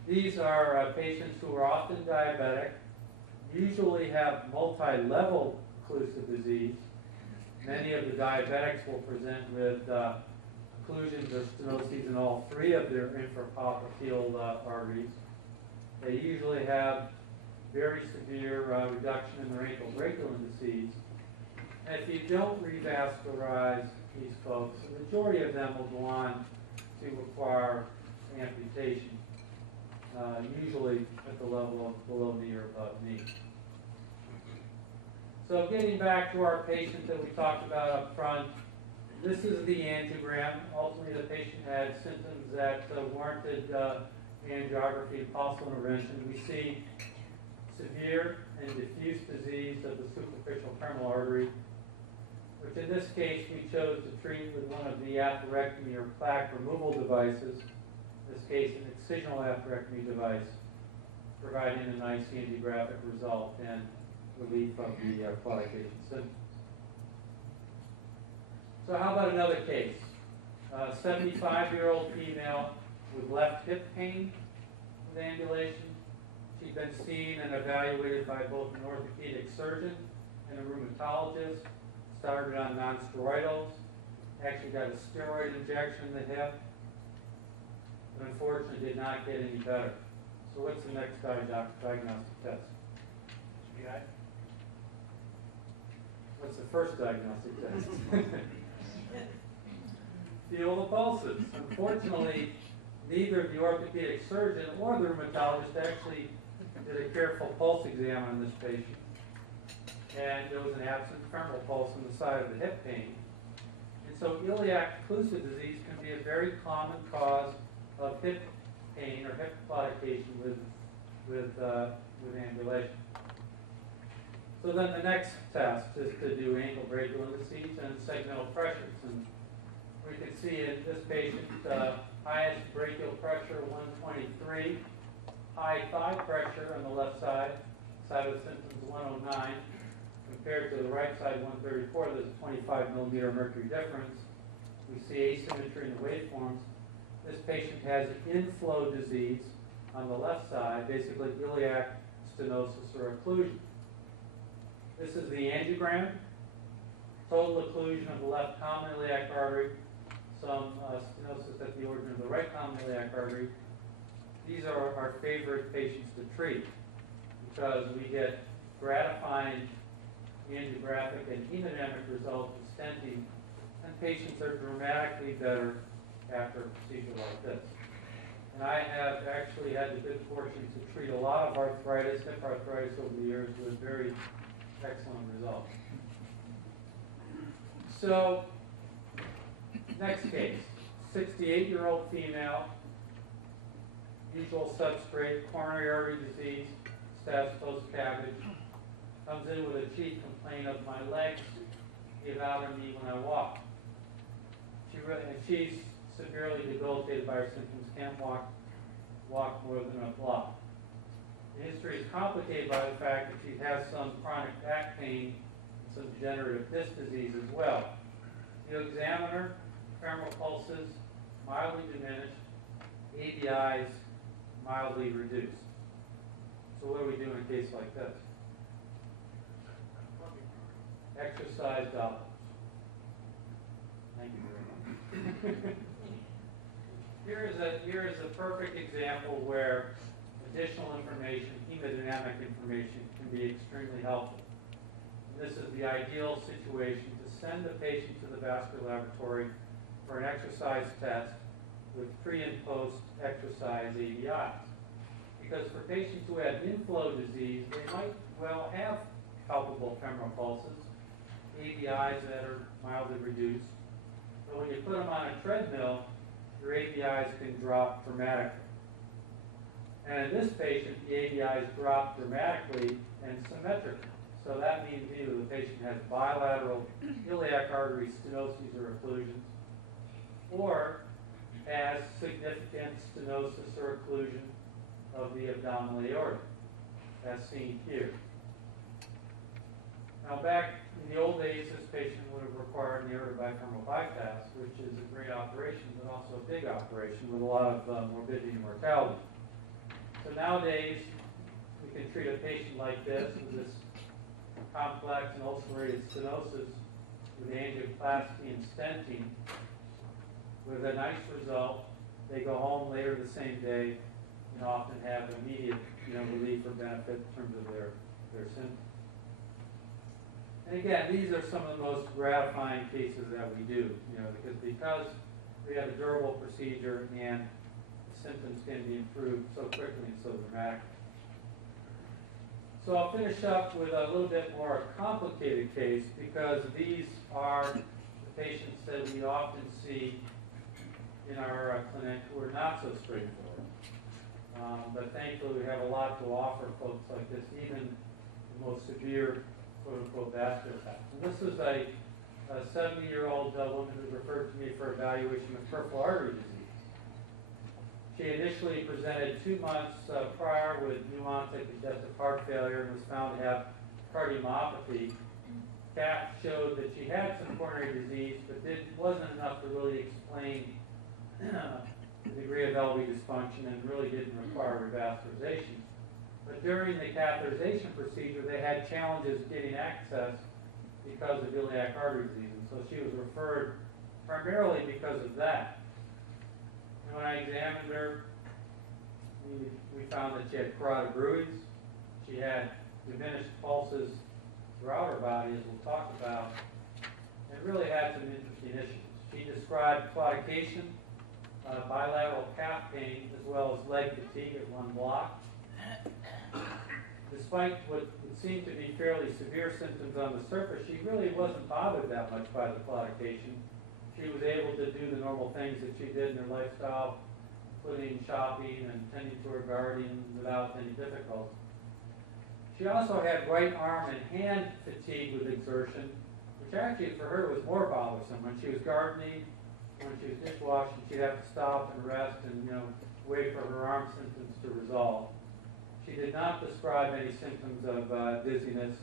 These are patients who are often diabetic, usually have multi-level occlusive disease. Many of the diabetics will present with occlusions or stenoses in all 3 of their infrapopliteal arteries. They usually have very severe reduction in their ankle brachial indices. And if you don't revascularize these folks, the majority of them will go on to require amputation, usually at the level of below knee or above knee. So getting back to our patient that we talked about up front, this is the angiogram. Ultimately, the patient had symptoms that warranted angiography and possible intervention. We see severe and diffuse disease of the superficial femoral artery, which in this case we chose to treat with one of the atherectomy or plaque removal devices, in this case an excisional atherectomy device, providing a nice angiographic result and relief of the claudication symptoms. So how about another case? A 75-year-old female with left hip pain with ambulation. She'd been seen and evaluated by both an orthopedic surgeon and a rheumatologist. Started on non-steroidals, actually got a steroid injection in the hip, but unfortunately did not get any better. So what's the next diagnostic test? GI? What's the first diagnostic test? Feel the pulses. Unfortunately, neither the orthopedic surgeon or the rheumatologist actually did a careful pulse exam on this patient. And there was an absent femoral pulse on the side of the hip pain. And so iliac occlusive disease can be a very common cause of hip pain or hip claudication with ambulation. So then the next test is to do ankle brachial indices and segmental pressures. And we can see in this patient, highest brachial pressure 123, high thigh pressure on the left side of symptoms 109. Compared to the right side, 134, there's a 25 millimeter mercury difference. We see asymmetry in the waveforms. This patient has inflow disease on the left side, basically iliac stenosis or occlusion. This is the angiogram, total occlusion of the left common iliac artery, some stenosis at the origin of the right common iliac artery. These are our favorite patients to treat because we get gratifying angiographic and hemodynamic results of stenting, and patients are dramatically better after a procedure like this. And I have actually had the good fortune to treat a lot of arthritis, hip arthritis over the years with very excellent results. So, next case, 68-year-old female, usual substrate, coronary artery disease, status post cabbage, comes in with a chief complaint of my legs give out on me when I walk. And she's severely debilitated by her symptoms, can't walk more than a block. The history is complicated by the fact that she has some chronic back pain and some degenerative disc disease as well. You examine her, femoral pulses mildly diminished, ABIs mildly reduced. So what do we do in a case like this? Exercise dollars. Thank you very much. Here is a perfect example where additional information, hemodynamic information, can be extremely helpful. And this is the ideal situation to send the patient to the vascular laboratory for an exercise test with pre and post exercise ABIs. Because for patients who have inflow disease, they might well have palpable femoral pulses, ABIs that are mildly reduced. But when you put them on a treadmill, your ABIs can drop dramatically. And in this patient, the ABIs drop dramatically and symmetrically. So that means either the patient has bilateral iliac artery stenoses or occlusions, or has significant stenosis or occlusion of the abdominal aorta, as seen here. Now back in the old days, this patient would have required an aortic bifemoral bypass, which is a great operation, but also a big operation with a lot of morbidity and mortality. So nowadays, we can treat a patient like this with this complex and ulcerated stenosis with angioplasty and stenting with a nice result. They go home later the same day and often have immediate relief or benefit in terms of their symptoms. And again, these are some of the most gratifying cases that we do, because we have a durable procedure and the symptoms can be improved so quickly and so dramatically. So I'll finish up with a little bit more complicated case because these are the patients that we often see in our clinic who are not so straightforward. But thankfully we have a lot to offer folks like this, even the most severe quote-unquote vascular pathogens. And this is a 70-year-old woman who referred to me for evaluation of peripheral artery disease. She initially presented 2 months prior with new onset congestive heart failure and was found to have cardiomyopathy. CAT showed that she had some coronary disease, but wasn't enough to really explain the degree of LV dysfunction and really didn't require revascularization. But during the catheterization procedure, they had challenges getting access because of iliac artery disease. And so she was referred primarily because of that. And when I examined her, we found that she had carotid bruits. She had diminished pulses throughout her body, as we'll talk about, and really had some interesting issues. She described claudication, bilateral calf pain, as well as leg fatigue at one block. Despite what would seem to be fairly severe symptoms on the surface, she really wasn't bothered that much by the claudication. She was able to do the normal things that she did in her lifestyle, including shopping and tending to her garden without any difficulty. She also had right arm and hand fatigue with exertion, which actually for her was more bothersome. When she was gardening, when she was dishwashing, she'd have to stop and rest and wait for her arm symptoms to resolve. She did not describe any symptoms of dizziness,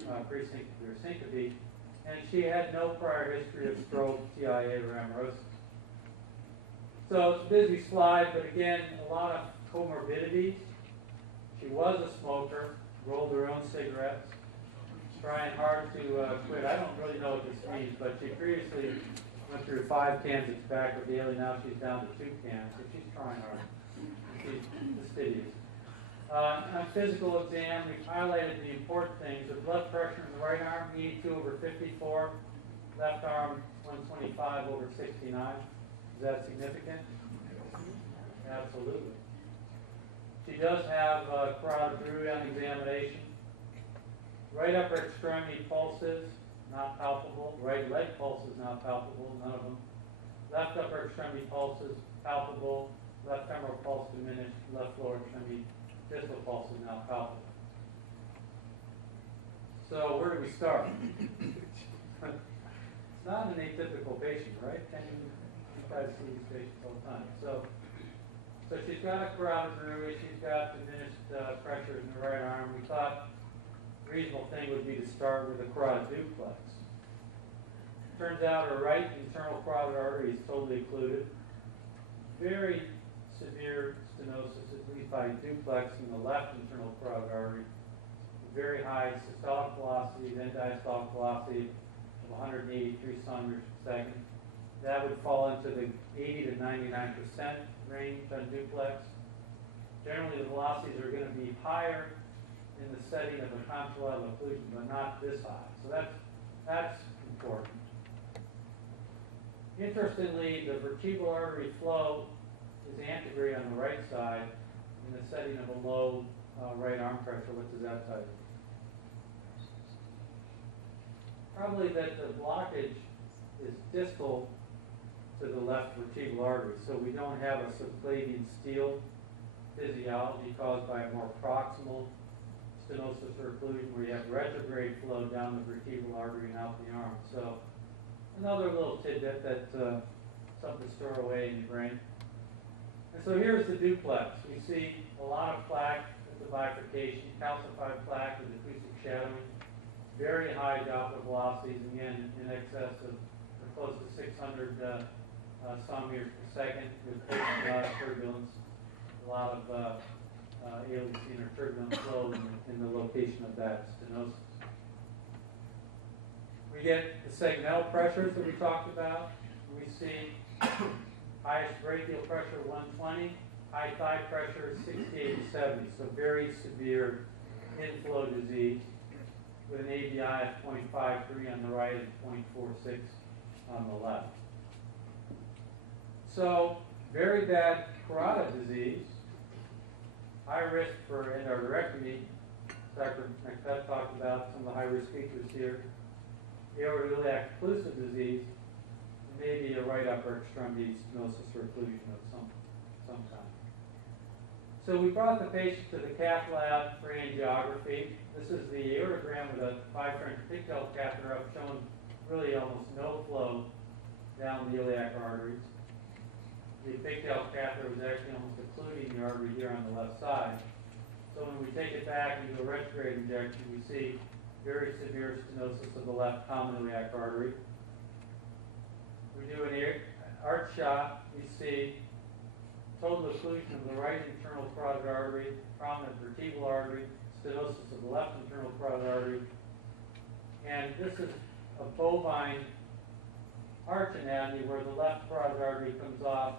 presyncope or syncope, and she had no prior history of stroke, TIA, or amaurosis. So it's a busy slide, but again, a lot of comorbidities. She was a smoker, rolled her own cigarettes, trying hard to quit. I don't really know what this means, but she previously went through 5 cans of tobacco daily. Now she's down to 2 cans, so she's trying hard. She's fastidious. On physical exam, we've highlighted the important things. The blood pressure in the right arm, 82/54. Left arm, 125/69. Is that significant? Absolutely. She does have carotid artery on examination. Right upper extremity pulses, not palpable. Right leg pulses, not palpable, none of them. Left upper extremity pulses, palpable. Left femoral pulse diminished. Left lower extremity distal pulse is now palpable. So where do we start? It's not an atypical patient, right? You guys see these patients all the time. So she's got a carotid artery. She's got diminished pressure in the right arm. We thought the reasonable thing would be to start with a carotid duplex. Turns out her right internal carotid artery is totally occluded. Very severe stenosis, at least by duplex in the left internal carotid artery. Very high systolic velocity, then diastolic velocity of 183 centimeters per second. That would fall into the 80 to 99% range on duplex. Generally, the velocities are going to be higher in the setting of a contralateral occlusion, but not this high. So that's important. Interestingly, the vertebral artery flow is antegrade on the right side in the setting of a low right arm pressure. What does that tell you? Probably that the blockage is distal to the left vertebral artery. So we don't have a subclavian steel physiology caused by a more proximal stenosis or occlusion where you have retrograde flow down the vertebral artery and out the arm. So another little tidbit that something to store away in your brain. And so here's the duplex. We see a lot of plaque at the bifurcation, calcified plaque with acoustic shadowing, very high Doppler velocities, again in excess of or close to 600 centimeters per second with turbulence, a lot of ALC or turbulent flow in the location of that stenosis. We get the segmental pressures that we talked about. We see highest brachial pressure 120, high thigh pressure 68 to 70, so very severe inflow disease with an ABI of 0.53 on the right and 0.46 on the left. So very bad carotid disease, high risk for endarterectomy. Dr. McFett talked about some of the high-risk features here. Aortoiliac occlusive disease, maybe a right upper extremity stenosis or occlusion of some kind. So we brought the patient to the cath lab for angiography. This is the aortogram with a 5-French pigtail catheter up, showing really almost no flow down the iliac arteries. The pigtail catheter was actually almost occluding the artery here on the left side. So when we take it back and do a retrograde injection, we see very severe stenosis of the left common iliac artery. We do an arch shot, we see total occlusion of the right internal carotid artery, prominent vertebral artery, stenosis of the left internal carotid artery. And this is a bovine arch anatomy where the left carotid artery comes off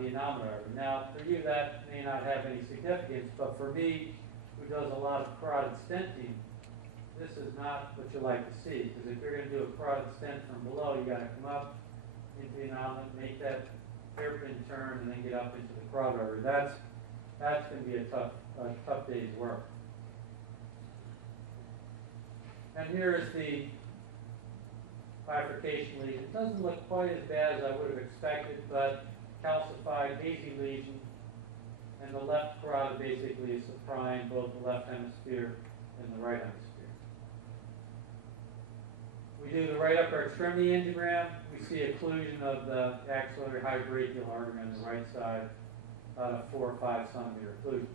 the innominate artery. Now, for you, that may not have any significance, but for me, who does a lot of carotid stenting, this is not what you like to see, because if you're going to do a carotid stent from below, you got to come up into the innominate, make that hairpin turn, and then get up into the carotid artery. That's going to be a tough day's work. And here is the bifurcation lesion. It doesn't look quite as bad as I would have expected, but calcified, hazy lesion, and the left carotid basically is supplying both the left hemisphere and the right hemisphere. We do the right upper extremity angiogram. We see occlusion of the axillary high brachial artery on the right side, about a 4 or 5 centimeter occlusion.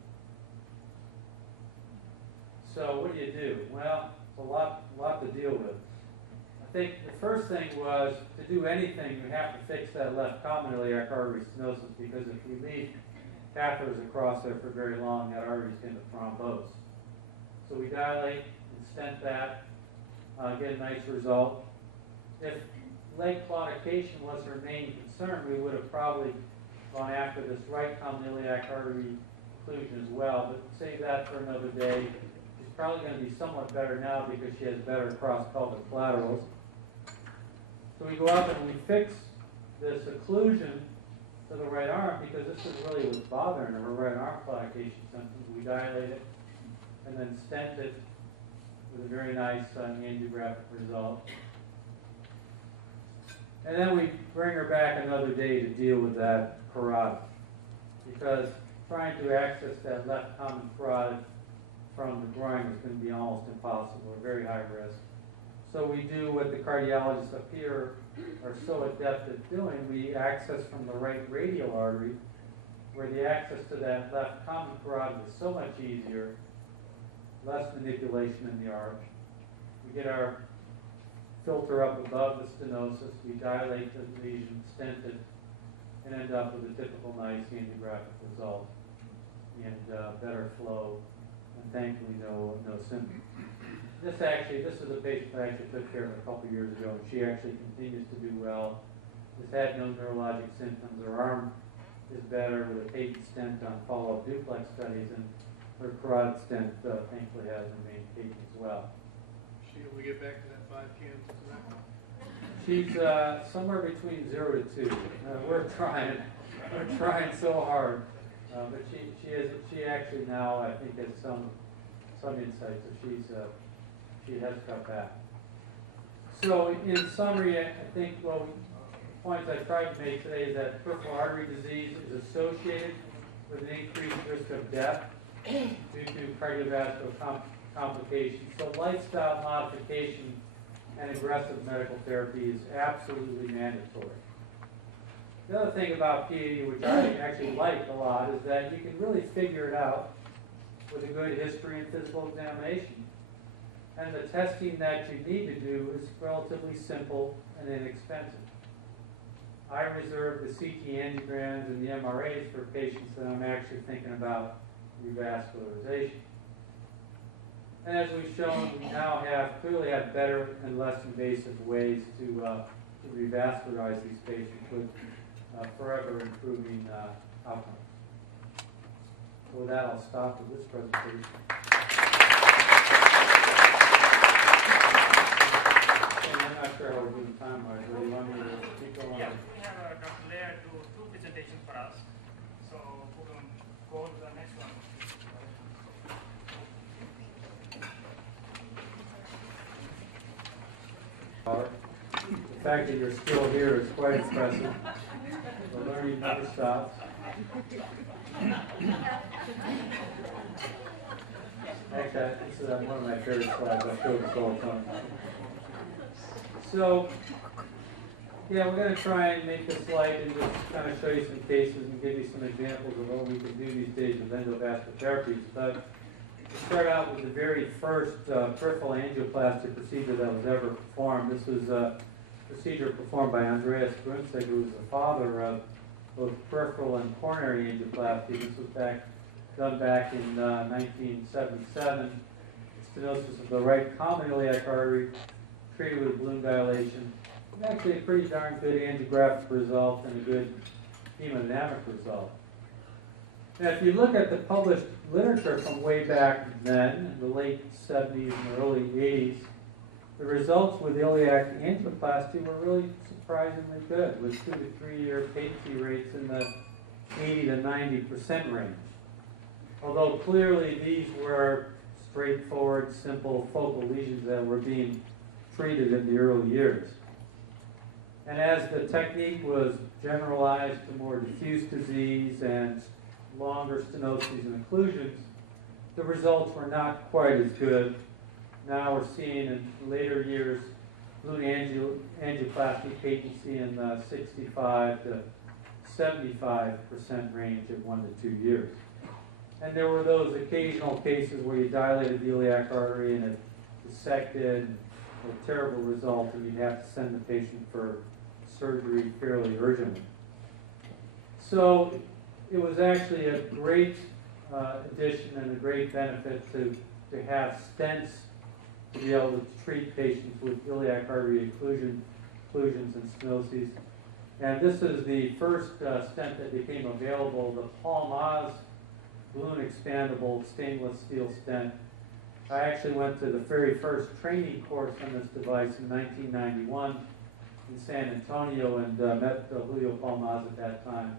So what do? Well, it's a lot to deal with. I think the first thing was to do anything, you have to fix that left common iliac artery stenosis, because if we leave catheters across there for very long, that artery is going to thrombose. So we dilate and stent that, get a nice result. If leg claudication was her main concern, we would have probably gone after this right common iliac artery occlusion as well, but save that for another day. She's probably going to be somewhat better now because she has better cross-pelvic collaterals. So we go up and we fix this occlusion to the right arm because this is really what's bothering her right arm claudication symptoms. We dilate it and then stent it with a very nice angiographic result. And then we bring her back another day to deal with that carotid because trying to access that left common carotid from the groin is going to be almost impossible or very high risk. So we do what the cardiologists up here are so adept at doing. We access from the right radial artery where the access to that left common carotid is so much easier, less manipulation in the arch. We get our filter up above the stenosis, we dilate the lesion, stent it, and end up with a typical nice angiographic result and better flow, and thankfully no symptoms. This is a patient I actually took care of a couple years ago, and she actually continues to do well. Has had no neurologic symptoms. Her arm is better with a patent stent on follow-up duplex studies, and her carotid stent thankfully has remained patent as well. Will we get back to that 5 cans tonight? She's somewhere between 0 to 2. We're trying so hard, but she actually now I think has some insight. So she has cut back. So in summary, I think the points I tried to make today is that peripheral artery disease is associated with an increased risk of death due to cardiovascular complications. So lifestyle modification and aggressive medical therapy is absolutely mandatory. The other thing about PAD, which I actually like a lot, is that you can really figure it out with a good history and physical examination. And the testing that you need to do is relatively simple and inexpensive. I reserve the CT angiograms and the MRAs for patients that I'm actually thinking about revascularization. And as we've shown, we now clearly have better and less invasive ways to revascularize these patients with forever improving outcomes. So with that, I'll stop with this presentation. And I'm not sure how we're doing time-wise, but you want me to keep going? Yeah, we have Dr. Lair do 2 presentations for us. So we're going to go to the next one. The fact that you're still here is quite impressive. The learning never stops. Actually, this is one of my favorite slides. I show this all the time. So, yeah, we're going to try and make this light and just kind of show you some cases and give you some examples of what we can do these days with endovascular therapies. But to start out with the very first peripheral angioplasty procedure that was ever performed. This was a procedure performed by Andreas Brunstig, who was the father of both peripheral and coronary angioplasty. This was done back in 1977. Stenosis of the right common iliac artery, treated with balloon dilation. And actually a pretty darn good angiographic result and a good hemodynamic result. Now, if you look at the published literature from way back then, in the late 70s and early 80s, the results with iliac angioplasty were really surprisingly good, with 2 to 3 year patency rates in the 80 to 90% range. Although clearly these were straightforward, simple focal lesions that were being treated in the early years. And as the technique was generalized to more diffuse disease and longer stenoses and occlusions, the results were not quite as good. Now we're seeing in later years balloon angioplasty patency in the 65 to 75% range at 1 to 2 years. And there were those occasional cases where you dilated the iliac artery and it dissected, a terrible result, and you'd have to send the patient for surgery fairly urgently. So it was actually a great addition and a great benefit to have stents to be able to treat patients with iliac artery occlusions and stenoses. And this is the first stent that became available, the Palmaz balloon expandable stainless steel stent. I actually went to the very first training course on this device in 1991 in San Antonio and met Julio Palmaz at that time.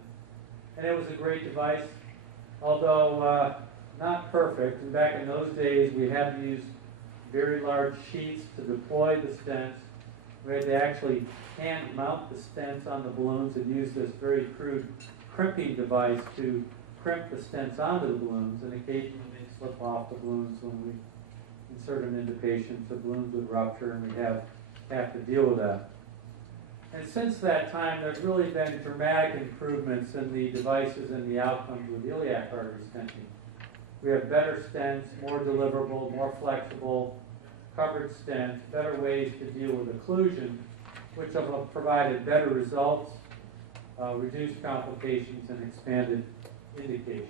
And it was a great device, although not perfect. And back in those days, we had to use very large sheets to deploy the stents. We had to actually hand mount the stents on the balloons and use this very crude crimping device to crimp the stents onto the balloons, and occasionally they'd slip off the balloons when we insert them into patients. The balloons would rupture and we'd have to deal with that. And since that time, there's really been dramatic improvements in the devices and the outcomes with iliac artery stenting. We have better stents, more deliverable, more flexible, covered stents, better ways to deal with occlusion, which have provided better results, reduced complications, and expanded indications.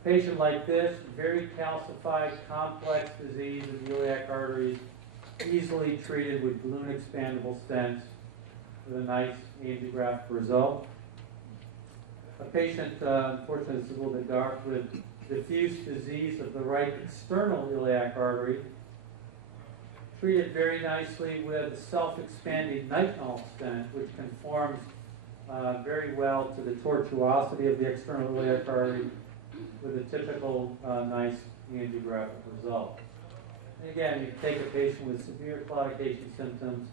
A patient like this, very calcified, complex disease of the iliac arteries, easily treated with balloon expandable stents with a nice angiographic result. A patient, unfortunately this is a little bit dark, with diffuse disease of the right external iliac artery, treated very nicely with a self-expanding nitinol stent, which conforms very well to the tortuosity of the external iliac artery with a typical nice angiographic result. And again, you take a patient with severe claudication symptoms,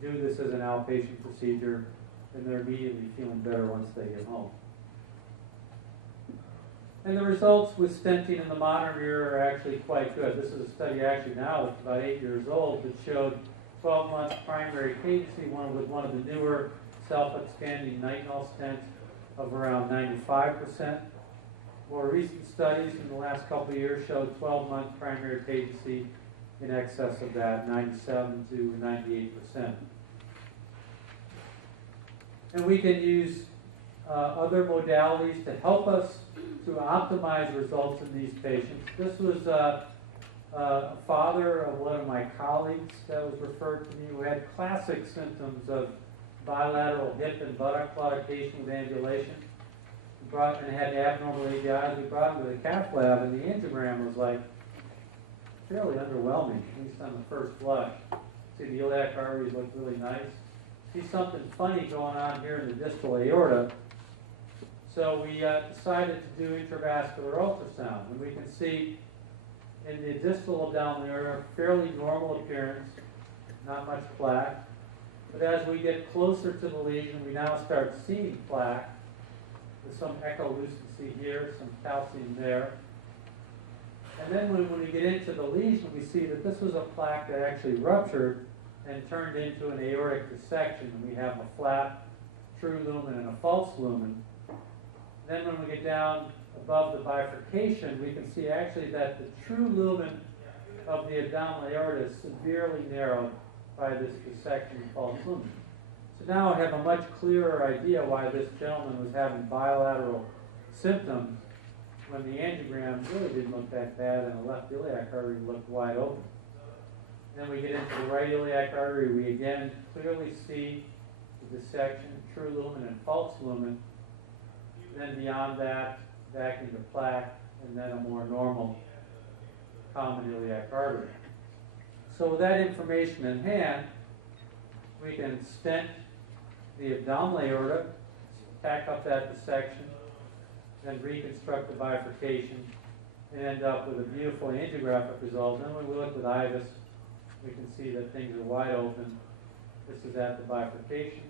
do this as an outpatient procedure, and they're immediately feeling better once they get home. And the results with stenting in the modern era are actually quite good. This is a study actually now that's about 8 years old that showed 12 months primary patency with one of the newer self-expanding nitinol stents of around 95%. More recent studies in the last couple of years showed 12-month primary patency in excess of that, 97 to 98%. And we can use other modalities to help us to optimize results in these patients. This was a father of one of my colleagues that was referred to me who had classic symptoms of bilateral hip and buttock claudication with ambulation. We brought and had abnormal AVIs. We brought him to the cath lab, and the angiogram was like fairly underwhelming, at least on the first blush. See, the iliac arteries look really nice. See something funny going on here in the distal aorta. So we decided to do intravascular ultrasound, and we can see in the distal abdominal aorta fairly normal appearance, not much plaque. But as we get closer to the lesion, we now start seeing plaque with some echolucency here, some calcium there. And then when we get into the lesion, we see that this was a plaque that actually ruptured and turned into an aortic dissection. And we have a flat true lumen and a false lumen. Then when we get down above the bifurcation, we can see actually that the true lumen of the abdominal aorta is severely narrowed by this dissection of false lumen. So now I have a much clearer idea why this gentleman was having bilateral symptoms when the angiogram really didn't look that bad and the left iliac artery looked wide open. Then we get into the right iliac artery, we again clearly see the dissection, true lumen and false lumen. Then beyond that, back into plaque, and then a more normal common iliac artery. So with that information in hand, we can stent the abdominal aorta, tack up that dissection, then reconstruct the bifurcation, and end up with a beautiful angiographic result. Then when we look with IVUS, we can see that things are wide open. This is at the bifurcation,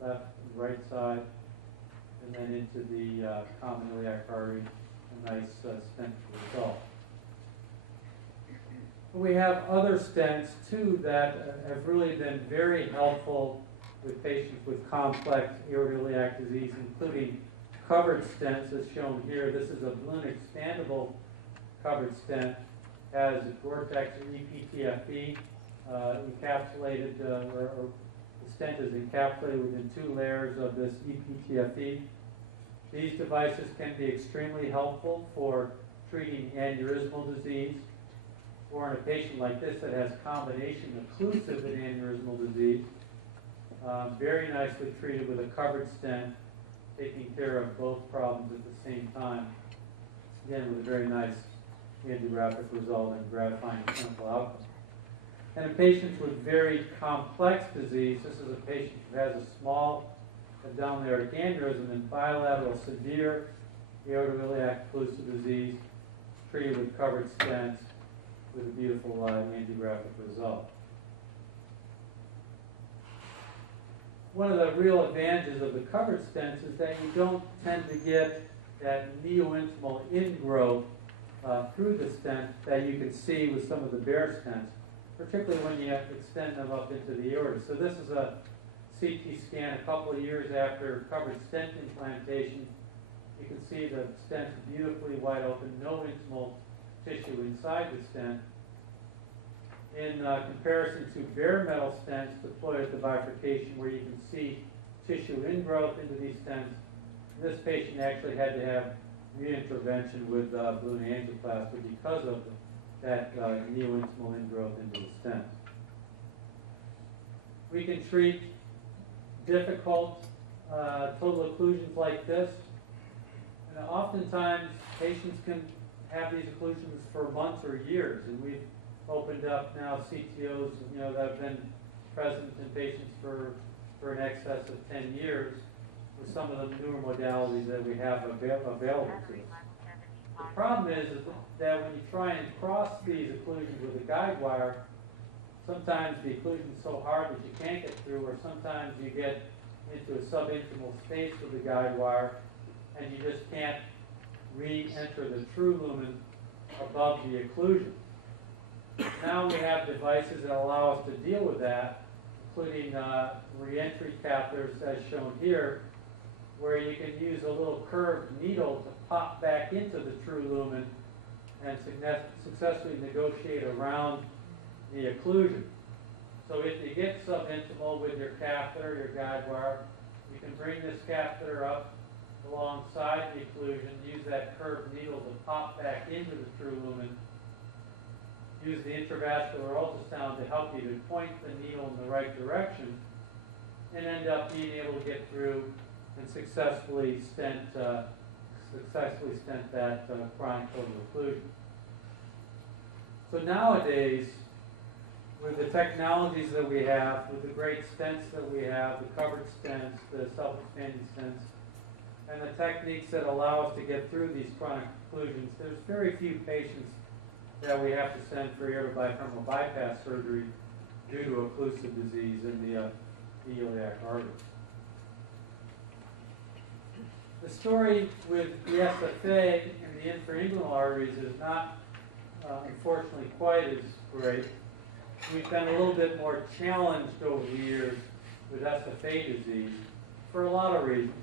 left and right side, and then into the common iliac artery, a nice stent result. We have other stents too that have really been very helpful with patients with complex aortoiliac disease, including covered stents as shown here. This is a balloon expandable covered stent, has a Gore-Tex or EPTFE encapsulated, or the stent is encapsulated within 2 layers of this EPTFE. These devices can be extremely helpful for treating aneurysmal disease, or in a patient like this that has combination occlusive and aneurysmal disease. Very nicely treated with a covered stent, taking care of both problems at the same time. Again, with a very nice angiographic result and gratifying clinical outcome. And in patients with very complex disease, this is a patient who has a small of down aortic aneurysm and bilateral severe aortoiliac occlusive disease treated with covered stents with a beautiful angiographic result. One of the real advantages of the covered stents is that you don't tend to get that neointimal ingrowth through the stent that you can see with some of the bare stents, particularly when you extend them up into the aorta. So this is a CT scan a couple of years after covered stent implantation. You can see the stent beautifully wide open, no intimal tissue inside the stent. In comparison to bare metal stents deployed at the bifurcation, where you can see tissue ingrowth into these stents, this patient actually had to have reintervention with balloon angioplasty because of that neointimal ingrowth into the stent. We can treat difficult total occlusions like this, and oftentimes patients can have these occlusions for months or years, and we've opened up now CTOs, that have been present in patients for in excess of 10 years with some of the newer modalities that we have available to us. The problem is that when you try and cross these occlusions with a guide wire, sometimes the occlusion is so hard that you can't get through, or sometimes you get into a subintimal space with the guide wire and you just can't re-enter the true lumen above the occlusion. Now we have devices that allow us to deal with that, including re-entry catheters as shown here, where you can use a little curved needle to pop back into the true lumen and successfully negotiate around the occlusion. So if you get subintimal with your catheter, your guide wire, you can bring this catheter up alongside the occlusion, use that curved needle to pop back into the true lumen, use the intravascular ultrasound to help you to point the needle in the right direction, and end up being able to get through and successfully stent that chronic total occlusion. So nowadays, with the technologies that we have, with the great stents that we have, the covered stents, the self-expanding stents, and the techniques that allow us to get through these chronic occlusions, there's very few patients that we have to send for aortobilateral bypass surgery due to occlusive disease in the iliac artery. The story with the SFA and the infrainguinal arteries is not, unfortunately, quite as great. We've been a little bit more challenged over the years with SFA disease for a lot of reasons.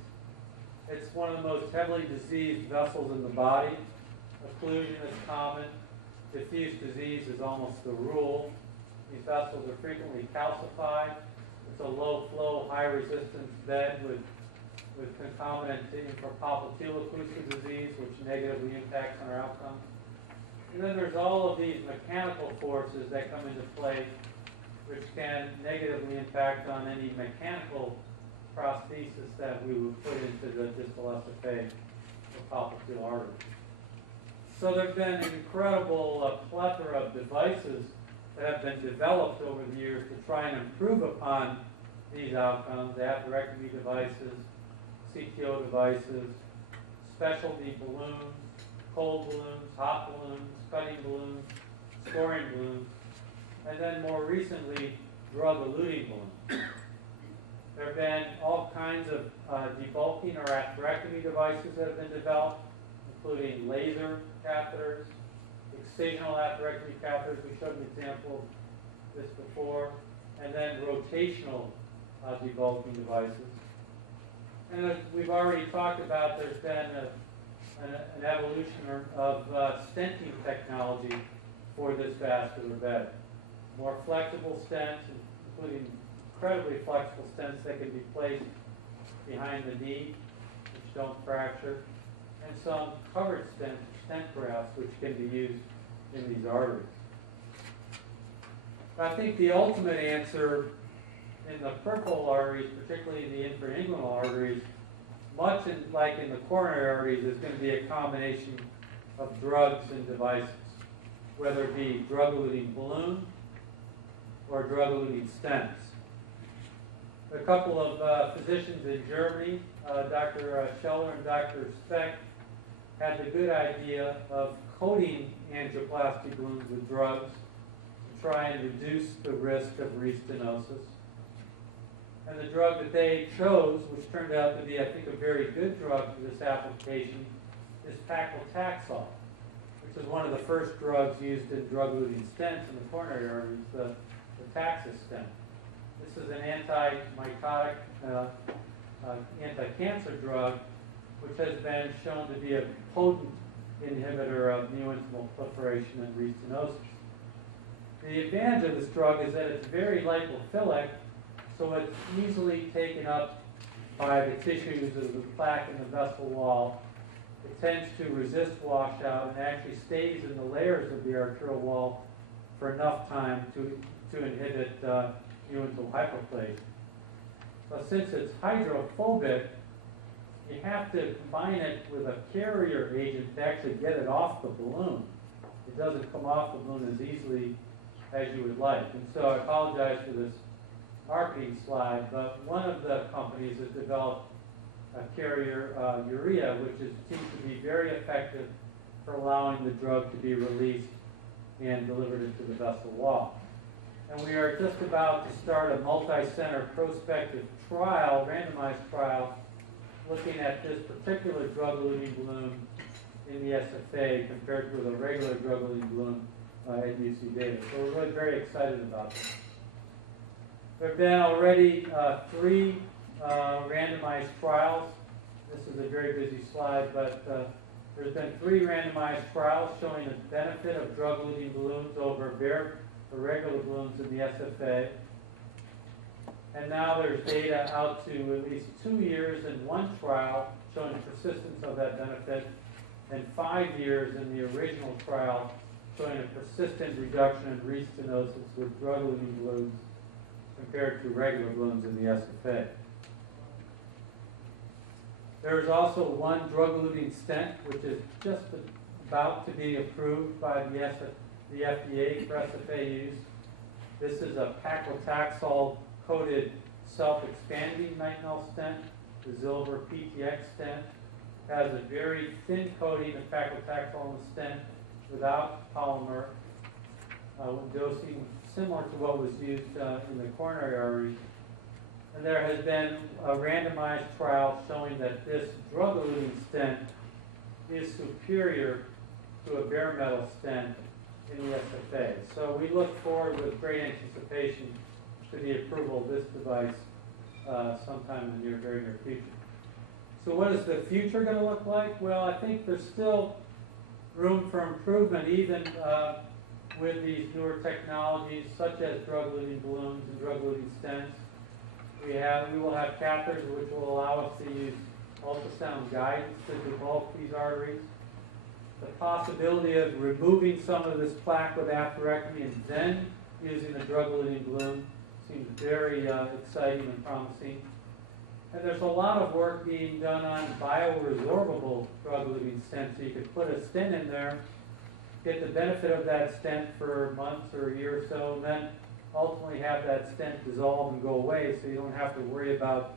It's one of the most heavily diseased vessels in the body. Occlusion is common. Diffuse disease is almost the rule. These vessels are frequently calcified. It's a low flow, high resistance bed with concomitant infrapopliteal occlusive disease, which negatively impacts on our outcomes. And then there's all of these mechanical forces that come into play, which can negatively impact on any mechanical prosthesis that we would put into the distal SFA or popliteal artery. So there have been an incredible plethora of devices that have been developed over the years to try and improve upon these outcomes: atherectomy devices, CTO devices, specialty balloons, cold balloons, hot balloons, cutting balloons, scoring balloons, and then more recently, drug-eluting balloons. There have been all kinds of debulking or atherectomy devices that have been developed, including laser catheters, excisional atherectomy catheters. We showed an example of this before, and then rotational debulking devices. And as we've already talked about, there's been an evolution of stenting technology for this vascular bed. More flexible stents, including incredibly flexible stents that can be placed behind the knee, which don't fracture, and some covered stents, stent grafts, which can be used in these arteries. I think the ultimate answer in the peripheral arteries, particularly in the infrainguinal arteries, much like in the coronary arteries, is going to be a combination of drugs and devices, whether it be drug-eluting balloon or drug-eluting stents. A couple of physicians in Germany, Dr. Scheller and Dr. Speck, had the good idea of coating angioplasty balloons with drugs to try and reduce the risk of restenosis. And the drug that they chose, which turned out to be, I think, a very good drug for this application, is paclitaxel, which is one of the first drugs used in drug-eluting stents in the coronary arteries, the Taxus stent. This is an anti-mitotic, anti-cancer drug, which has been shown to be a potent inhibitor of neointimal proliferation and restenosis. The advantage of this drug is that it's very lipophilic, so it's easily taken up by the tissues of the plaque in the vessel wall. It tends to resist washout and actually stays in the layers of the arterial wall for enough time to inhibit neointimal hyperplasia. So since it's hydrophobic, you have to combine it with a carrier agent to actually get it off the balloon. It doesn't come off the balloon as easily as you would like. And so I apologize for this marketing slide, but one of the companies has developed a carrier urea, which seems to be very effective for allowing the drug to be released and delivered into the vessel wall. And we are just about to start a multi-center prospective trial, randomized trial, looking at this particular drug-eluting balloon in the SFA compared with a regular drug-eluting balloon at UC Davis. So we're really very excited about this. There have been already 3 randomized trials. This is a very busy slide, but there's been 3 randomized trials showing the benefit of drug-eluting balloons over regular balloons in the SFA. And now there's data out to at least 2 years in one trial showing the persistence of that benefit, and 5 years in the original trial showing a persistent reduction in restenosis with drug-eluting balloons compared to regular balloons in the SFA. There is also one drug-eluting stent, which is just about to be approved by the FDA for SFA use. This is a paclitaxel-coated self-expanding nitinol stent, the Zilver PTX stent. It has a very thin coating of paclitaxel in the stent without polymer, with dosing similar to what was used in the coronary arteries. And there has been a randomized trial showing that this drug-eluting stent is superior to a bare metal stent in the SFA. So we look forward with great anticipation to the approval of this device sometime in the very near future. So what is the future going to look like? Well, I think there's still room for improvement even with these newer technologies such as drug-eluting balloons and drug-eluting stents. We will have catheters which will allow us to use ultrasound guidance to debulk these arteries. The possibility of removing some of this plaque with atherectomy and then using the drug-eluting balloon seems very exciting and promising. And there's a lot of work being done on bioresorbable drug-eluting stents. So you could put a stent in there, get the benefit of that stent for months or a year or so, and then ultimately have that stent dissolve and go away, so you don't have to worry about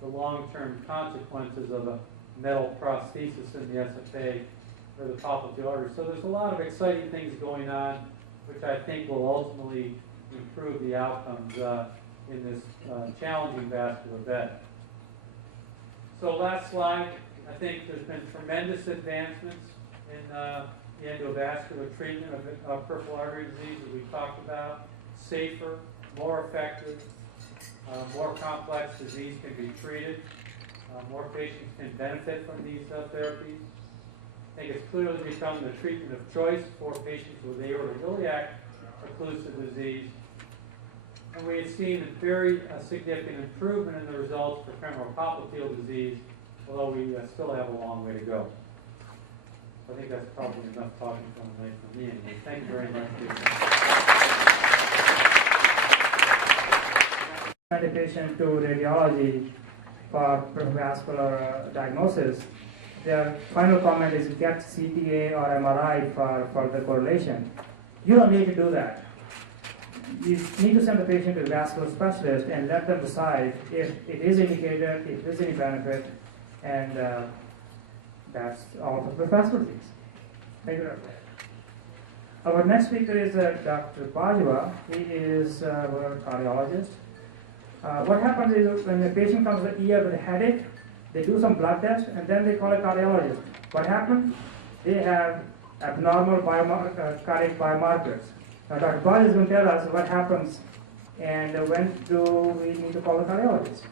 the long-term consequences of a metal prosthesis in the SFA or the popliteal artery. So there's a lot of exciting things going on, which I think will ultimately improve the outcomes in this challenging vascular bed. So last slide, I think there's been tremendous advancements in the endovascular treatment of peripheral artery disease, as we talked about. Safer, more effective, more complex disease can be treated. More patients can benefit from these therapies. I think it's clearly become the treatment of choice for patients with aortoiliac occlusive disease. And we have seen a very significant improvement in the results for femoral popliteal disease, although we still have a long way to go. I think that's probably enough talking from me. Thank you very much. Medication to radiology for vascular diagnosis. Their final comment is get CTA or MRI for the correlation. You don't need to do that. you need to send the patient to a vascular specialist and let them decide if it is indicated, if there's any benefit, and that's all for the facilities. Thank you, Dr. Our next speaker is Dr. Bajwa. He is a cardiologist. What happens is when the patient comes to the ER with a headache, they do some blood test and then they call a cardiologist. What happens? They have abnormal cardiac biomarkers. Now Dr. Bajwa is going to tell us what happens and when do we need to call a cardiologist.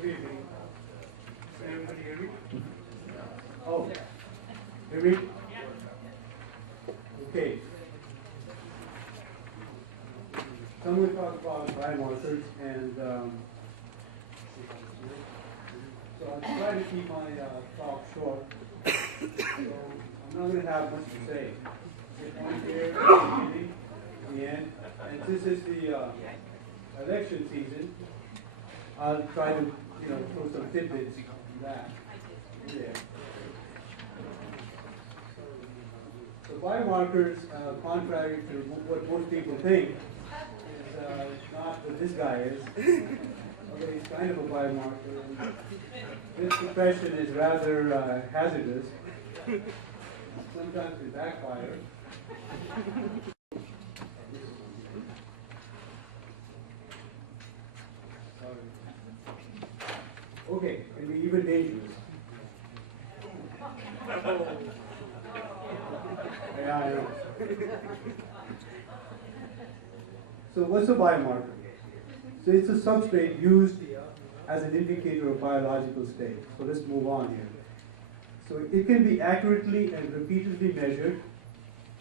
Good evening. Can everybody hear me? Oh, Hear me? Okay. So I'm going to talk about biomarkers, and so I'll try to keep my talk short. So I'm not going to have much to say. Get point here, beginning, the end, and this is the election season. I'll try to, throw some tidbits on that. Yeah. So biomarkers, contrary to what most people think, is not what this guy is. Although he's kind of a biomarker. And this profession is rather hazardous. Sometimes it backfires. Okay, can be even dangerous. Yeah, I know. So what's a biomarker? So it's a substrate used as an indicator of biological state. So let's move on here. So it can be accurately and repeatedly measured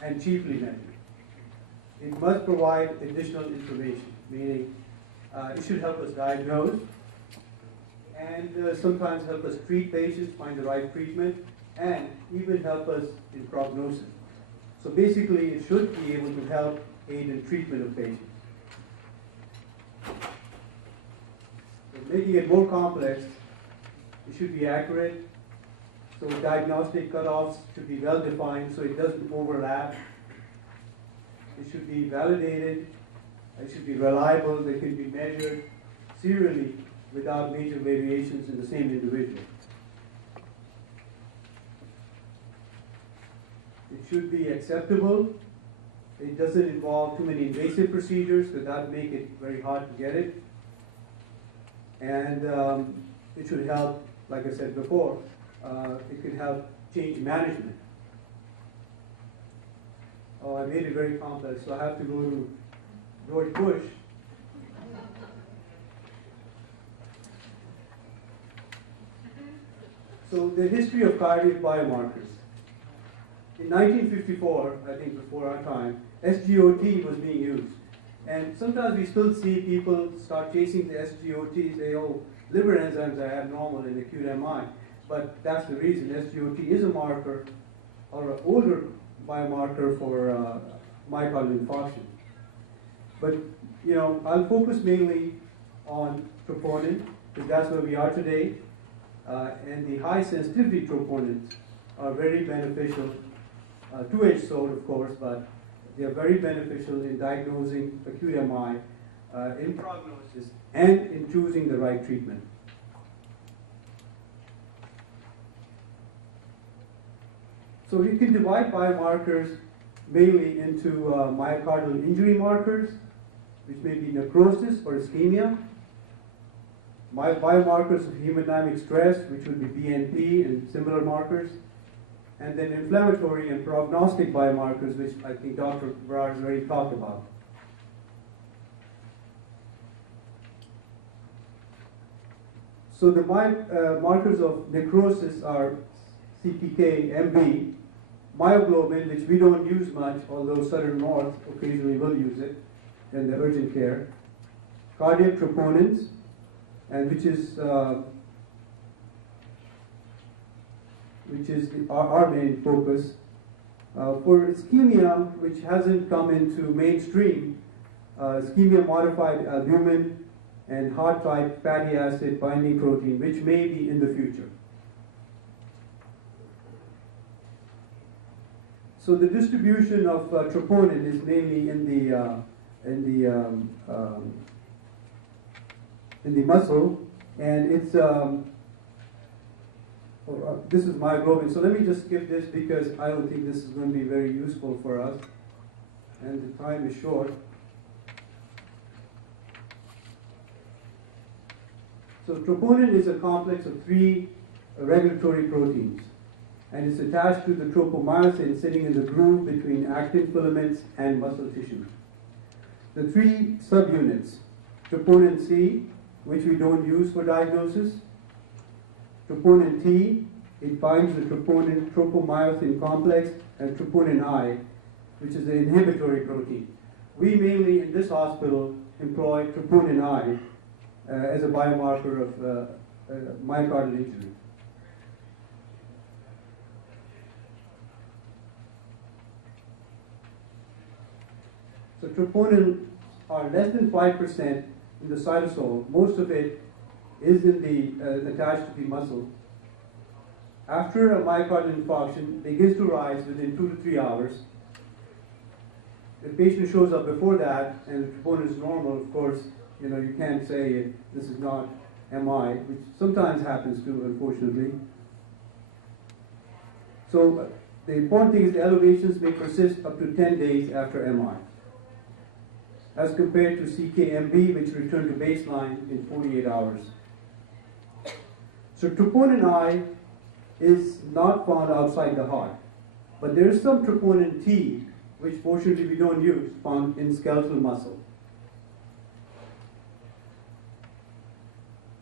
and cheaply measured. It must provide additional information, meaning it should help us diagnose and sometimes help us treat patients, find the right treatment, and even help us in prognosis. So basically, it should be able to help aid in treatment of patients. So making it more complex, it should be accurate. So diagnostic cutoffs should be well defined so it doesn't overlap. It should be validated. It should be reliable. They can be measured serially without major variations in the same individual. It should be acceptable. It doesn't involve too many invasive procedures because that would make it very hard to get it. And it should help, like I said before, it could help change management. Oh, I made it very complex, so I have to go to George Bush. So the history of cardiac biomarkers. In 1954, I think before our time, SGOT was being used. And sometimes we still see people start chasing the SGOT, say, oh, liver enzymes are abnormal in acute MI. But that's the reason. SGOT is a marker, or an older biomarker for myocardial infarction. But, I'll focus mainly on troponin, because that's where we are today. And the high sensitivity troponins are very beneficial, two-edged sword of course, but they are very beneficial in diagnosing acute MI, in prognosis, and in choosing the right treatment. So you can divide biomarkers mainly into myocardial injury markers, which may be necrosis or ischemia, biomarkers of hemodynamic stress, which would be BNP and similar markers, and then inflammatory and prognostic biomarkers, which I think Dr. Brar has already talked about. So the markers of necrosis are CPK, MB, myoglobin, which we don't use much, although Southern North occasionally will use it in the urgent care, cardiac troponins, and which is our main focus. For ischemia, which hasn't come into mainstream, ischemia-modified albumin, and hard-type fatty acid binding protein, which may be in the future. So the distribution of troponin is mainly in the muscle, and it's this is myoglobin. So let me just skip this because I don't think this is going to be very useful for us, and the time is short. So troponin is a complex of 3 regulatory proteins, and it's attached to the tropomyosin sitting in the groove between actin filaments and muscle tissue. The 3 subunits, troponin C, which we don't use for diagnosis, troponin T, it binds the tropomyosin complex, and troponin I, which is the inhibitory protein. We mainly in this hospital employ troponin I as a biomarker of myocardial injury. So troponin are less than 5% in the cytosol. Most of it is in the attached to the muscle. After a myocardial infarction, it begins to rise within 2 to 3 hours. The patient shows up before that, and the troponin is normal. Of course, you can't say this is not MI, which sometimes happens too, unfortunately. So the important thing is the elevations may persist up to 10 days after MI, as compared to CKMB, which return to baseline in 48 hours. So troponin I is not found outside the heart, but there is some troponin T, which fortunately we don't use, found in skeletal muscle.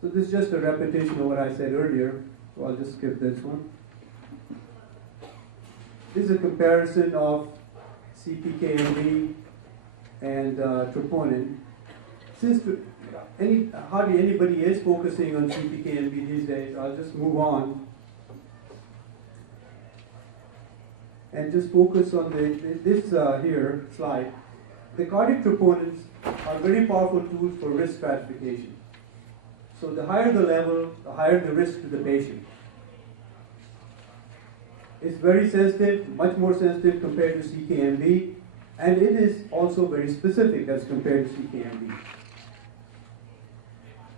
So this is just a repetition of what I said earlier, so I'll just skip this one. This is a comparison of CPKMB and troponin. Since hardly anybody is focusing on CPKMB these days, I'll just move on and just focus on this here slide. The cardiac troponins are very powerful tools for risk stratification. So the higher the level, the higher the risk to the patient. It's very sensitive, much more sensitive compared to CKMB, and it is also very specific as compared to CKMB.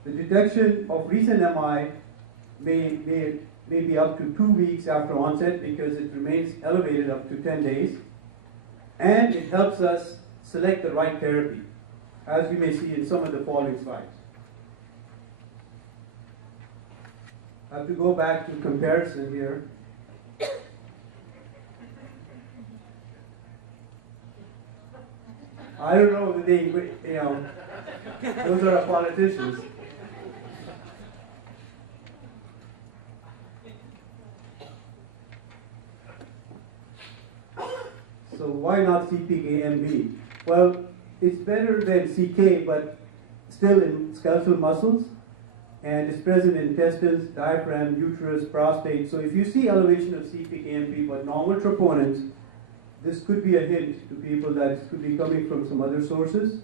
The detection of recent MI may be up to 2 weeks after onset because it remains elevated up to 10 days, and it helps us select the right therapy, as you may see in some of the following slides. I have to go back to comparison here. I don't know if those are our politicians. So why not CPKMB? Well, it's better than CK, but still in skeletal muscles, and it's present in intestines, diaphragm, uterus, prostate. So if you see elevation of CPKMB but normal troponins, this could be a hint to people that it could be coming from some other sources.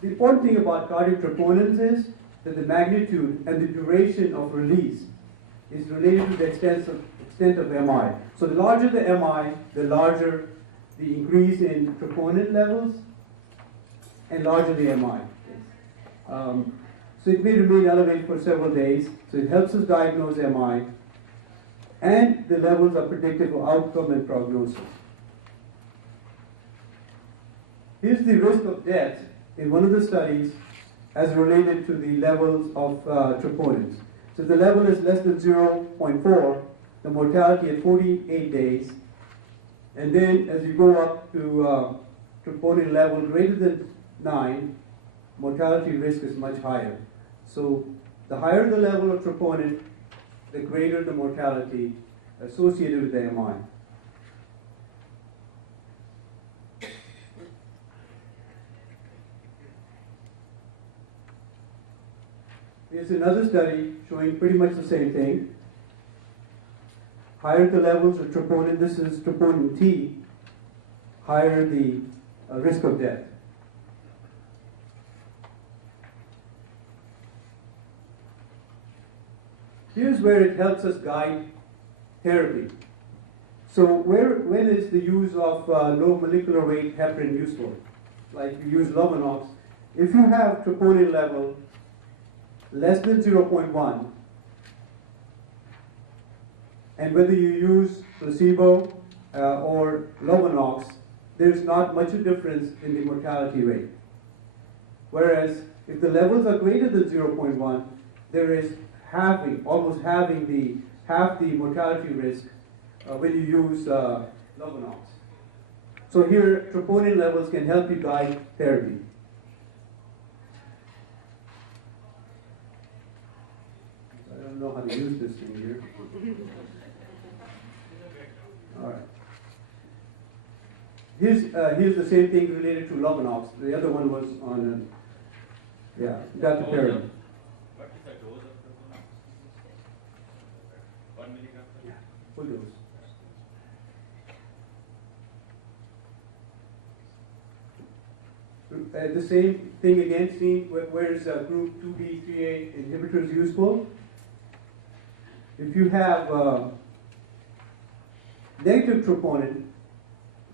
The important thing about cardiac troponins is that the magnitude and the duration of release is related to the extent of MI. So the larger the MI, the larger the increase in troponin levels, and larger the MI. So it may remain elevated for several days, so it helps us diagnose MI, and the levels are predictive of outcome and prognosis. Here's the risk of death in one of the studies as related to the levels of troponins. So if the level is less than 0.4, the mortality at 48 days, and then as you go up to troponin level greater than 9, mortality risk is much higher. So the higher the level of troponin, the greater the mortality associated with the MI. Here's another study showing pretty much the same thing. Higher the levels of troponin, this is troponin T, higher the risk of death. Here's where it helps us guide therapy. So when is the use of low molecular weight heparin useful? Like you use Lovenox. If you have troponin level less than 0.1, and whether you use placebo or Lovenox, there's not much of a difference in the mortality rate. Whereas if the levels are greater than 0.1, there is almost half the mortality risk when you use Lovenox. So here, troponin levels can help you guide therapy. I don't know how to use this thing here. All right. Here's the same thing related to Lovenox. The other one was on, Dr. Perry. What is the dose of troponin? 1 milligram per day? Full dose. The same thing again, seen where is group 2B, 3A inhibitors useful? If you have negative troponin,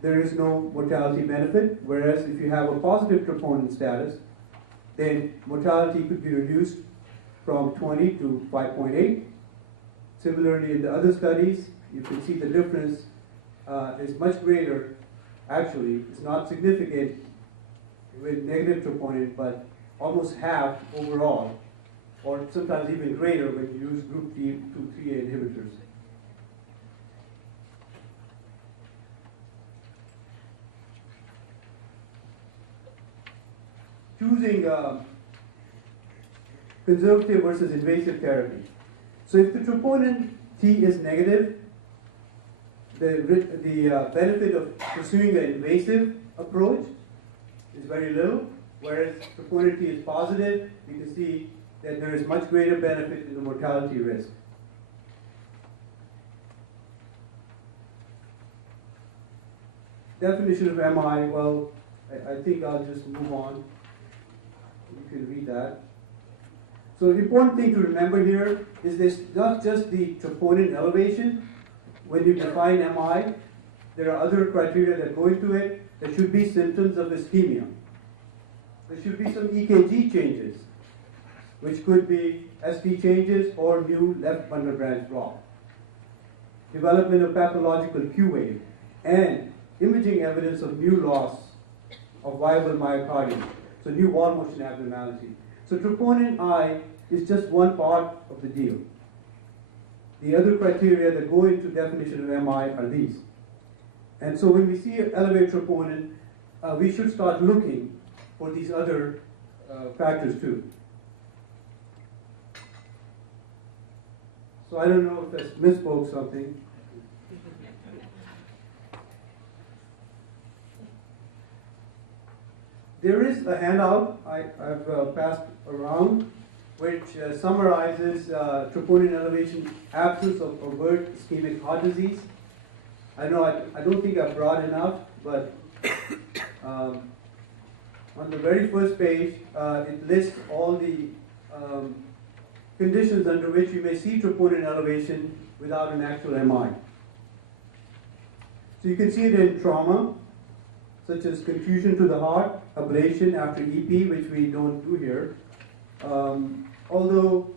there is no mortality benefit, whereas if you have a positive troponin status, then mortality could be reduced from 20 to 5.8. Similarly, in the other studies, you can see the difference is much greater. Actually, it's not significant with negative troponin, but almost half overall, or sometimes even greater when you use group 2,3A inhibitors. Choosing conservative versus invasive therapy. So if the troponin T is negative, the benefit of pursuing an invasive approach is very little, whereas troponin T is positive, you can see that there is much greater benefit in the mortality risk. Definition of MI, well, I think I'll just move on. You can read that. So the important thing to remember here is this, not just the troponin elevation. When you define MI, there are other criteria that go into it. There should be symptoms of ischemia. There should be some EKG changes, which could be ST changes or new left bundle branch block. Development of pathological Q wave and imaging evidence of new loss of viable myocardium. So new wall motion abnormality. So troponin I is just one part of the deal. The other criteria that go into definition of MI are these. And so when we see elevated troponin, we should start looking for these other factors too. So I don't know if I misspoke something. There is a handout I've passed around which summarizes troponin elevation, absence of overt ischemic heart disease. I know I don't think I've brought enough, but on the very first page, it lists all the conditions under which you may see troponin elevation without an actual MI. So you can see it in trauma, such as confusion to the heart, ablation after EP, which we don't do here. Although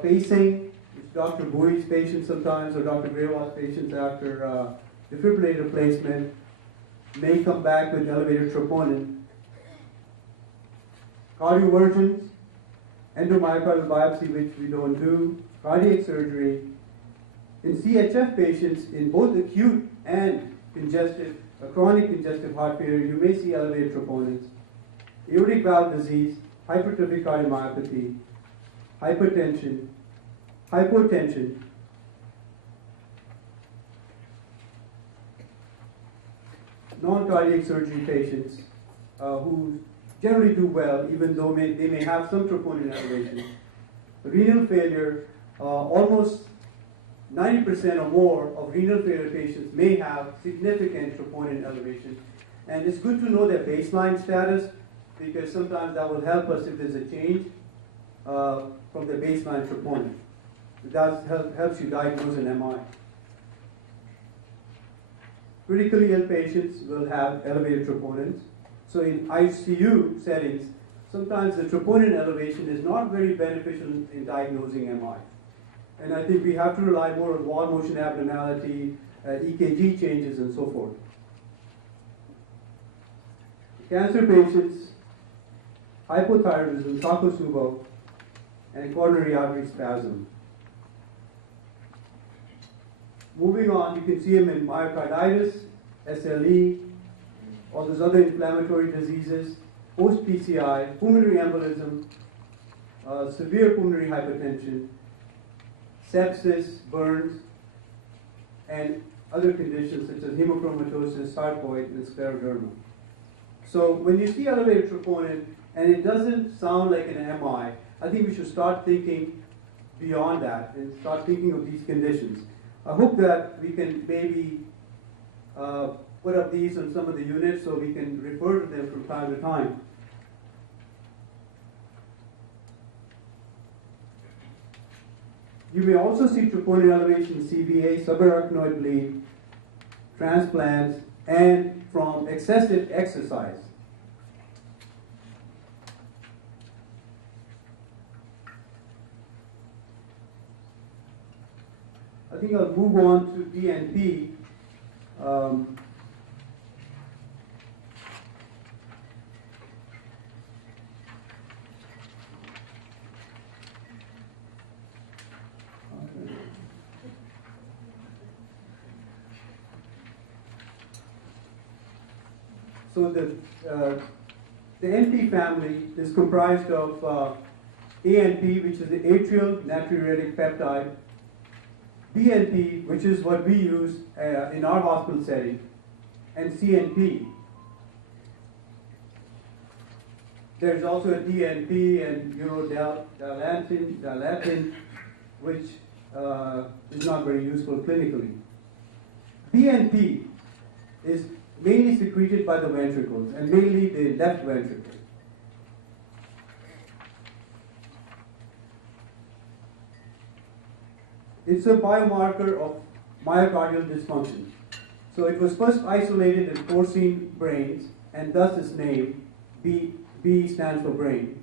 pacing, which Dr. Bowie's patients sometimes, or Dr. Grewal's patients after defibrillator placement, may come back with elevated troponin. Cardioversions, endomyocardial biopsy, which we don't do, cardiac surgery. In CHF patients, in both acute and congestive, chronic congestive heart failure, you may see elevated troponins. Aortic valve disease, hypertrophic cardiomyopathy, hypertension, hypotension, non-cardiac surgery patients who generally do well, even though they may have some troponin elevation. renal failure, almost 90% or more of renal failure patients may have significant troponin elevation. And it's good to know their baseline status, because sometimes that will help us if there's a change from the baseline troponin. That helps you diagnose an MI. Critically ill patients will have elevated troponins. So in ICU settings, sometimes the troponin elevation is not very beneficial in diagnosing MI. And I think we have to rely more on wall motion abnormality, EKG changes, and so forth. Cancer patients, hypothyroidism, Takotsubo, and coronary artery spasm. Moving on, you can see them in myocarditis, SLE, all those other inflammatory diseases, post-PCI, pulmonary embolism, severe pulmonary hypertension, sepsis, burns, and other conditions such as hemochromatosis, sarcoid, and scleroderma. So when you see elevated troponin and it doesn't sound like an MI, I think we should start thinking beyond that and start thinking of these conditions. I hope that we can maybe put up these on some of the units so we can refer to them from time to time. You may also see troponin elevation, CVA, subarachnoid bleed, transplants, and from excessive exercise. I think I'll move on to BNP. So the NP family is comprised of ANP, which is the atrial natriuretic peptide, BNP, which is what we use in our hospital setting, and CNP. There's also a DNP and dilatin, which is not very useful clinically. BNP is mainly secreted by the ventricles, and mainly the left ventricle. It's a biomarker of myocardial dysfunction. So it was first isolated in porcine brains, and thus its name, B stands for brain.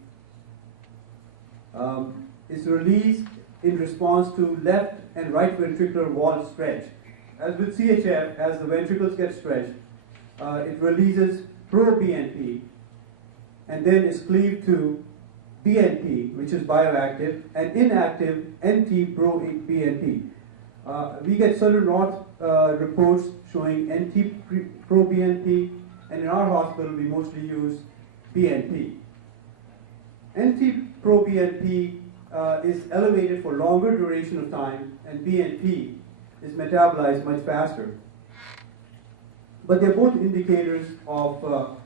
It's released in response to left and right ventricular wall stretch. As with CHF, as the ventricles get stretched, it releases pro-BNP, and then is cleaved to BNP, which is bioactive, and inactive NT-pro-BNP. We get certain reports showing NT-pro-BNP, and in our hospital we mostly use BNP. NT-pro-BNP is elevated for longer duration of time, and BNP is metabolized much faster. But they're both indicators of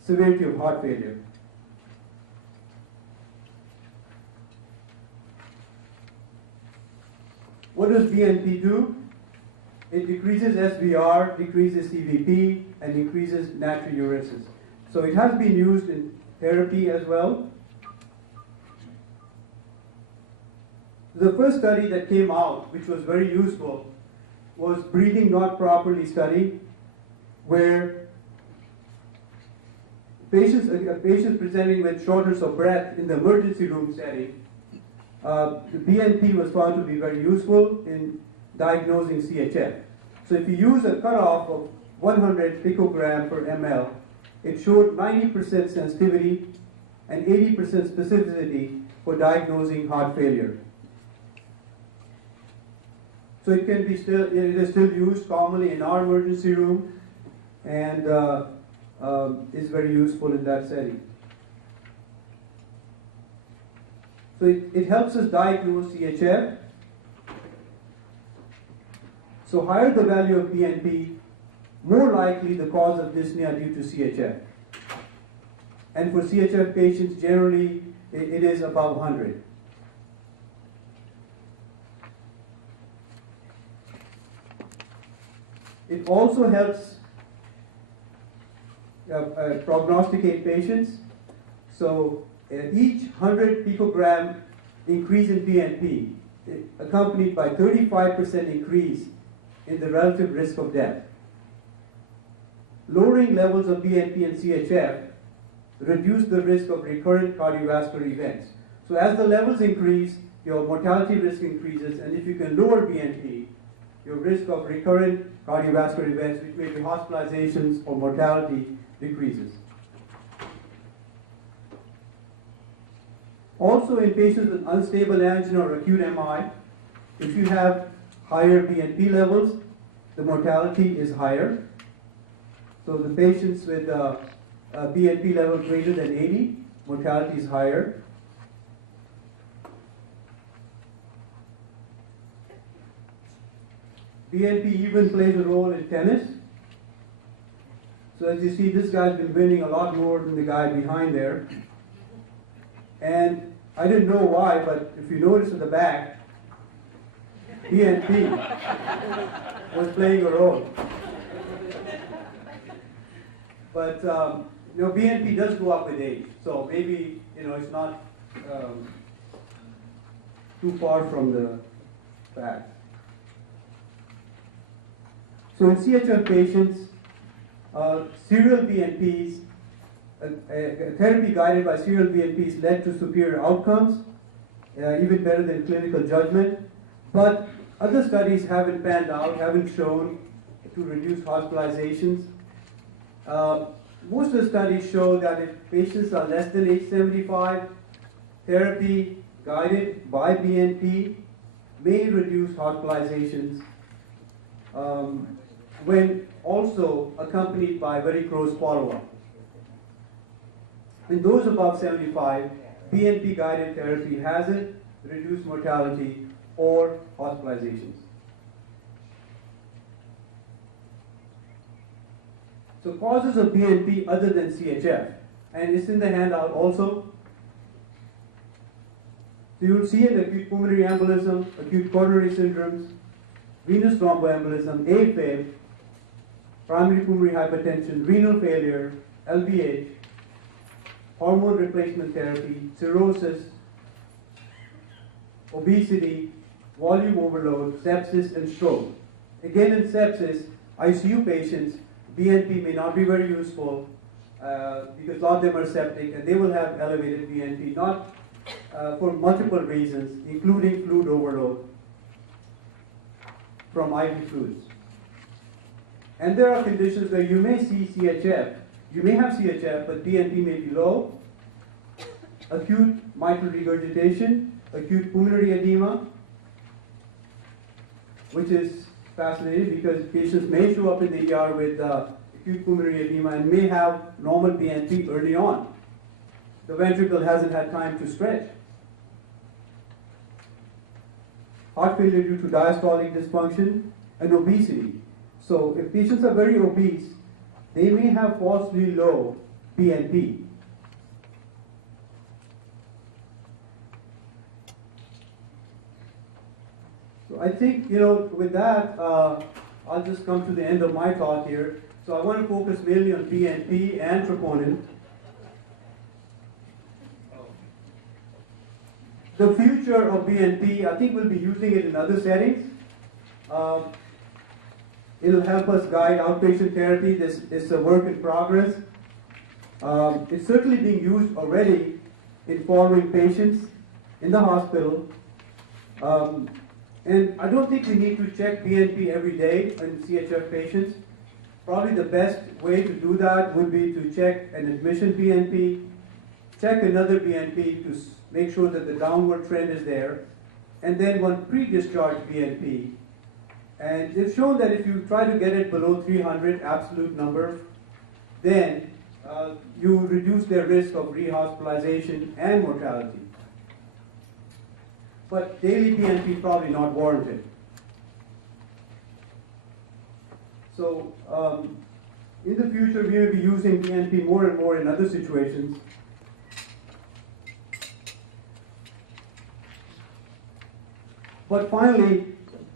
severity of heart failure. What does BNP do? It decreases SVR, decreases CVP, and increases natriuresis. So it has been used in therapy as well. The first study that came out, which was very useful, was breathing not properly study, where patients presenting with shortness of breath in the emergency room setting, the BNP was found to be very useful in diagnosing CHF. So if you use a cutoff of 100 picogram per ml, it showed 90% sensitivity and 80% specificity for diagnosing heart failure. So it is still used commonly in our emergency room, and is very useful in that setting. So it helps us diagnose CHF. So higher the value of BNP, more likely the cause of dyspnea due to CHF. And for CHF patients, generally it is above 100. It also helps prognosticate patients. So each 100 picogram increase in BNP accompanied by 35% increase in the relative risk of death. Lowering levels of BNP and CHF reduce the risk of recurrent cardiovascular events. So as the levels increase, your mortality risk increases, and if you can lower BNP, your risk of recurrent cardiovascular events, which may be hospitalizations or mortality, decreases. Also, in patients with unstable angina or acute MI, if you have higher BNP levels, the mortality is higher. So the patients with a BNP level greater than 80, mortality is higher. BNP even plays a role in tennis. So as you see, this guy's been winning a lot more than the guy behind there. And I didn't know why, but if you notice at the back, BNP was playing a role. But BNP does go up with age, so maybe it's not too far from the fact. So in CHF patients, serial BNPs, therapy guided by serial BNPs led to superior outcomes, even better than clinical judgment. But other studies haven't panned out, haven't shown to reduce hospitalizations. Most of the studies show that if patients are less than age 75, therapy guided by BNP may reduce hospitalizations when also accompanied by very close follow-up. In those above 75, BNP guided therapy hasn't reduced mortality or hospitalizations. So causes of BNP other than CHF, and it's in the handout also. So you'll see an acute pulmonary embolism, acute coronary syndromes, venous thromboembolism, AFib, primary pulmonary hypertension, renal failure, LVH, hormone replacement therapy, cirrhosis, obesity, volume overload, sepsis, and stroke. Again, in sepsis, ICU patients, BNP may not be very useful because a lot of them are septic and they will have elevated BNP, not for multiple reasons, including fluid overload from IV fluids. And there are conditions where you may see CHF. You may have CHF, but BNP may be low. Acute mitral regurgitation, acute pulmonary edema, which is fascinating because patients may show up in the ER with acute pulmonary edema and may have normal BNP early on. The ventricle hasn't had time to stretch. Heart failure due to diastolic dysfunction and obesity. So if patients are very obese, they may have falsely low BNP. So I think, with that, I'll just come to the end of my talk here. So I want to focus mainly on BNP and troponin. The future of BNP, I think we'll be using it in other settings. It'll help us guide outpatient therapy. This is a work in progress. It's certainly being used already in following patients in the hospital. And I don't think we need to check BNP every day in CHF patients. Probably the best way to do that would be to check an admission BNP, check another BNP to make sure that the downward trend is there, and then one pre-discharge BNP. And it's shown that if you try to get it below 300 absolute number, then you reduce their risk of rehospitalization and mortality. But daily BNP is probably not warranted. So in the future, we will be using BNP more and more in other situations. But finally,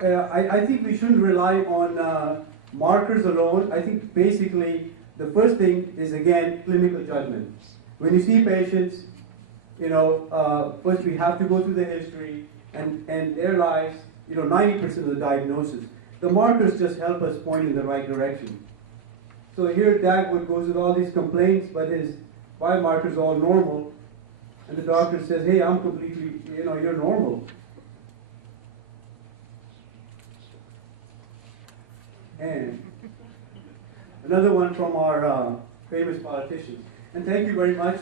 I think we shouldn't rely on Markers alone, I think basically the first thing is again clinical judgment. When you see patients, first we have to go through the history and their lives, 90% of the diagnosis. The markers just help us point in the right direction. So here Dagwood goes with all these complaints, but his biomarkers are all normal, and the doctor says, hey, I'm completely, you're normal. And another one from our famous politicians. And thank you very much.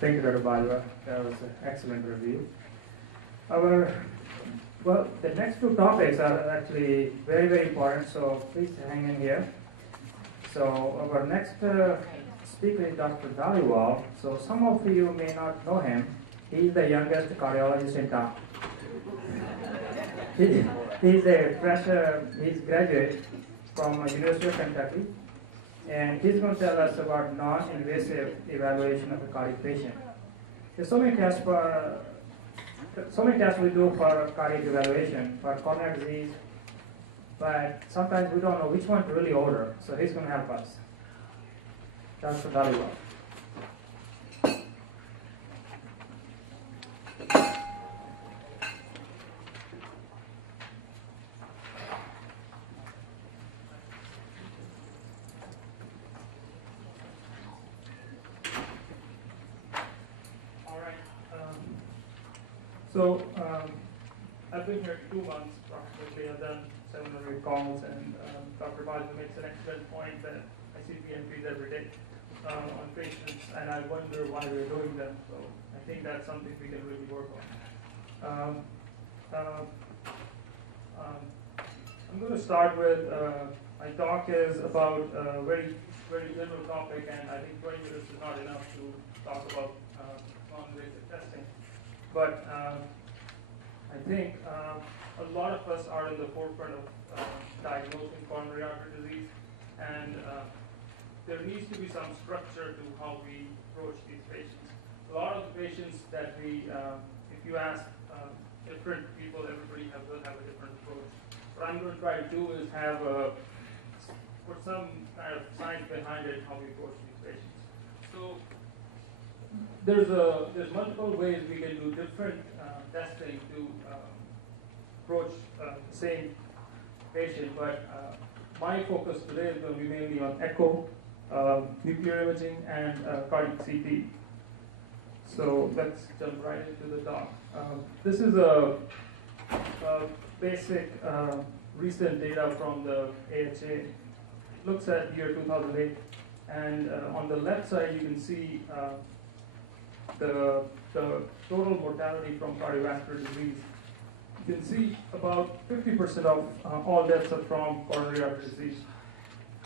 Thank you, Dr. Balwa. That was an excellent review. The next two topics are actually very, very important, so please hang in here. So our next speaker is Dr. Dhaliwal. So some of you may not know him. He's the youngest cardiologist in town. He's a he's graduate from University of Kentucky, and he's going to tell us about non-invasive evaluation of a cardiac patient. There's so many tests we do for cardiac evaluation for coronary disease, but sometimes we don't know which one to really order. So he's going to help us. Dr. Dhaliwal. So I've been here 2 months approximately. I've done 700 calls, and Dr. Balwa makes an excellent point that I see PMPs every day on patients, and I wonder why we're doing them. So I think that's something we can really work on. I'm going to start with my talk is about a very, very general topic, and I think 20 minutes is not enough to talk about non-invasive testing. But I think a lot of us are in the forefront of diagnosing coronary artery disease, and there needs to be some structure to how we approach these patients. A lot of the patients that if you ask different people, everybody will have a different approach. What I'm going to try to do is put some kind of science behind it, how we approach these patients. So there's multiple ways we can do different testing to approach the same patient, but my focus today is going to be mainly on echo, nuclear imaging, and cardiac CT. So let's jump right into the talk. This is a basic recent data from the AHA. It looks at year 2008, and on the left side you can see the total mortality from cardiovascular disease. You can see about 50% of all deaths are from coronary artery disease.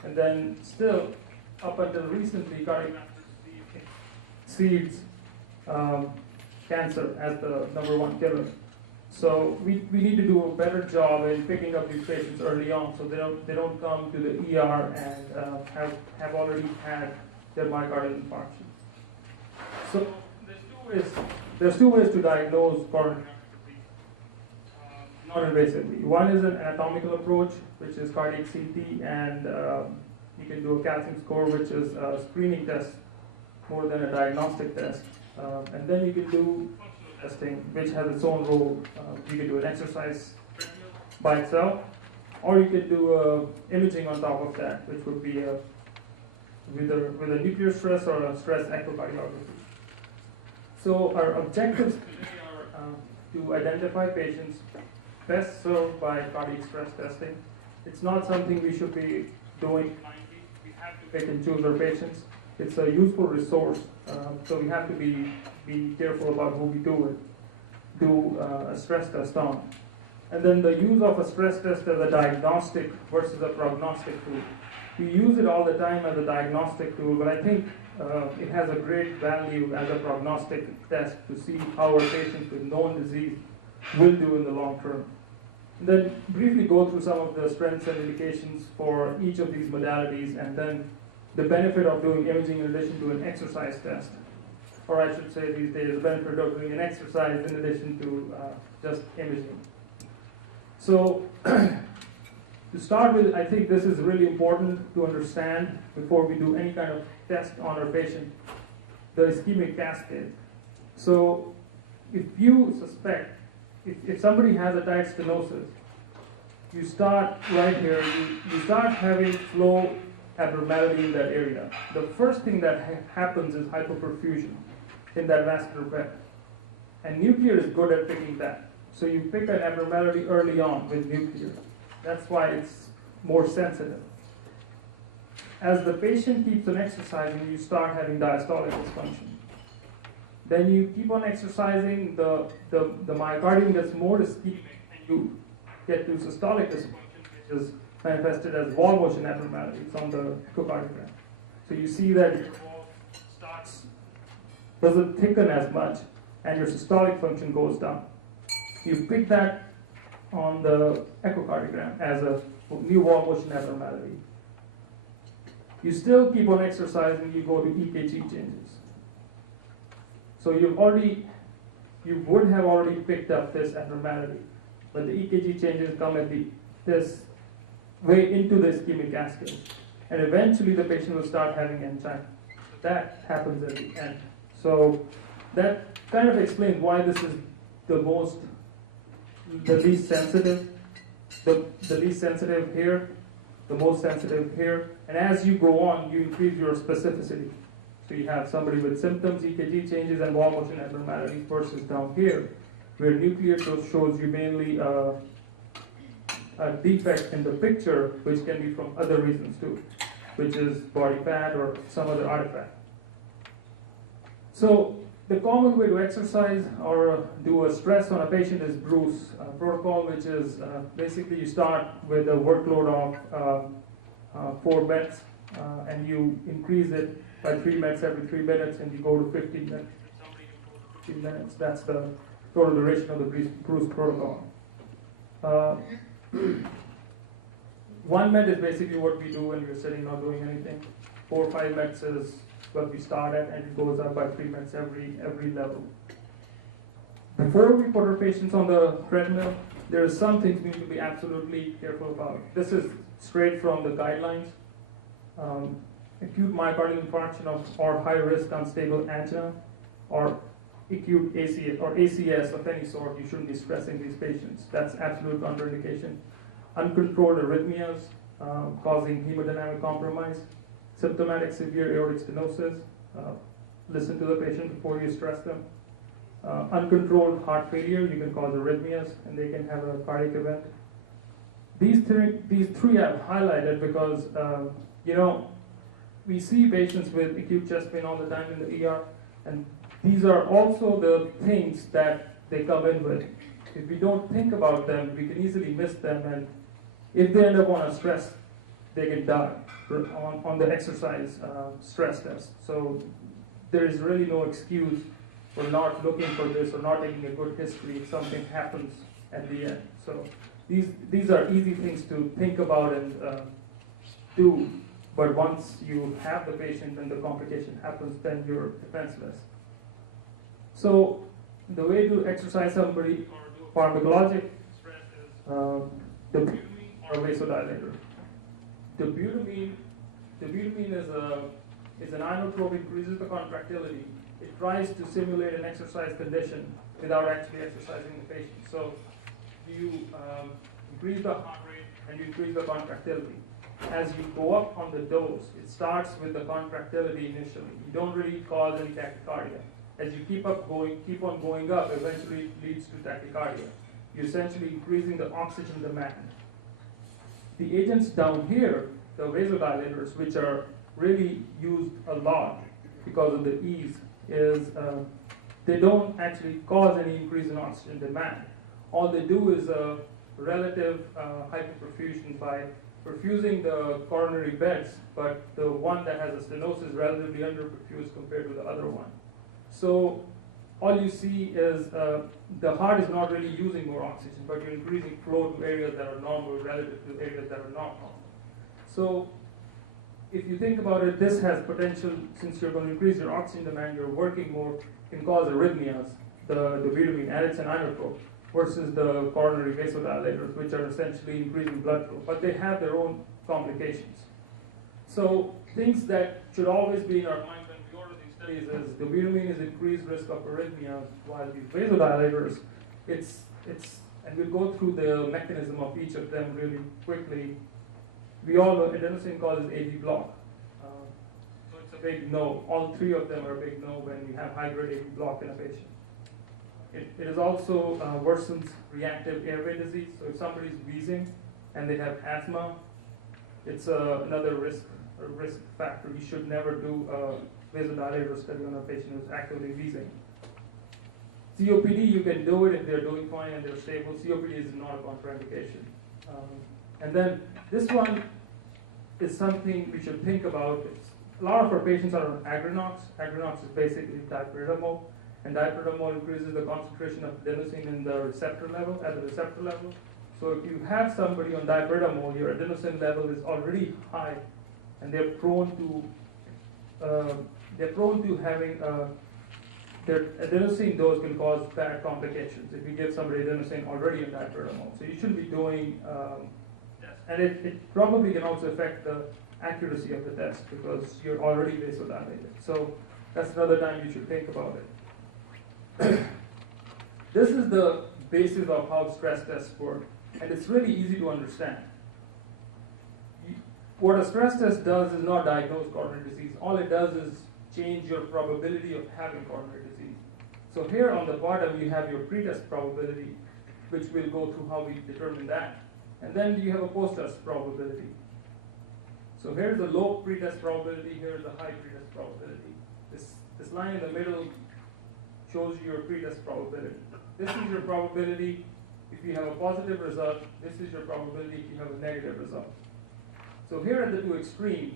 And then still, up until recently, cardiovascular disease exceeds cancer as the #1 killer. So we need to do a better job in picking up these patients early on, so they don't come to the ER and have already had their myocardial infarction. So there's two ways to diagnose coronary artery disease non-invasively. One is an anatomical approach, which is cardiac CT, and you can do a calcium score, which is a screening test more than a diagnostic test. And then you can do functional testing, which has its own role. You can do an exercise by itself, or you can do imaging on top of that, which would be with a nuclear stress or a stress echocardiography. So our objectives today are to identify patients best served by cardiac stress testing. It's not something we should be doing blindly. We have to pick and choose our patients. It's a useful resource, so we have to be careful about who we do a stress test on. And then the use of a stress test as a diagnostic versus a prognostic tool. We use it all the time as a diagnostic tool, but I think it has a great value as a prognostic test to see how our patients with known disease will do in the long term. And then briefly go through some of the strengths and indications for each of these modalities, and then the benefit of doing imaging in addition to an exercise test. Or I should say these days, the benefit of doing an exercise in addition to just imaging. So to start with, I think this is really important to understand before we do any kind of test on our patient, the ischemic cascade. So if you suspect, if somebody has a tight stenosis, you start right here, you start having flow abnormality in that area. The first thing that happens is hypoperfusion in that vascular bed. And nuclear is good at picking that. So you pick an abnormality early on with nuclear. That's why it's more sensitive. As the patient keeps on exercising, you start having diastolic dysfunction. Then you keep on exercising, the myocardium gets more ischemic, and you get to systolic dysfunction, which is manifested as wall motion abnormalities on the echocardiogram. So you see that your wall doesn't thicken as much, and your systolic function goes down. You pick that on the echocardiogram as a new wall motion abnormality. You still keep on exercising, you go to EKG changes. So you would have already picked up this abnormality, but the EKG changes come at this way into the ischemic cascade, and eventually the patient will start having angina. That happens at the end. So that kind of explains why this is the least sensitive, the least sensitive here, the most sensitive here, and as you go on, you increase your specificity. So you have somebody with symptoms, EKG changes, and wall motion abnormalities versus down here, where nuclear shows you mainly a defect in the picture, which can be from other reasons too, which is body fat or some other artifact. So the common way to exercise or do a stress on a patient is Bruce protocol, which is basically you start with a workload of 4 beds, and you increase it by 3 minutes every 3 minutes, and you go to 15 minutes. 15 minutes, that's the total duration of the Bruce protocol. 1 minute is basically what we do when we're sitting not doing anything. 4 or 5 minutes is what we start at, and it goes up by 3 minutes every level. Before we put our patients on the treadmill, there are some things we need to be absolutely careful about. This is straight from the guidelines. Acute myocardial infarction or high-risk unstable angina or acute ACS or ACS of any sort, you shouldn't be stressing these patients. That's absolute contraindication. Uncontrolled arrhythmias causing hemodynamic compromise, symptomatic severe aortic stenosis, listen to the patient before you stress them. Uncontrolled heart failure, you can cause arrhythmias and they can have a cardiac event. These three I've highlighted because, we see patients with acute chest pain all the time in the ER, and these are also the things that they come in with. If we don't think about them, we can easily miss them, and if they end up on a stress, they can die on the exercise stress test. So there is really no excuse for not looking for this or not taking a good history if something happens at the end. So these are easy things to think about and do, but once you have the patient and the complication happens, then you're defenseless. So the way to exercise somebody or do pharmacologic stress is dobutamine or vasodilator. Dobutamine is an inotrope, increases the contractility. It tries to simulate an exercise condition without actually exercising the patient. So you increase the heart rate and you increase the contractility. As you go up on the dose, it starts with the contractility initially. You don't really cause any tachycardia. As you keep on going up, eventually it leads to tachycardia. You're essentially increasing the oxygen demand. The agents down here, the vasodilators, which are really used a lot because of the ease, is they don't actually cause any increase in oxygen demand. All they do is a relative hyperperfusion by perfusing the coronary beds, but the one that has a stenosis is relatively underperfused compared to the other one. So all you see is the heart is not really using more oxygen, but you're increasing flow to areas that are normal relative to areas that are not normal. So if you think about it, this has potential, since you're going to increase your oxygen demand, you're working more, can cause arrhythmias, the dobutamine, and it's an inotrope. versus the coronary vasodilators, which are essentially increasing blood flow, but they have their own complications. So things that should always be in our mind when we order these studies is dobutamine is increased risk of arrhythmia, while these vasodilators, and we'll go through the mechanism of each of them really quickly. We all know adenosine causes AV block. So it's a big no. All three of them are a big no when we have high-grade AV block in a patient. It is also worsens reactive airway disease. So if somebody's wheezing and they have asthma, it's another risk factor. You should never do a vasodilator study on a patient who's actively wheezing. COPD, you can do it if they're doing fine and they're stable. COPD is not a contraindication. And then this one is something we should think about. A lot of our patients are on Agrinox. Agrinox is basically dipyridamole, and dipyridamole increases the concentration of adenosine in the receptor level, at the receptor level. So if you have somebody on dipyridamole, your adenosine level is already high, and they're prone to having their adenosine dose can cause bad complications if you give somebody adenosine already on dipyridamole. So you shouldn't be doing, and it probably can also affect the accuracy of the test because you're already vasodilated. So that's another time you should think about it. This is the basis of how stress tests work, and it's really easy to understand. What a stress test does is not diagnose coronary disease. All it does is change your probability of having coronary disease. So here on the bottom you have your pretest probability, which we'll go through how we determine that. And then you have a post-test probability. So here's the low pretest probability, here's the high pretest probability. This line in the middle shows you your pretest probability. This is your probability if you have a positive result. This is your probability if you have a negative result. So here at the two extremes,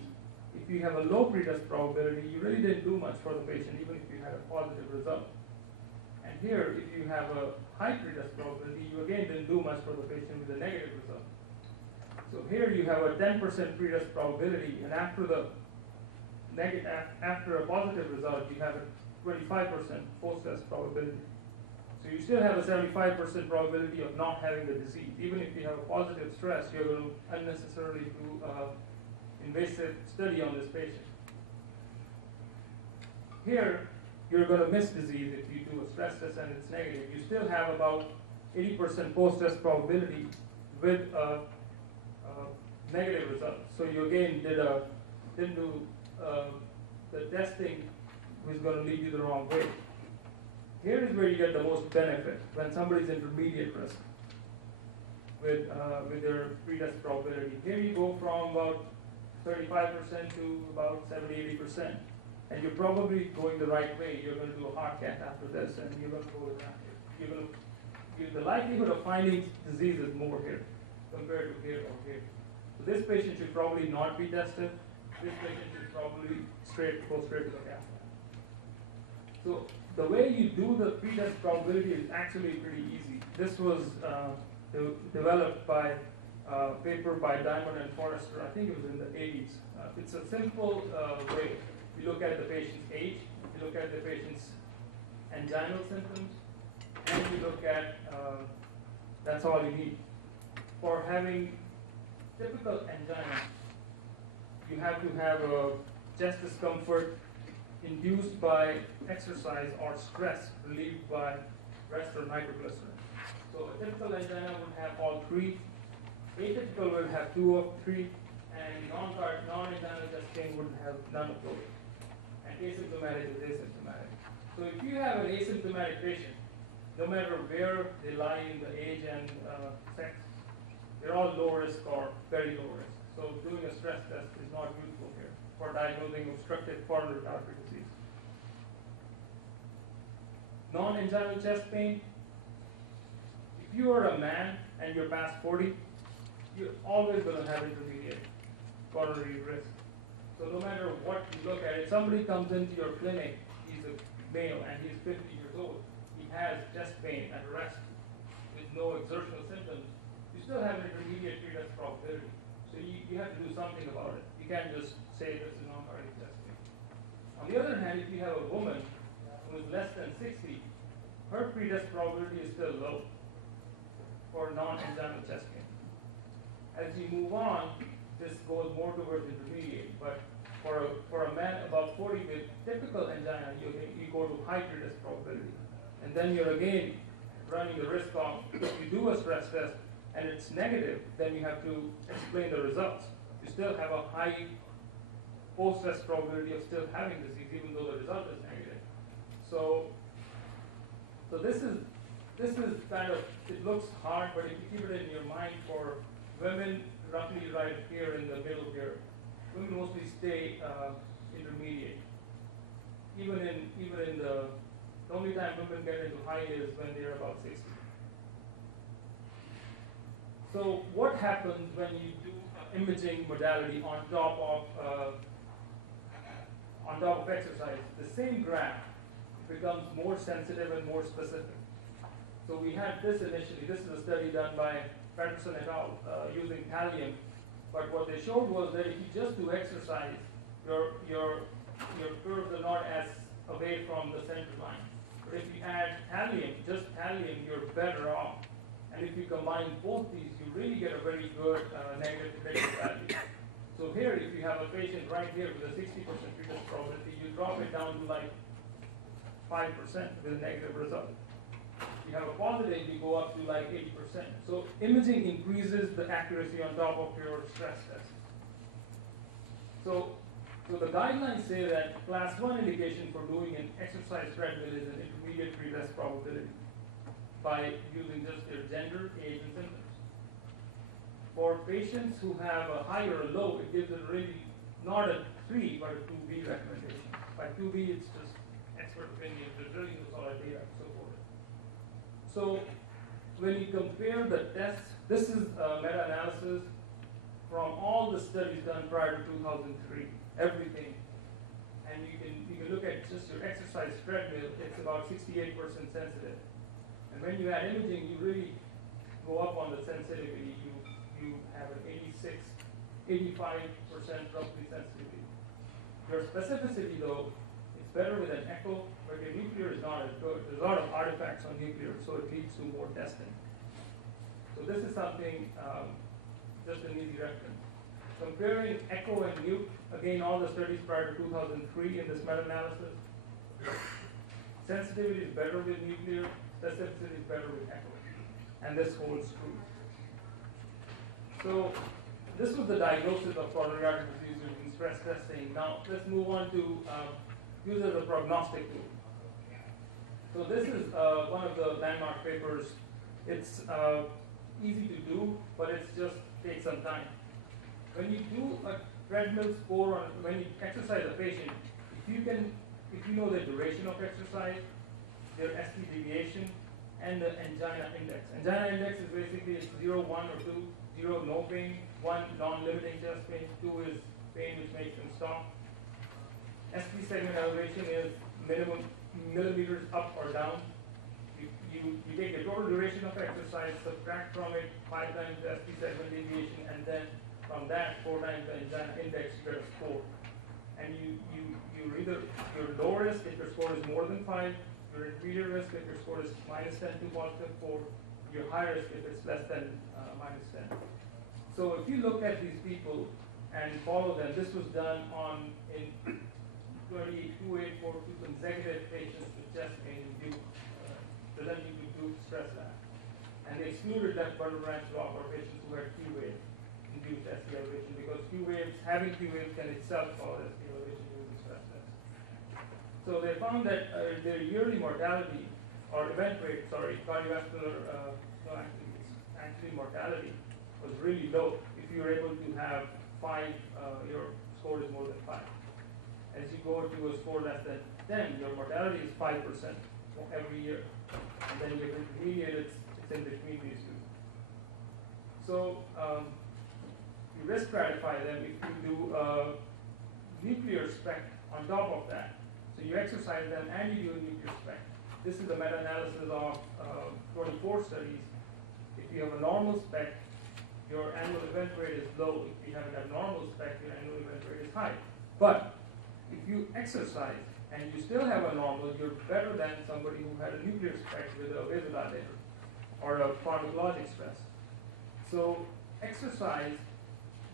if you have a low pretest probability, you really didn't do much for the patient, even if you had a positive result. And here, if you have a high pretest probability, you again didn't do much for the patient with a negative result. So here you have a 10% pretest probability, and after after a positive result, you have a 25% post-test probability. So you still have a 75% probability of not having the disease. Even if you have a positive stress, you're going to unnecessarily do invasive study on this patient. Here, you're going to miss disease if you do a stress test and it's negative. You still have about 80% post-test probability with a negative result. So you again didn't do the testing, which is going to lead you the wrong way. Here is where you get the most benefit when somebody's intermediate risk with their pretest probability. Here you go from about 35% to about 70-80%. And you're probably going the right way. You're going to do a heart cath after this, and you're going to go around here. The likelihood of finding disease is more here compared to here or here. So this patient should probably not be tested. This patient should probably go straight to the cath lab. So the way you do the pretest probability is actually pretty easy. This was developed by a paper by Diamond and Forrester. I think it was in the 80s. It's a simple way. You look at the patient's age, you look at the patient's anginal symptoms, and you look at, that's all you need. For having typical angina, you have to have a chest discomfort induced by exercise or stress relieved by rest or nitroglycerin. So a typical angina would have all three, atypical will have 2 of 3, and non-anginal chest pain would have none of those. And asymptomatic is asymptomatic. So if you have an asymptomatic patient, no matter where they lie in the age and sex, they're all low risk or very low risk. So doing a stress test is not useful here for diagnosing obstructive coronary artery disease. Non-anginal chest pain, if you are a man and you're past 40, you're always going to have intermediate coronary risk. So no matter what you look at, if somebody comes into your clinic, he's a male and he's 50 years old, he has chest pain at rest with no exertional symptoms, you still have an intermediate pretest probability. So you have to do something about it. You can't just say this is non-cardiac chest pain. On the other hand, if you have a woman who is less than 60, her pretest probability is still low. non-angina chest pain. As you move on, this goes more towards intermediate, but for a man above 40 with typical angina, you go to high risk probability. And then you're again running the risk of, if you do a stress test and it's negative, then you have to explain the results. You still have a high post-stress probability of still having disease, even though the result is negative. So this is kind of, it looks hard, but if you keep it in your mind, for women, roughly right here in the middle here, women mostly stay intermediate. Even in the only time women get into high is when they're about 60. So what happens when you do imaging modality on top of exercise? The same graph becomes more sensitive and more specific. So we had this initially. This is a study done by Patterson et al. Using thallium. But what they showed was that if you just do exercise, your curves are not as away from the center line. But if you add thallium, just thallium, you're better off. And if you combine both these, you really get a very good negative predictive value. So here, if you have a patient right here with a 60% risk probability, you drop it down to like 5% with a negative result. If you have a positive, you go up to like 80%. So imaging increases the accuracy on top of your stress test. So the guidelines say that class 1 indication for doing an exercise treadmill is an intermediate risk probability by using just their gender, age, and symptoms. For patients who have a high or a low, it gives it really not a 3, but a 2B recommendation. By 2B, it's just expert opinion, there's really no solid data, and so forth. So when you compare the tests, this is a meta-analysis from all the studies done prior to 2003, everything. And you can look at just your exercise treadmill, it's about 68% sensitive. And when you add imaging, you really go up on the sensitivity. You have an 85% roughly sensitivity. Your specificity, though, it's better with an echo, but your nuclear is not as good. There's a lot of artifacts on nuclear, so it leads to more testing. So this is something, just an easy reference. Comparing echo and nuke, again, all the studies prior to 2003 in this meta-analysis. Sensitivity is better with nuclear, specificity is better with echo. And this holds true. So this was the diagnosis of coronary artery disease using stress testing. Now let's move on to use as a prognostic tool. So this is one of the landmark papers. It's easy to do, but it just takes some time. When you do a treadmill score, or when you exercise a patient, if you know the duration of exercise, their ST deviation, and the angina index. Angina index is basically it's 0, 1, or 2. 0, no pain. 1, non-limiting chest pain. 2 is pain which makes them stop. ST segment elevation is minimum millimeters up or down. You take the total duration of exercise, subtract from it 5 times the ST segment deviation, and then from that 4 times the angina index, you get a score. And you're either your low risk if your score is more than 5, your intermediate risk if your score is -10 to +4, your high risk if it's less than -10. So if you look at these people and follow them, this was done in 284 consecutive patients with chest pain in Duke, presenting to Duke stress lab. And they excluded left bundle branch block or patients who had Q wave induced ST elevation, because having Q waves can itself cause ST elevation using stress test. So they found that their yearly mortality or event rate, cardiovascular, actually mortality was really low. If you were able to have 5, your score is more than 5. As you go to a score less than 10, your mortality is 5% every year. And then your intermediate, it's in between these two. So you risk stratify them if you do a nuclear spec on top of that. So you exercise them and you do a nuclear spec. This is a meta-analysis of 24 studies. If you have a normal spec, your annual event rate is low. If you have an abnormal spec, your annual event rate is high. But if you exercise and you still have a normal, you're better than somebody who had a nuclear spec with a vasodilator. or a pharmacologic stress. So exercise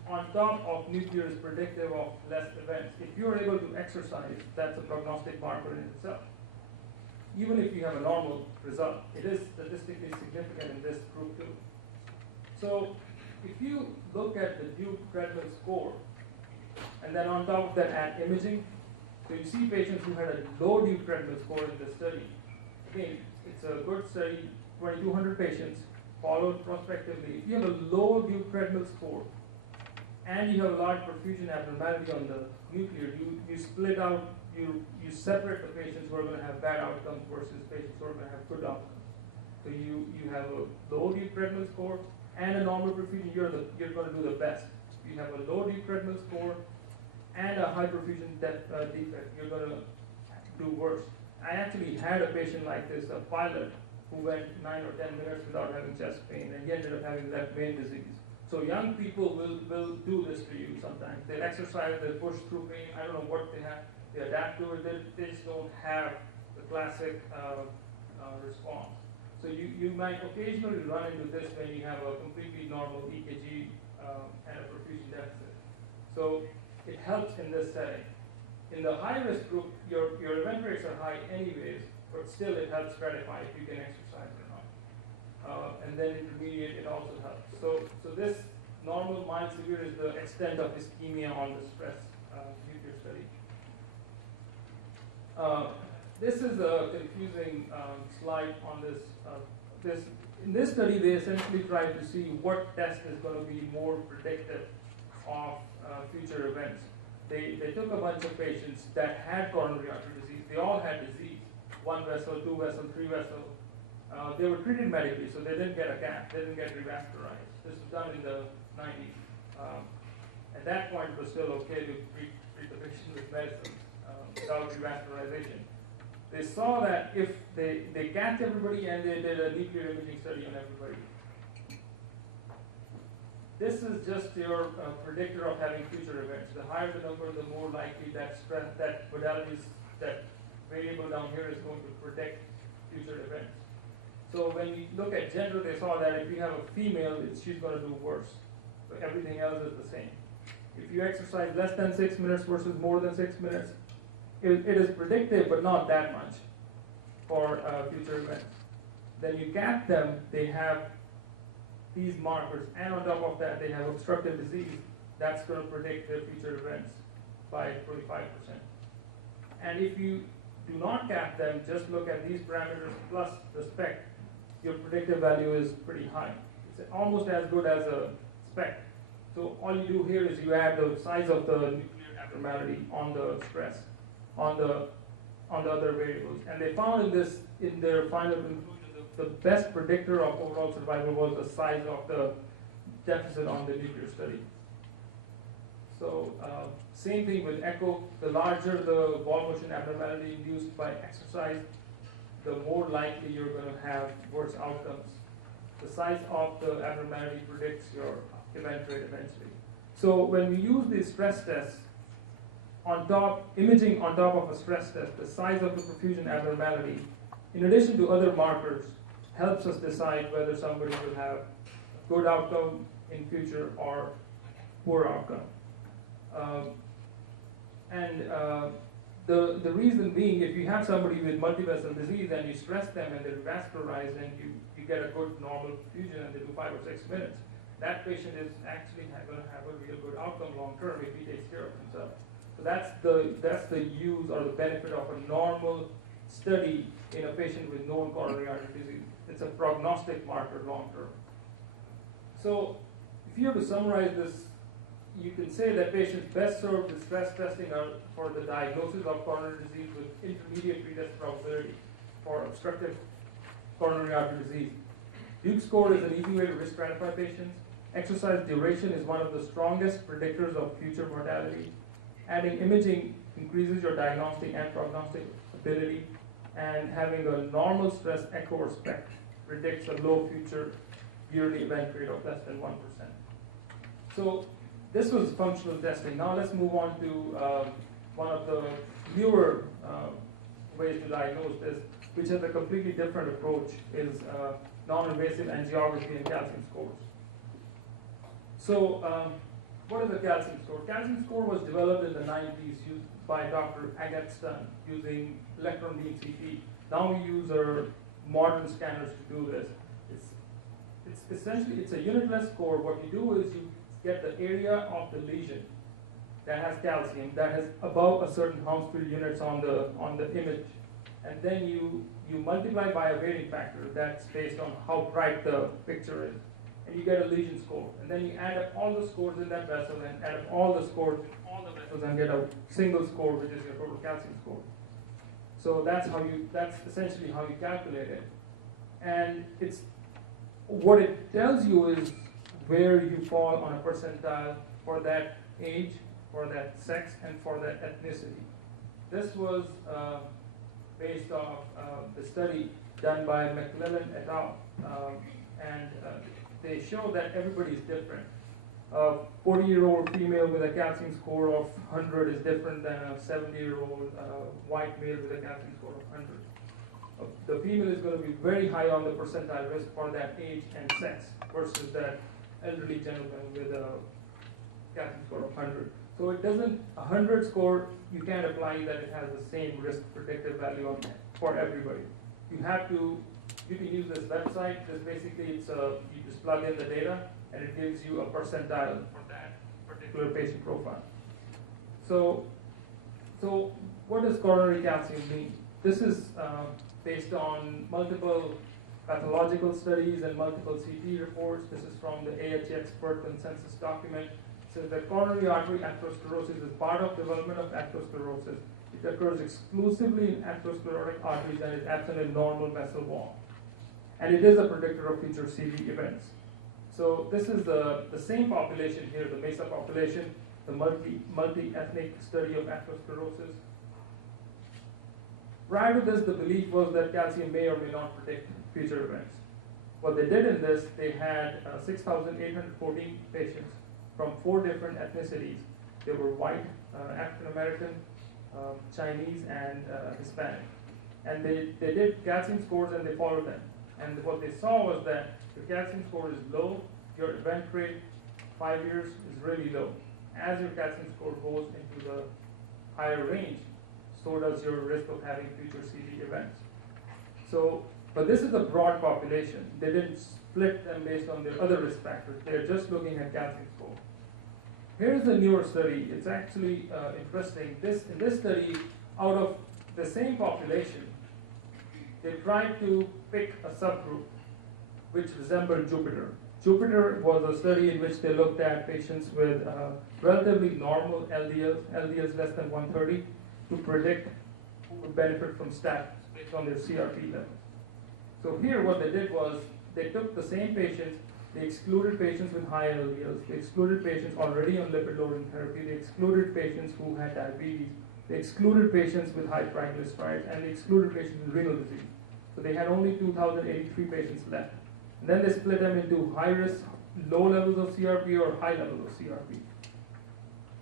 on top of nuclear is predictive of less events. If you're able to exercise, that's a prognostic marker in itself. Even if you have a normal result, it is statistically significant in this group too. So if you look at the Duke treadmill score, and then on top of that add imaging, so you see patients who had a low Duke treadmill score in this study. Again, it's a good study, 2,200 patients, followed prospectively. If you have a low Duke treadmill score, and you have a large perfusion abnormality on the nuclear, you split out, you separate the patients who are going to have bad outcomes versus patients who are going to have good outcomes. So you have a low Duke treadmill score and a normal perfusion, you're going to do the best. You have a low Duke treadmill score and a high perfusion defect, you're going to do worse. I actually had a patient like this, a pilot, who went 9 or 10 minutes without having chest pain, and he ended up having left vein disease. So young people will do this to you sometimes. They'll exercise, they'll push through pain. I don't know what they have. They adapt to it. They just don't have the classic response. So you might occasionally run into this when you have a completely normal EKG and a perfusion deficit. So it helps in this setting. In the high-risk group, your event rates are high anyways, but still it helps stratify if you can exercise or not. And then intermediate, it also helps. So this normal, mild, severe is the extent of ischemia on the stress nuclear study. This is a confusing slide on this. In this study, they essentially tried to see what test is going to be more predictive of future events. They took a bunch of patients that had coronary artery disease. They all had disease, 1 vessel, 2 vessel, 3 vessel. They were treated medically, so they didn't get a cath, they didn't get revascularized. This was done in the 90s. At that point, it was still okay to treat the patient with medicine without revascularization. They saw that if they cathed everybody and they did a nuclear imaging study on everybody. This is just your predictor of having future events. The higher the number, the more likely that stress, that modalities, that variable down here is going to predict future events. So when we look at gender, they saw that if you have a female, she's going to do worse. So everything else is the same. If you exercise less than 6 minutes versus more than 6 minutes, it is predictive, but not that much for future events. Then you cath them, they have these markers, and on top of that, they have obstructive disease. That's going to predict their future events by 25%. And if you do not cath them, just look at these parameters plus the spec, your predictive value is pretty high. It's almost as good as a spec. So all you do here is you add the size of the nuclear abnormality on the stress, on the other variables. And they found in their final conclusion, the best predictor of overall survival was the size of the deficit on the nuclear study. So same thing with echo. The larger the wall motion abnormality induced by exercise, the more likely you're going to have worse outcomes. The size of the abnormality predicts your event rate eventually. So when we use these stress tests, imaging on top of a stress test, the size of the perfusion abnormality, in addition to other markers, helps us decide whether somebody will have a good outcome in future or poor outcome. The reason being, if you have somebody with multivessel disease and you stress them and they're vascularized and you get a good normal perfusion and they do 5 or 6 minutes, that patient is actually going to have a real good outcome long term if he takes care of himself. So that's the use or the benefit of a normal study in a patient with known coronary artery disease. It's a prognostic marker long term. So if you have to summarize this, you can say that patients best served with stress testing are for the diagnosis of coronary disease with intermediate retest probability for obstructive coronary artery disease. Duke score is an easy way to risk stratify patients. Exercise duration is one of the strongest predictors of future mortality. Adding imaging increases your diagnostic and prognostic ability, and having a normal stress echo or SPECT predicts a low future yearly event rate of less than 1%. So this was functional testing. Now let's move on to one of the newer ways to diagnose this, which has a completely different approach, is non-invasive angiography and calcium scores. So, what is a calcium score? Calcium score was developed in the 90s by Dr. Agatston using electron beam CT. Now we use our modern scanners to do this. It's essentially, it's a unitless score. What you do is you get the area of the lesion that has calcium, that has above a certain Hounsfield units on the image, and then you multiply by a weighting factor that's based on how bright the picture is, and you get a lesion score. And then you add up all the scores in that vessel and add up all the scores in all the vessels and get a single score, which is your total calcium score. So that's essentially how you calculate it. And what it tells you is where you fall on a percentile for that age, for that sex, and for that ethnicity. This was based off the study done by McClellan et al. And they show that everybody is different. A 40-year-old female with a calcium score of 100 is different than a 70-year-old white male with a calcium score of 100. The female is going to be very high on the percentile risk for that age and sex versus that elderly gentleman with a calcium score of 100. So it doesn't, 100 score, you can't apply that it has the same risk predictive value on for everybody. You can use this website. Just basically, you just plug in the data and it gives you a percentile for that particular patient profile. So what does coronary calcium mean? This is based on multiple pathological studies and multiple CT reports. This is from the AHA expert consensus document. So the coronary artery atherosclerosis is part of development of atherosclerosis. It occurs exclusively in atherosclerotic arteries and is absent in normal vessel wall. And it is a predictor of future CV events. So this is the same population here, the MESA population, the multi-ethnic study of atherosclerosis. Prior to this, the belief was that calcium may or may not predict future events. What they did in this, they had 6,814 patients from 4 different ethnicities. They were white, African American, Chinese, and Hispanic. And they did calcium scores and they followed them. And what they saw was that your calcium score is low, your event rate 5 years is really low. As your calcium score goes into the higher range, so does your risk of having future CV events. So, but this is a broad population. They didn't split them based on their other risk factors. They're just looking at calcium score. Here's a newer study. It's actually interesting. In this study, out of the same population, they tried to pick a subgroup which resembled Jupiter. Jupiter was a study in which they looked at patients with relatively normal LDLs less than 130, to predict who would benefit from statins based on their CRP levels. So here what they did was they took the same patients, they excluded patients with high LDLs, they excluded patients already on lipid-lowering therapy, they excluded patients who had diabetes, they excluded patients with high triglycerides, and they excluded patients with renal disease. So they had only 2,083 patients left. And then they split them into high risk, low levels of CRP or high levels of CRP.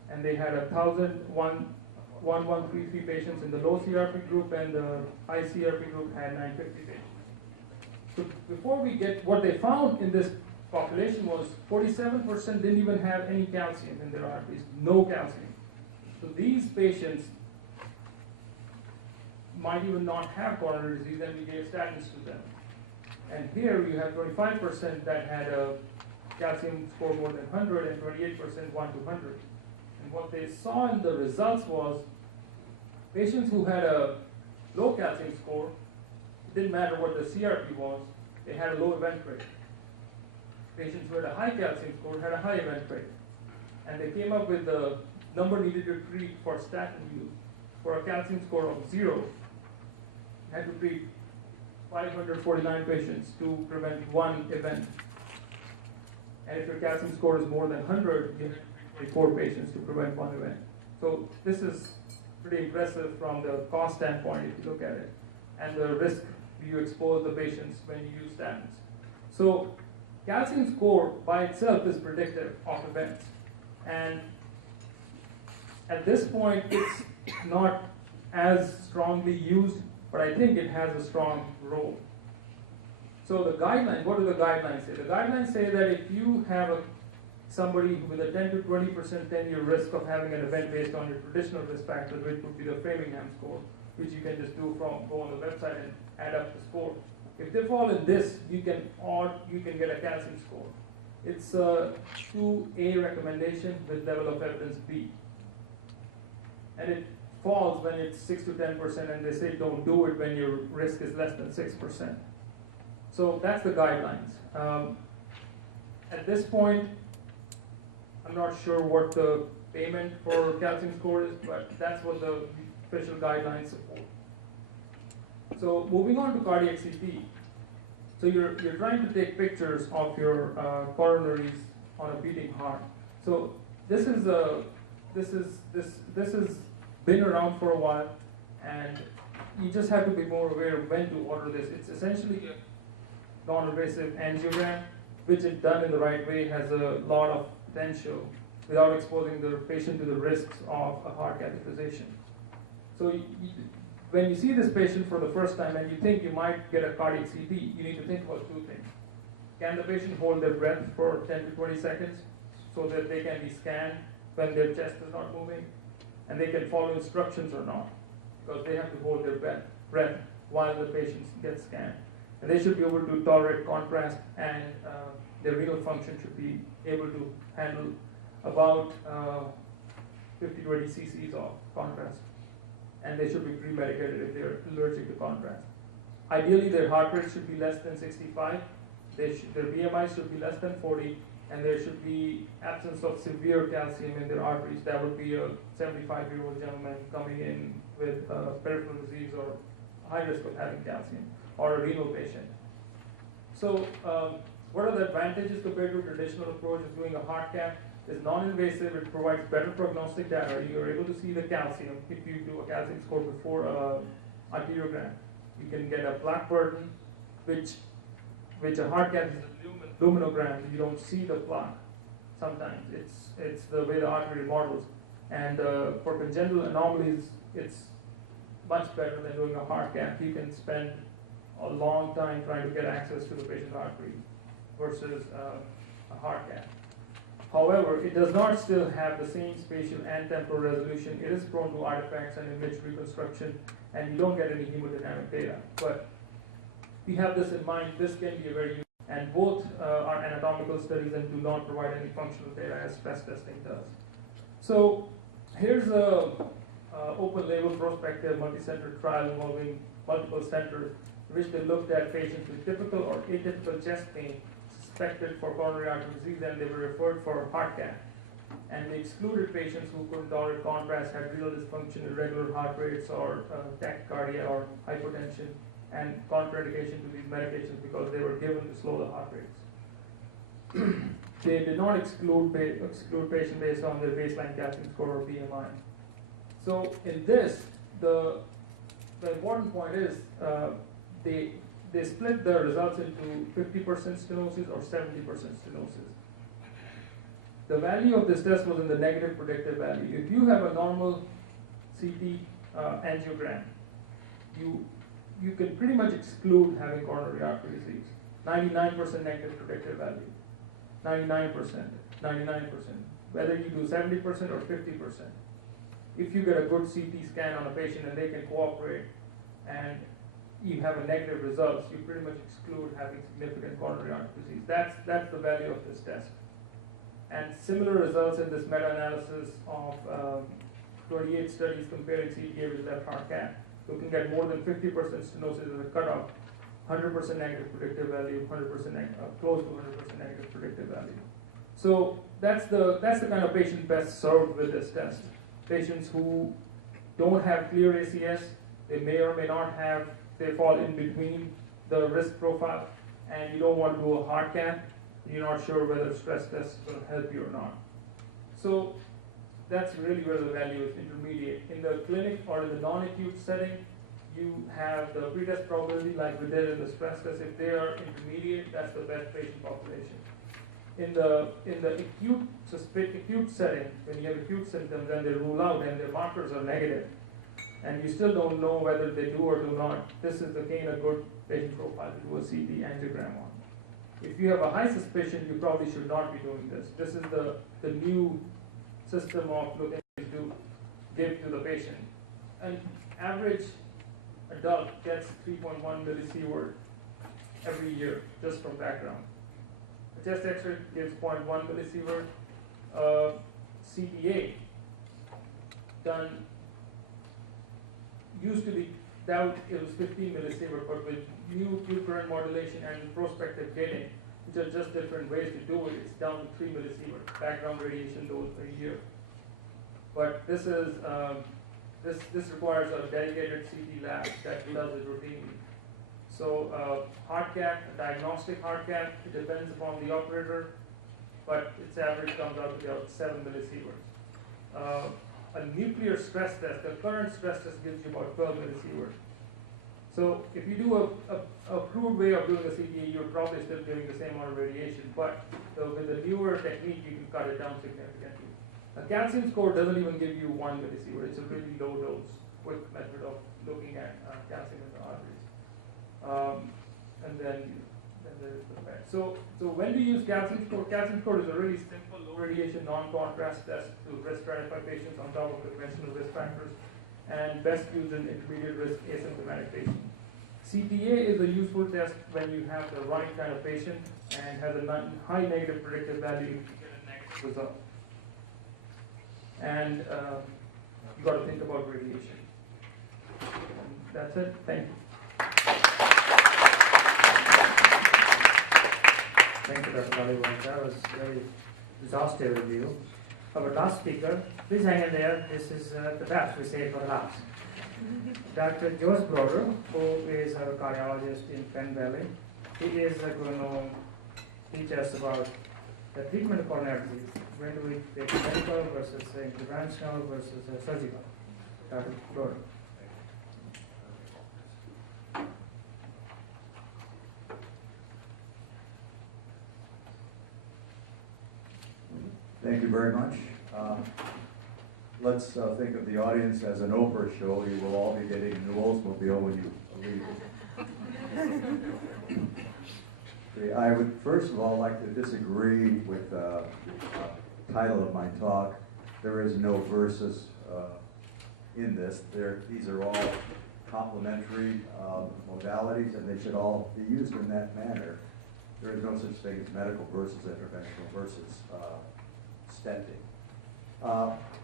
And they had 1,133 patients in the low CRP group, and the high CRP group had 950 patients. So before we get, what they found in this population was 47% didn't even have any calcium in their arteries, no calcium. So these patients might even not have coronary disease, and we gave statins to them. And here you have 25% that had a calcium score more than 100 and 28% 1 to 100. And what they saw in the results was patients who had a low calcium score, it didn't matter what the CRP was, they had a low event rate. Patients who had a high calcium score had a high event rate. And they came up with the number needed to treat for statin use. For a calcium score of 0, you had to treat 549 patients to prevent 1 event. And if your calcium score is more than 100, you have to treat 24 patients to prevent 1 event. So this is pretty impressive from the cost standpoint if you look at it, and the risk you expose the patients when you use statins. So calcium score by itself is predictive of events. And at this point, it's not as strongly used, but I think it has a strong role. So the guidelines, what do the guidelines say? The guidelines say that if you have somebody with a 10 to 20% 10-year risk of having an event based on your traditional risk factors, which would be the Framingham score, which you can just do from go on the website and add up the score. If they fall in this, you can get a calcium score. It's a 2A recommendation with level of evidence B. And it falls when it's 6 to 10%, and they say don't do it when your risk is less than 6%. So that's the guidelines. At this point, I'm not sure what the payment for calcium score is, but that's what the official guidelines support. So moving on to cardiac CT. So you're trying to take pictures of your coronaries on a beating heart. So this has been around for a while, and you just have to be more aware of when to order this. It's essentially a non-invasive angiogram, which if done in the right way has a lot of potential without exposing the patient to the risks of a heart catheterization. So when you see this patient for the first time and you think you might get a cardiac CT, you need to think about two things. Can the patient hold their breath for 10 to 20 seconds so that they can be scanned when their chest is not moving, and they can follow instructions or not, because they have to hold their breath while the patient gets scanned. And they should be able to tolerate contrast, and their renal function should be able to handle about 50 to 80 cc's of contrast. And they should be pre-medicated if they're allergic to contrast. Ideally, their heart rate should be less than 65, their BMI should be less than 40, and there should be absence of severe calcium in their arteries. That would be a 75-year-old gentleman coming in with peripheral disease or high risk of having calcium, or a renal patient. So what are the advantages compared to a traditional approach of doing a heart cath? It's non-invasive, it provides better prognostic data. You're able to see the calcium if you do a calcium score before arteriogram. You can get a plaque burden, which a heart cath is a luminogram. You don't see the plaque sometimes. It's the way the artery models. And for congenital anomalies, it's much better than doing a heart cath. You can spend a long time trying to get access to the patient's artery versus a heart cath. However, it does not still have the same spatial and temporal resolution. It is prone to artifacts and image reconstruction, and you don't get any hemodynamic data. But we have this in mind. This can be a very useful, and both are anatomical studies and do not provide any functional data as stress testing does. So here's a open label prospective multi-center trial involving multiple centers, in which they looked at patients with typical or atypical chest pain suspected for coronary artery disease, and they were referred for heart cath. And they excluded patients who couldn't tolerate contrast, had renal dysfunction, irregular heart rates, or tachycardia or hypotension, and contraindication to these medications because they were given to slow the heart rates. They did not exclude patients based on their baseline calcium score or BMI. So in this, the important point is they split the results into 50% stenosis or 70% stenosis. The value of this test was in the negative predictive value. If you have a normal CT angiogram, you can pretty much exclude having coronary artery disease. 99% negative predictive value. 99%, 99%. Whether you do 70% or 50%. If you get a good CT scan on a patient and they can cooperate, and you have a negative results, you pretty much exclude having significant coronary artery disease. That's the value of this test. And similar results in this meta-analysis of 28 studies comparing CTA with left heart cath, looking at more than 50% stenosis as a cutoff, 100% negative predictive value, 100% close to 100% negative predictive value. So that's the kind of patient best served with this test. Patients who don't have clear ACS, they may or may not have, they fall in between the risk profile, and you don't want to do a heart cath. You're not sure whether stress test is going to help you or not. So that's really where the value is intermediate. In the clinic or in the non-acute setting, you have the pretest probability like we did in the stress test. If they are intermediate, that's the best patient population. In the acute setting, when you have acute symptoms and they rule out and their markers are negative, and you still don't know whether they do or do not, this is again a good patient profile to do a CT angiogram on. If you have a high suspicion, you probably should not be doing this. This is the new system of looking to give to the patient. An average adult gets 3.1 millisievert every year just from background. A chest X-ray gives 0.1 millisievert. CTA done used to be down, it was 15 millisievert, but with new Q current modulation and prospective gating, which are just different ways to do it, it's down to 3 millisievert background radiation dose per year. But this is this requires a dedicated CT lab that does it routinely. So heart cath, a diagnostic heart cath, it depends upon the operator, but its average comes out to be about 7 millisieverts. A nuclear stress test, the current stress test gives you about 12 millisieverts. So if you do a crude way of doing a CTA, you're probably still giving the same amount of radiation, but with the newer technique, you can cut it down significantly. A calcium score doesn't even give you 1 millisievert. It's a really low dose, quick method of looking at calcium in the arteries. And then there's the PET. So when we use calcium score is a really simple low radiation non-contrast test to risk stratify patients on top of conventional risk factors, and best used in intermediate risk asymptomatic patients. CTA is a useful test when you have the right kind of patient and has a high negative predictive value to get a negative result. And you've got to think about radiation. And that's it. Thank you. Thank you, Dr. Cardiovascular. That was very exhaustive review. Our last speaker, please hang in there. This is the best. We save for last. Dr. Josh Broder, who is a cardiologist in Penn Valley. He is going to teach us about the treatment of coronary disease. When do we take medical versus interventional versus surgical? Dr. Broder. Thank you very much. Let's think of the audience as an Oprah show. You will all be getting a new Oldsmobile when you leave. Okay, I would first of all like to disagree with the title of my talk. There is no versus in this. These are all complementary modalities, and they should all be used in that manner. There is no such thing as medical versus interventional versus stenting.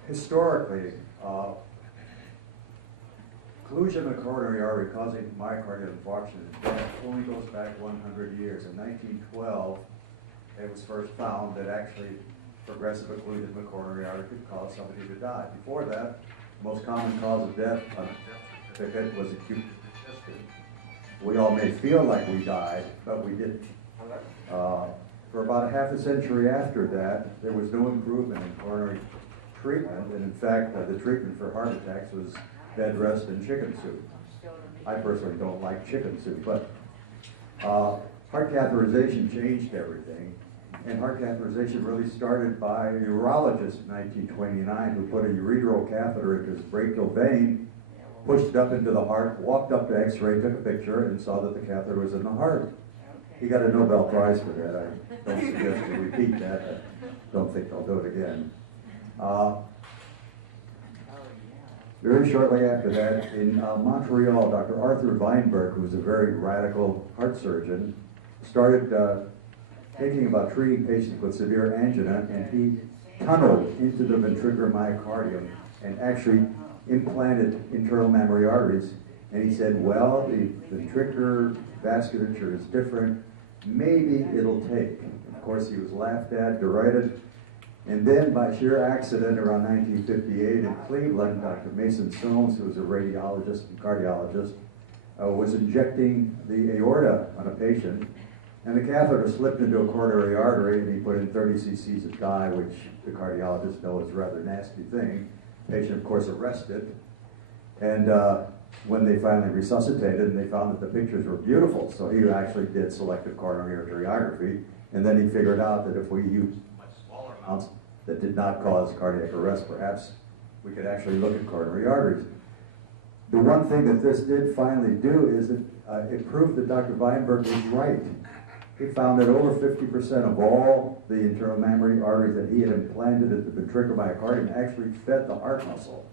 Historically, occlusion of the coronary artery causing myocardial infarction and death only goes back 100 years. In 1912, it was first found that actually progressive occlusion of the coronary artery could cause somebody to die. Before that, the most common cause of death on a death certificate was acute congestion. We all may feel like we died, but we didn't. For about a half a century after that, there was no improvement in coronary treatment, and in fact, the treatment for heart attacks was bed rest and chicken soup. I personally don't like chicken soup, but heart catheterization changed everything, and heart catheterization really started by a urologist in 1929 who put a ureteral catheter into his brachial vein, pushed it up into the heart, walked up to X-ray, took a picture, and saw that the catheter was in the heart. He got a Nobel Prize for that. I don't suggest to repeat that. I don't think they'll do it again. Very shortly after that, in Montreal, Dr. Arthur Weinberg, who was a very radical heart surgeon, started thinking about treating patients with severe angina, and he tunneled into the ventricular myocardium and actually implanted internal mammary arteries. And he said, well, the ventricular vasculature is different. Maybe it'll take. Of course, he was laughed at, derided. And then, by sheer accident, around 1958 in Cleveland, Dr. Mason Soames, who was a radiologist and cardiologist, was injecting the aorta on a patient, and the catheter slipped into a coronary artery, and he put in 30 cc's of dye, which the cardiologists know is a rather nasty thing. The patient, of course, arrested. And when they finally resuscitated, they found that the pictures were beautiful. So he actually did selective coronary arteriography, and then he figured out that if we used much smaller amounts that did not cause cardiac arrest, perhaps we could actually look at coronary arteries. the one thing that this did finally do is that it proved that Dr. Weinberg was right. He found that over 50% of all the internal mammary arteries that he had implanted at the ventricular myocardium actually fed the heart muscle,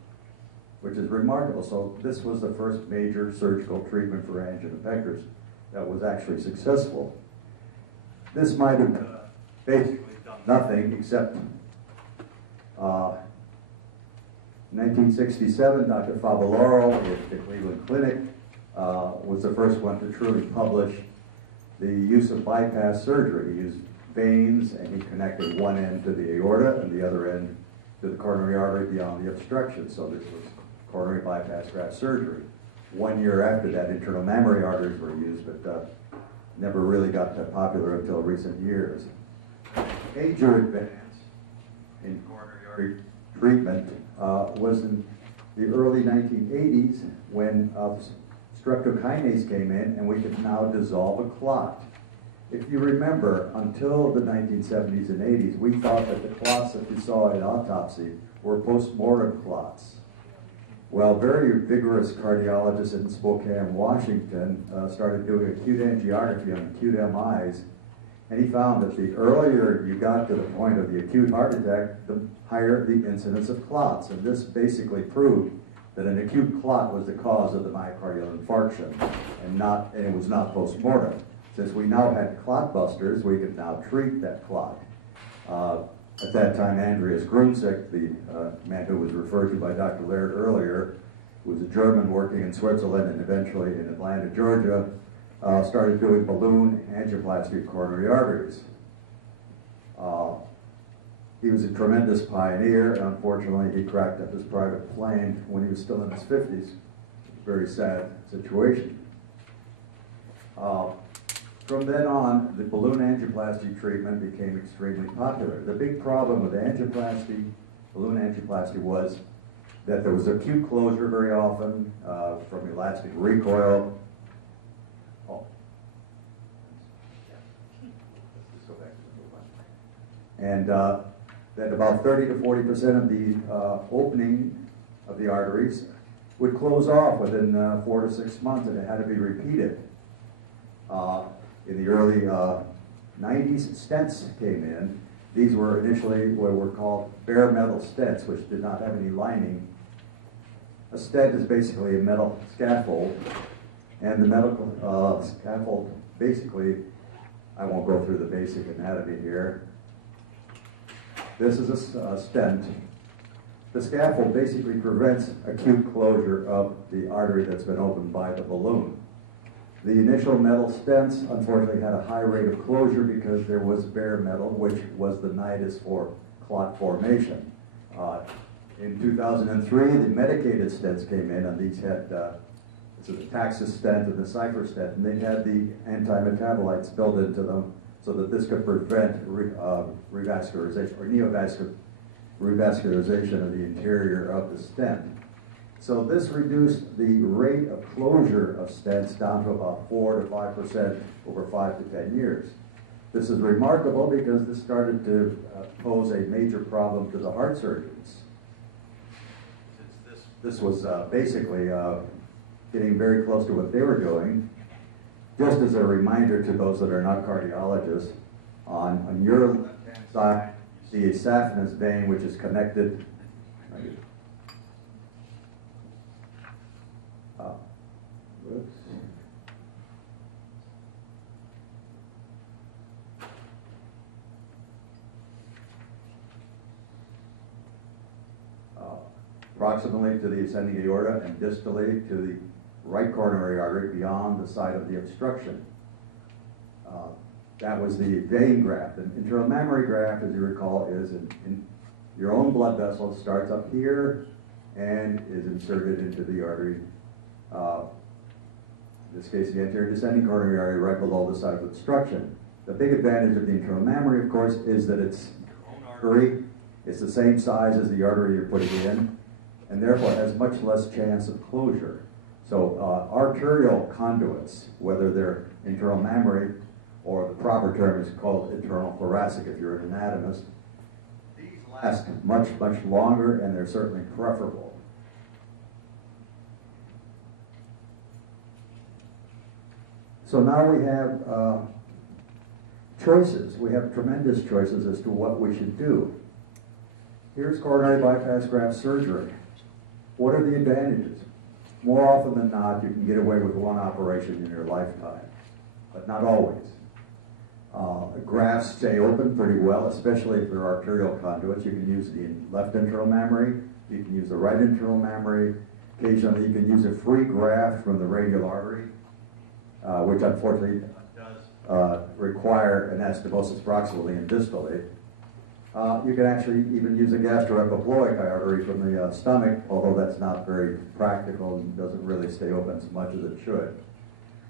which is remarkable. So this was the first major surgical treatment for angina pectoris that was actually successful. This might have basically done nothing except 1967, Dr. Favaloro at the Cleveland Clinic was the first one to truly publish the use of bypass surgery. He used veins and he connected one end to the aorta and the other end to the coronary artery beyond the obstruction. So this was coronary bypass graft surgery. 1 year after that, internal mammary arteries were used, but never really got that popular until recent years. Major advance in coronary artery treatment was in the early 1980s when streptokinase came in and we could now dissolve a clot. If you remember, until the 1970s and 80s, we thought that the clots that we saw in autopsy were post-mortem clots. Well, very vigorous cardiologists in Spokane, Washington, started doing acute angiography on acute MIs, and he found that the earlier you got to the point of the acute heart attack, the higher the incidence of clots. And this basically proved that an acute clot was the cause of the myocardial infarction, and it was not post-mortem. Since we now had clot busters, we could now treat that clot. At that time, Andreas Grunzig, the man who was referred to by Dr. Laird earlier, who was a German working in Switzerland and eventually in Atlanta, Georgia, started doing balloon angioplasty of coronary arteries. He was a tremendous pioneer, and unfortunately he cracked up his private plane when he was still in his 50s. Very sad situation. From then on, the balloon angioplasty treatment became extremely popular. The big problem with angioplasty, balloon angioplasty, was that there was acute closure very often from elastic recoil. And that about 30 to 40% of the opening of the arteries would close off within 4 to 6 months, and it had to be repeated. In the early 90s, stents came in. These were initially what were called bare metal stents, which did not have any lining. A stent is basically a metal scaffold, and the metal scaffold basically, I won't go through the basic anatomy here. This is a stent. The scaffold basically prevents acute closure of the artery that's been opened by the balloon. The initial metal stents, unfortunately, had a high rate of closure because there was bare metal, which was the nidus for clot formation. In 2003, the medicated stents came in, and these had the Taxus stent and the Cypher stent, and they had the anti-metabolites built into them so that this could prevent revascularization or neovascular revascularization of the interior of the stent. So this reduced the rate of closure of stents down to about 4 to 5% over 5 to 10 years. This is remarkable because this started to pose a major problem to the heart surgeons. Since this was basically getting very close to what they were doing. Just as a reminder to those that are not cardiologists, on your left-hand side, you see a saphenous vein which is connected. Whoops. Proximally to the ascending aorta and distally to the right coronary artery beyond the site of the obstruction. That was the vein graft. An internal mammary graft, as you recall, is in your own blood vessel. It starts up here and is inserted into the artery. In this case, the anterior descending coronary artery right below the site of obstruction. The big advantage of the internal mammary, of course, is that it's your own artery. It's the same size as the artery you're putting in, and therefore has much less chance of closure. So arterial conduits, whether they're internal mammary or the proper term is called internal thoracic if you're an anatomist, these last much, much longer, and they're certainly preferable. So now we have choices. We have tremendous choices as to what we should do. Here's coronary bypass graft surgery. What are the advantages? More often than not, you can get away with one operation in your lifetime, but not always. Grafts stay open pretty well, especially if they're arterial conduits. You can use the left internal mammary, you can use the right internal mammary. Occasionally, you can use a free graft from the radial artery, which unfortunately does require anastomosis proximally and distally. You can actually even use a gastroepiploic artery from the stomach, although that's not very practical and doesn't really stay open as much as it should.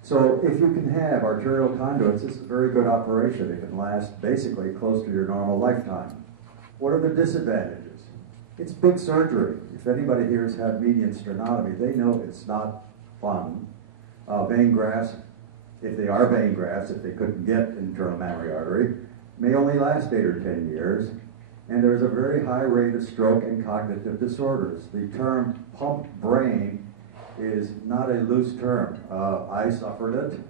So if you can have arterial conduits, this is a very good operation. It can last basically close to your normal lifetime. What are the disadvantages? It's big surgery. If anybody here has had median sternotomy, they know it's not fun. Vein grafts, if they are vein grafts, if they couldn't get internal mammary artery, may only last 8 or 10 years, and there's a very high rate of stroke and cognitive disorders. The term pump brain is not a loose term. I suffered it.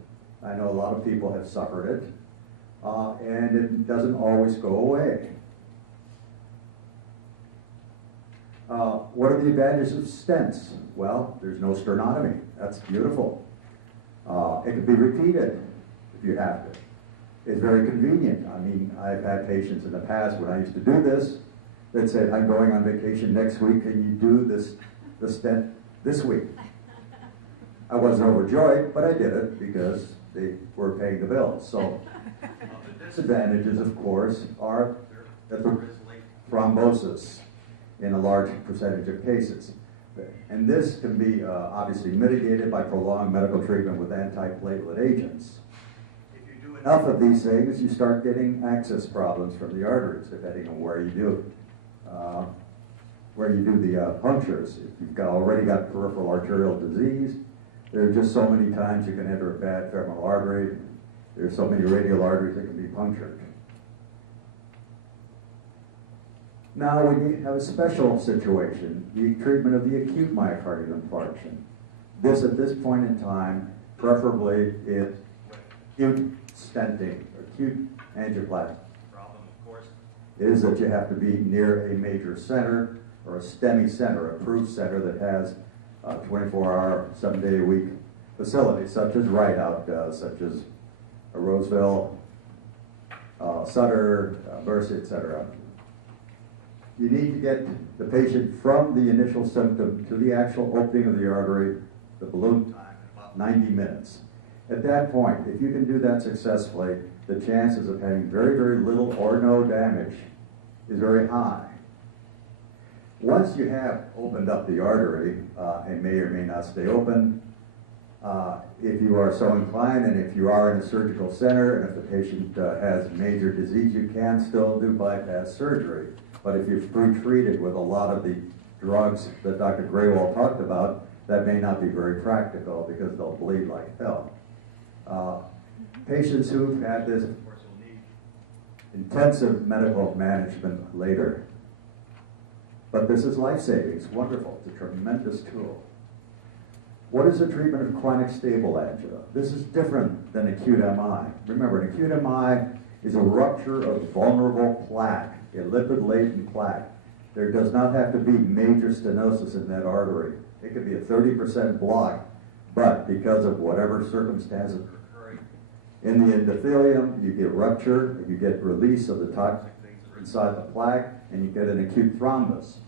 I know a lot of people have suffered it, and it doesn't always go away. What are the advantages of stents? Well, there's no sternotomy. That's beautiful. It can be repeated if you have to. It's very convenient. I mean, I've had patients in the past when I used to do this that said, I'm going on vacation next week, can you do the stent this week? I wasn't overjoyed, but I did it because they were paying the bills. So the disadvantages, of course, are that there is thrombosis in a large percentage of cases. And this can be obviously mitigated by prolonged medical treatment with antiplatelet agents. If you do enough of these things, you start getting access problems from the arteries, depending on where you do the punctures. If you've already got peripheral arterial disease, there are just so many times you can enter a bad femoral artery. There are so many radial arteries that can be punctured. Now we have a special situation, the treatment of the acute myocardial infarction. This, at this point in time, preferably is acute stenting, acute angioplasty. The problem, of course, is that you have to be near a major center or a STEMI center, a approved center that has a 24-hour, 7-day-a-week facility, such as Rideout does, such as Roseville, Sutter, Mercy, etc. You need to get the patient from the initial symptom to the actual opening of the artery, the balloon time, in about 90 minutes. At that point, if you can do that successfully, the chances of having very, very little or no damage is very high. Once you have opened up the artery, it may or may not stay open. If you are so inclined, and if you are in a surgical center, and if the patient has major disease, you can still do bypass surgery. But if you've pre-treated with a lot of the drugs that Dr. Graywall talked about, that may not be very practical because they'll bleed like hell. Patients who've had this, of course, will need intensive medical management later. But this is life-saving. It's wonderful. It's a tremendous tool. What is the treatment of chronic stable angina? This is different than acute MI. Remember, an acute MI is a rupture of vulnerable plaque, a lipid-laden plaque. There does not have to be major stenosis in that artery. It could be a 30% block, but because of whatever circumstances are occurring in the endothelium, you get rupture, you get release of the toxic things that are inside the plaque, and you get an acute thrombus.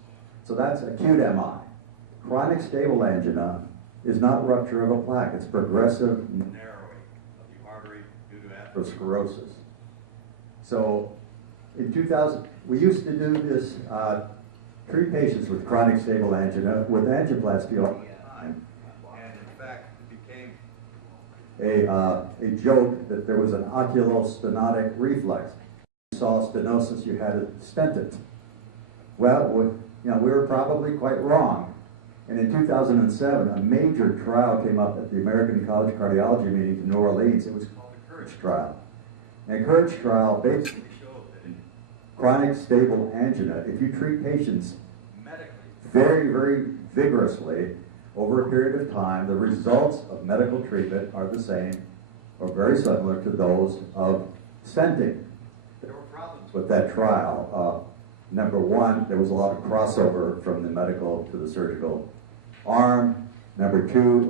So that's acute MI. Chronic stable angina is not rupture of a plaque. It's progressive narrowing of the artery due to atherosclerosis. So in 2000, we used to do this, treat patients with chronic stable angina with angioplasty all the time. And in fact, it became a joke that there was an oculostenotic reflex. If you saw stenosis, you had to stent it. Well, we were probably quite wrong. And in 2007, a major trial came up at the American College of Cardiology meeting in New Orleans. It was called the COURAGE trial. And the COURAGE trial basically showed that in chronic stable angina, if you treat patients medically very, very vigorously over a period of time, the results of medical treatment are the same or very similar to those of stenting. There were problems with that trial. Number one, there was a lot of crossover from the medical to the surgical arm. Number two,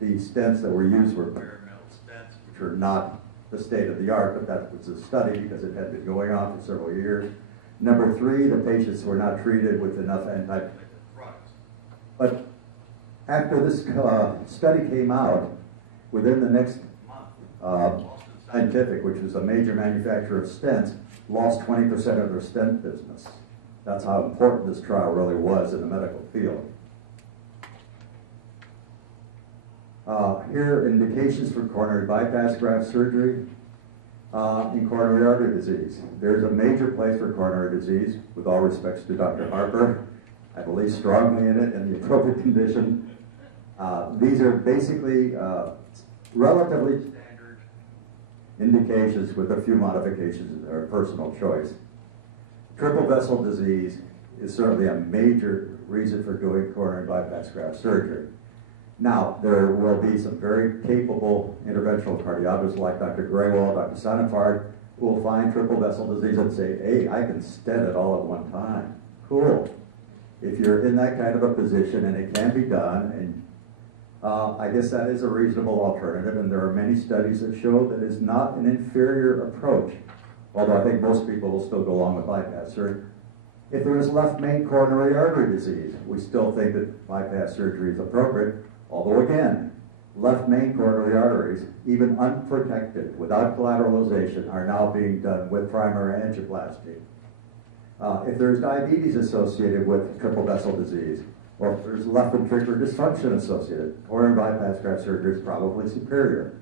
the stents that were used were bare metal stents, which are not the state of the art, but that was a study because it had been going on for several years. Number three, the patients were not treated with enough antiplatelet drugs. But after this study came out, within the next month, Boston Scientific, which was a major manufacturer of stents, lost 20% of their stent business. That's how important this trial really was in the medical field. Here are indications for coronary bypass graft surgery in coronary artery disease. There's a major place for coronary disease, with all respects to Dr. Harper. I believe strongly in it and the appropriate condition. These are basically relatively standard indications with a few modifications that are personal choice. Triple vessel disease is certainly a major reason for doing coronary bypass graft surgery. Now, there will be some very capable interventional cardiologists like Dr. Graywall, Dr. Sonnenfard, who will find triple vessel disease and say, hey, I can stent it all at one time. Cool. If you're in that kind of a position and it can be done, and I guess that is a reasonable alternative, and there are many studies that show that it's not an inferior approach, although I think most people will still go along with bypass surgery. If there is left main coronary artery disease, we still think that bypass surgery is appropriate, although again, left main coronary arteries, even unprotected, without collateralization, are now being done with primary angioplasty. If there's diabetes associated with triple vessel disease, or if there's left ventricular dysfunction associated, coronary bypass graft surgery is probably superior.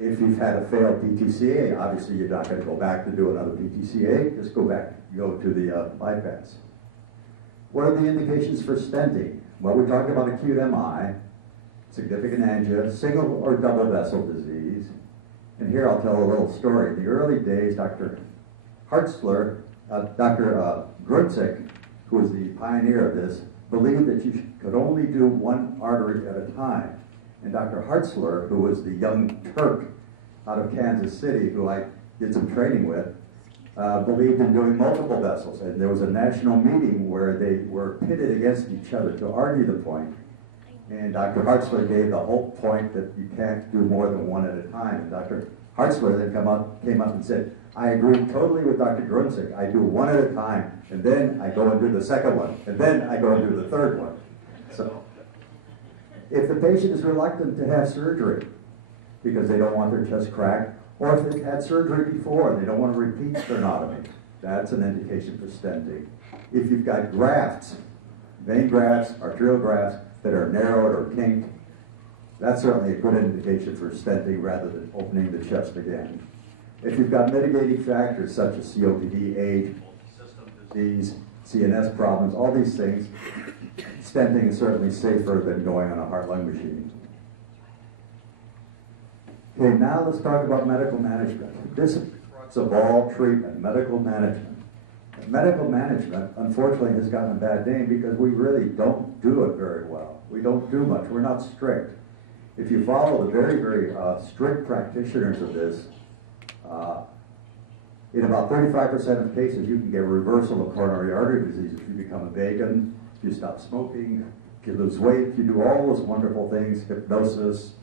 If you've had a failed PTCA, obviously you're not going to go back to do another PTCA, just go to the bypass. What are the indications for stenting? Well, we talked about acute MI, significant angina, single or double vessel disease. And here I'll tell a little story. In the early days, Dr. Grunzik, who was the pioneer of this, believed that you could only do one artery at a time. And Dr. Hartzler, who was the young Turk out of Kansas City, who I did some training with, believed in doing multiple vessels. And there was a national meeting where they were pitted against each other to argue the point. And Dr. Hartzler gave the whole point that you can't do more than one at a time. And Dr. Hartzler then came up and said, I agree totally with Dr. Grunzik. I do one at a time, and then I go and do the second one, and then I go and do the third one. So if the patient is reluctant to have surgery because they don't want their chest cracked, or if they've had surgery before and they don't want to repeat sternotomy, that's an indication for stenting. If you've got grafts, vein grafts, arterial grafts that are narrowed or kinked, that's certainly a good indication for stenting rather than opening the chest again. If you've got mitigating factors such as COPD, age, multi-system disease, CNS problems, all these things, stenting is certainly safer than going on a heart-lung machine. Okay, now let's talk about medical management. This is the crux of all treatment, medical management. Medical management, unfortunately, has gotten a bad name because we really don't do it very well. We don't do much. We're not strict. If you follow the very, very strict practitioners of this, in about 35% of cases, you can get reversal of coronary artery disease if you become a vegan, if you stop smoking, if you lose weight, if you do all those wonderful things, hypnosis,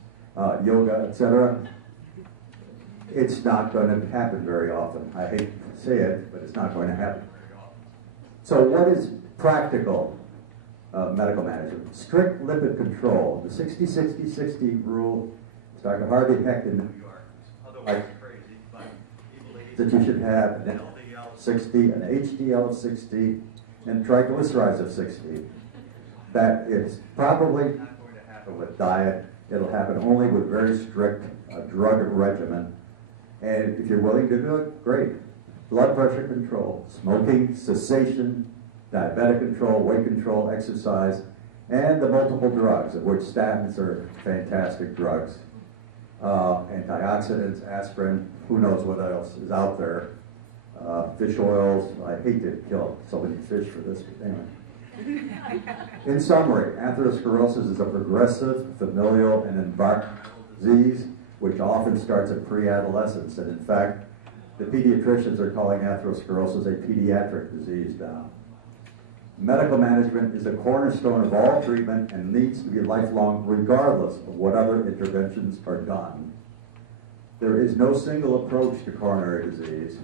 yoga, etc. It's not going to happen very often. I hate to say it, but it's not going to happen very often. So what is practical medical management? Strict lipid control. The 60-60-60 rule, Dr. Harvey Hecht in New York, otherwise crazy, but he believes that you should have an LDL of 60, an HDL of 60, and triglycerides of 60. That is probably not going to happen with diet. It'll happen only with very strict drug regimen. And if you're willing to do it, great. Blood pressure control, smoking cessation, diabetic control, weight control, exercise, and the multiple drugs, of which statins are fantastic drugs. Antioxidants, aspirin, who knows what else is out there. Fish oils. I hate to kill so many fish for this, but anyway. In summary, atherosclerosis is a progressive, familial, and environmental disease which often starts at pre-adolescence, and in fact, the pediatricians are calling atherosclerosis a pediatric disease now. Medical management is a cornerstone of all treatment and needs to be lifelong regardless of what other interventions are done. There is no single approach to coronary disease,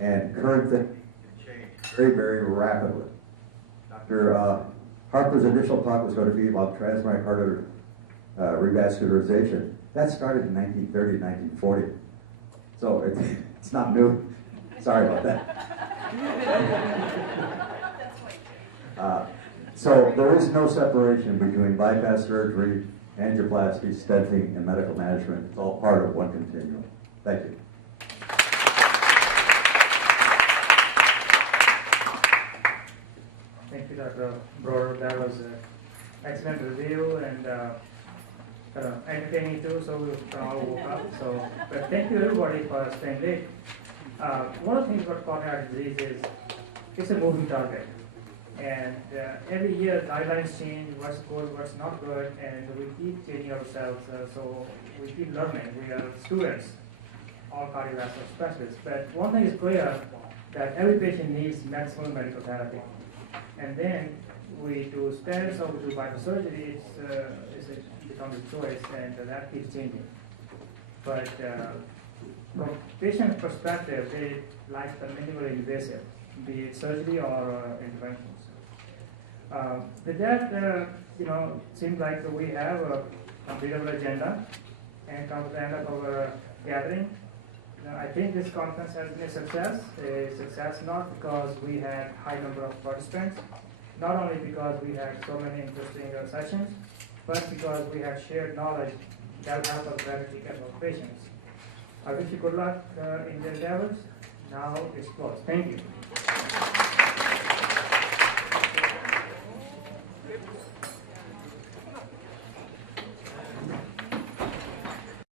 and current thinking can change very, very rapidly. Dr. Harper's initial talk was going to be about transmyocardial revascularization. That started in 1930, 1940. So it's not new. Sorry about that. So there is no separation between bypass surgery, angioplasty, stenting, and medical management. It's all part of one continuum. Thank you. Thank you, Dr. Broder. That was an excellent review and entertaining too, so we all woke up. So, but thank you everybody for staying late. One of the things about coronary disease is it's a moving target. And every year guidelines change, what's good, what's not good, and we keep changing ourselves, so we keep learning. We are students, all cardiovascular specialists. But one thing is clear, that every patient needs maximal medical therapy. And then we do stents or we do bypass surgery, it becomes a choice, and that keeps changing. But from patient perspective, they like the minimally invasive, be it surgery or interventions. With that, seems like we have a completable agenda and come to the end of our gathering. I think this conference has been a success not because we had high number of participants, not only because we had so many interesting sessions, but because we have shared knowledge that will help us better take care of our patients. I wish you good luck in the endeavors. Now it's closed. Thank you.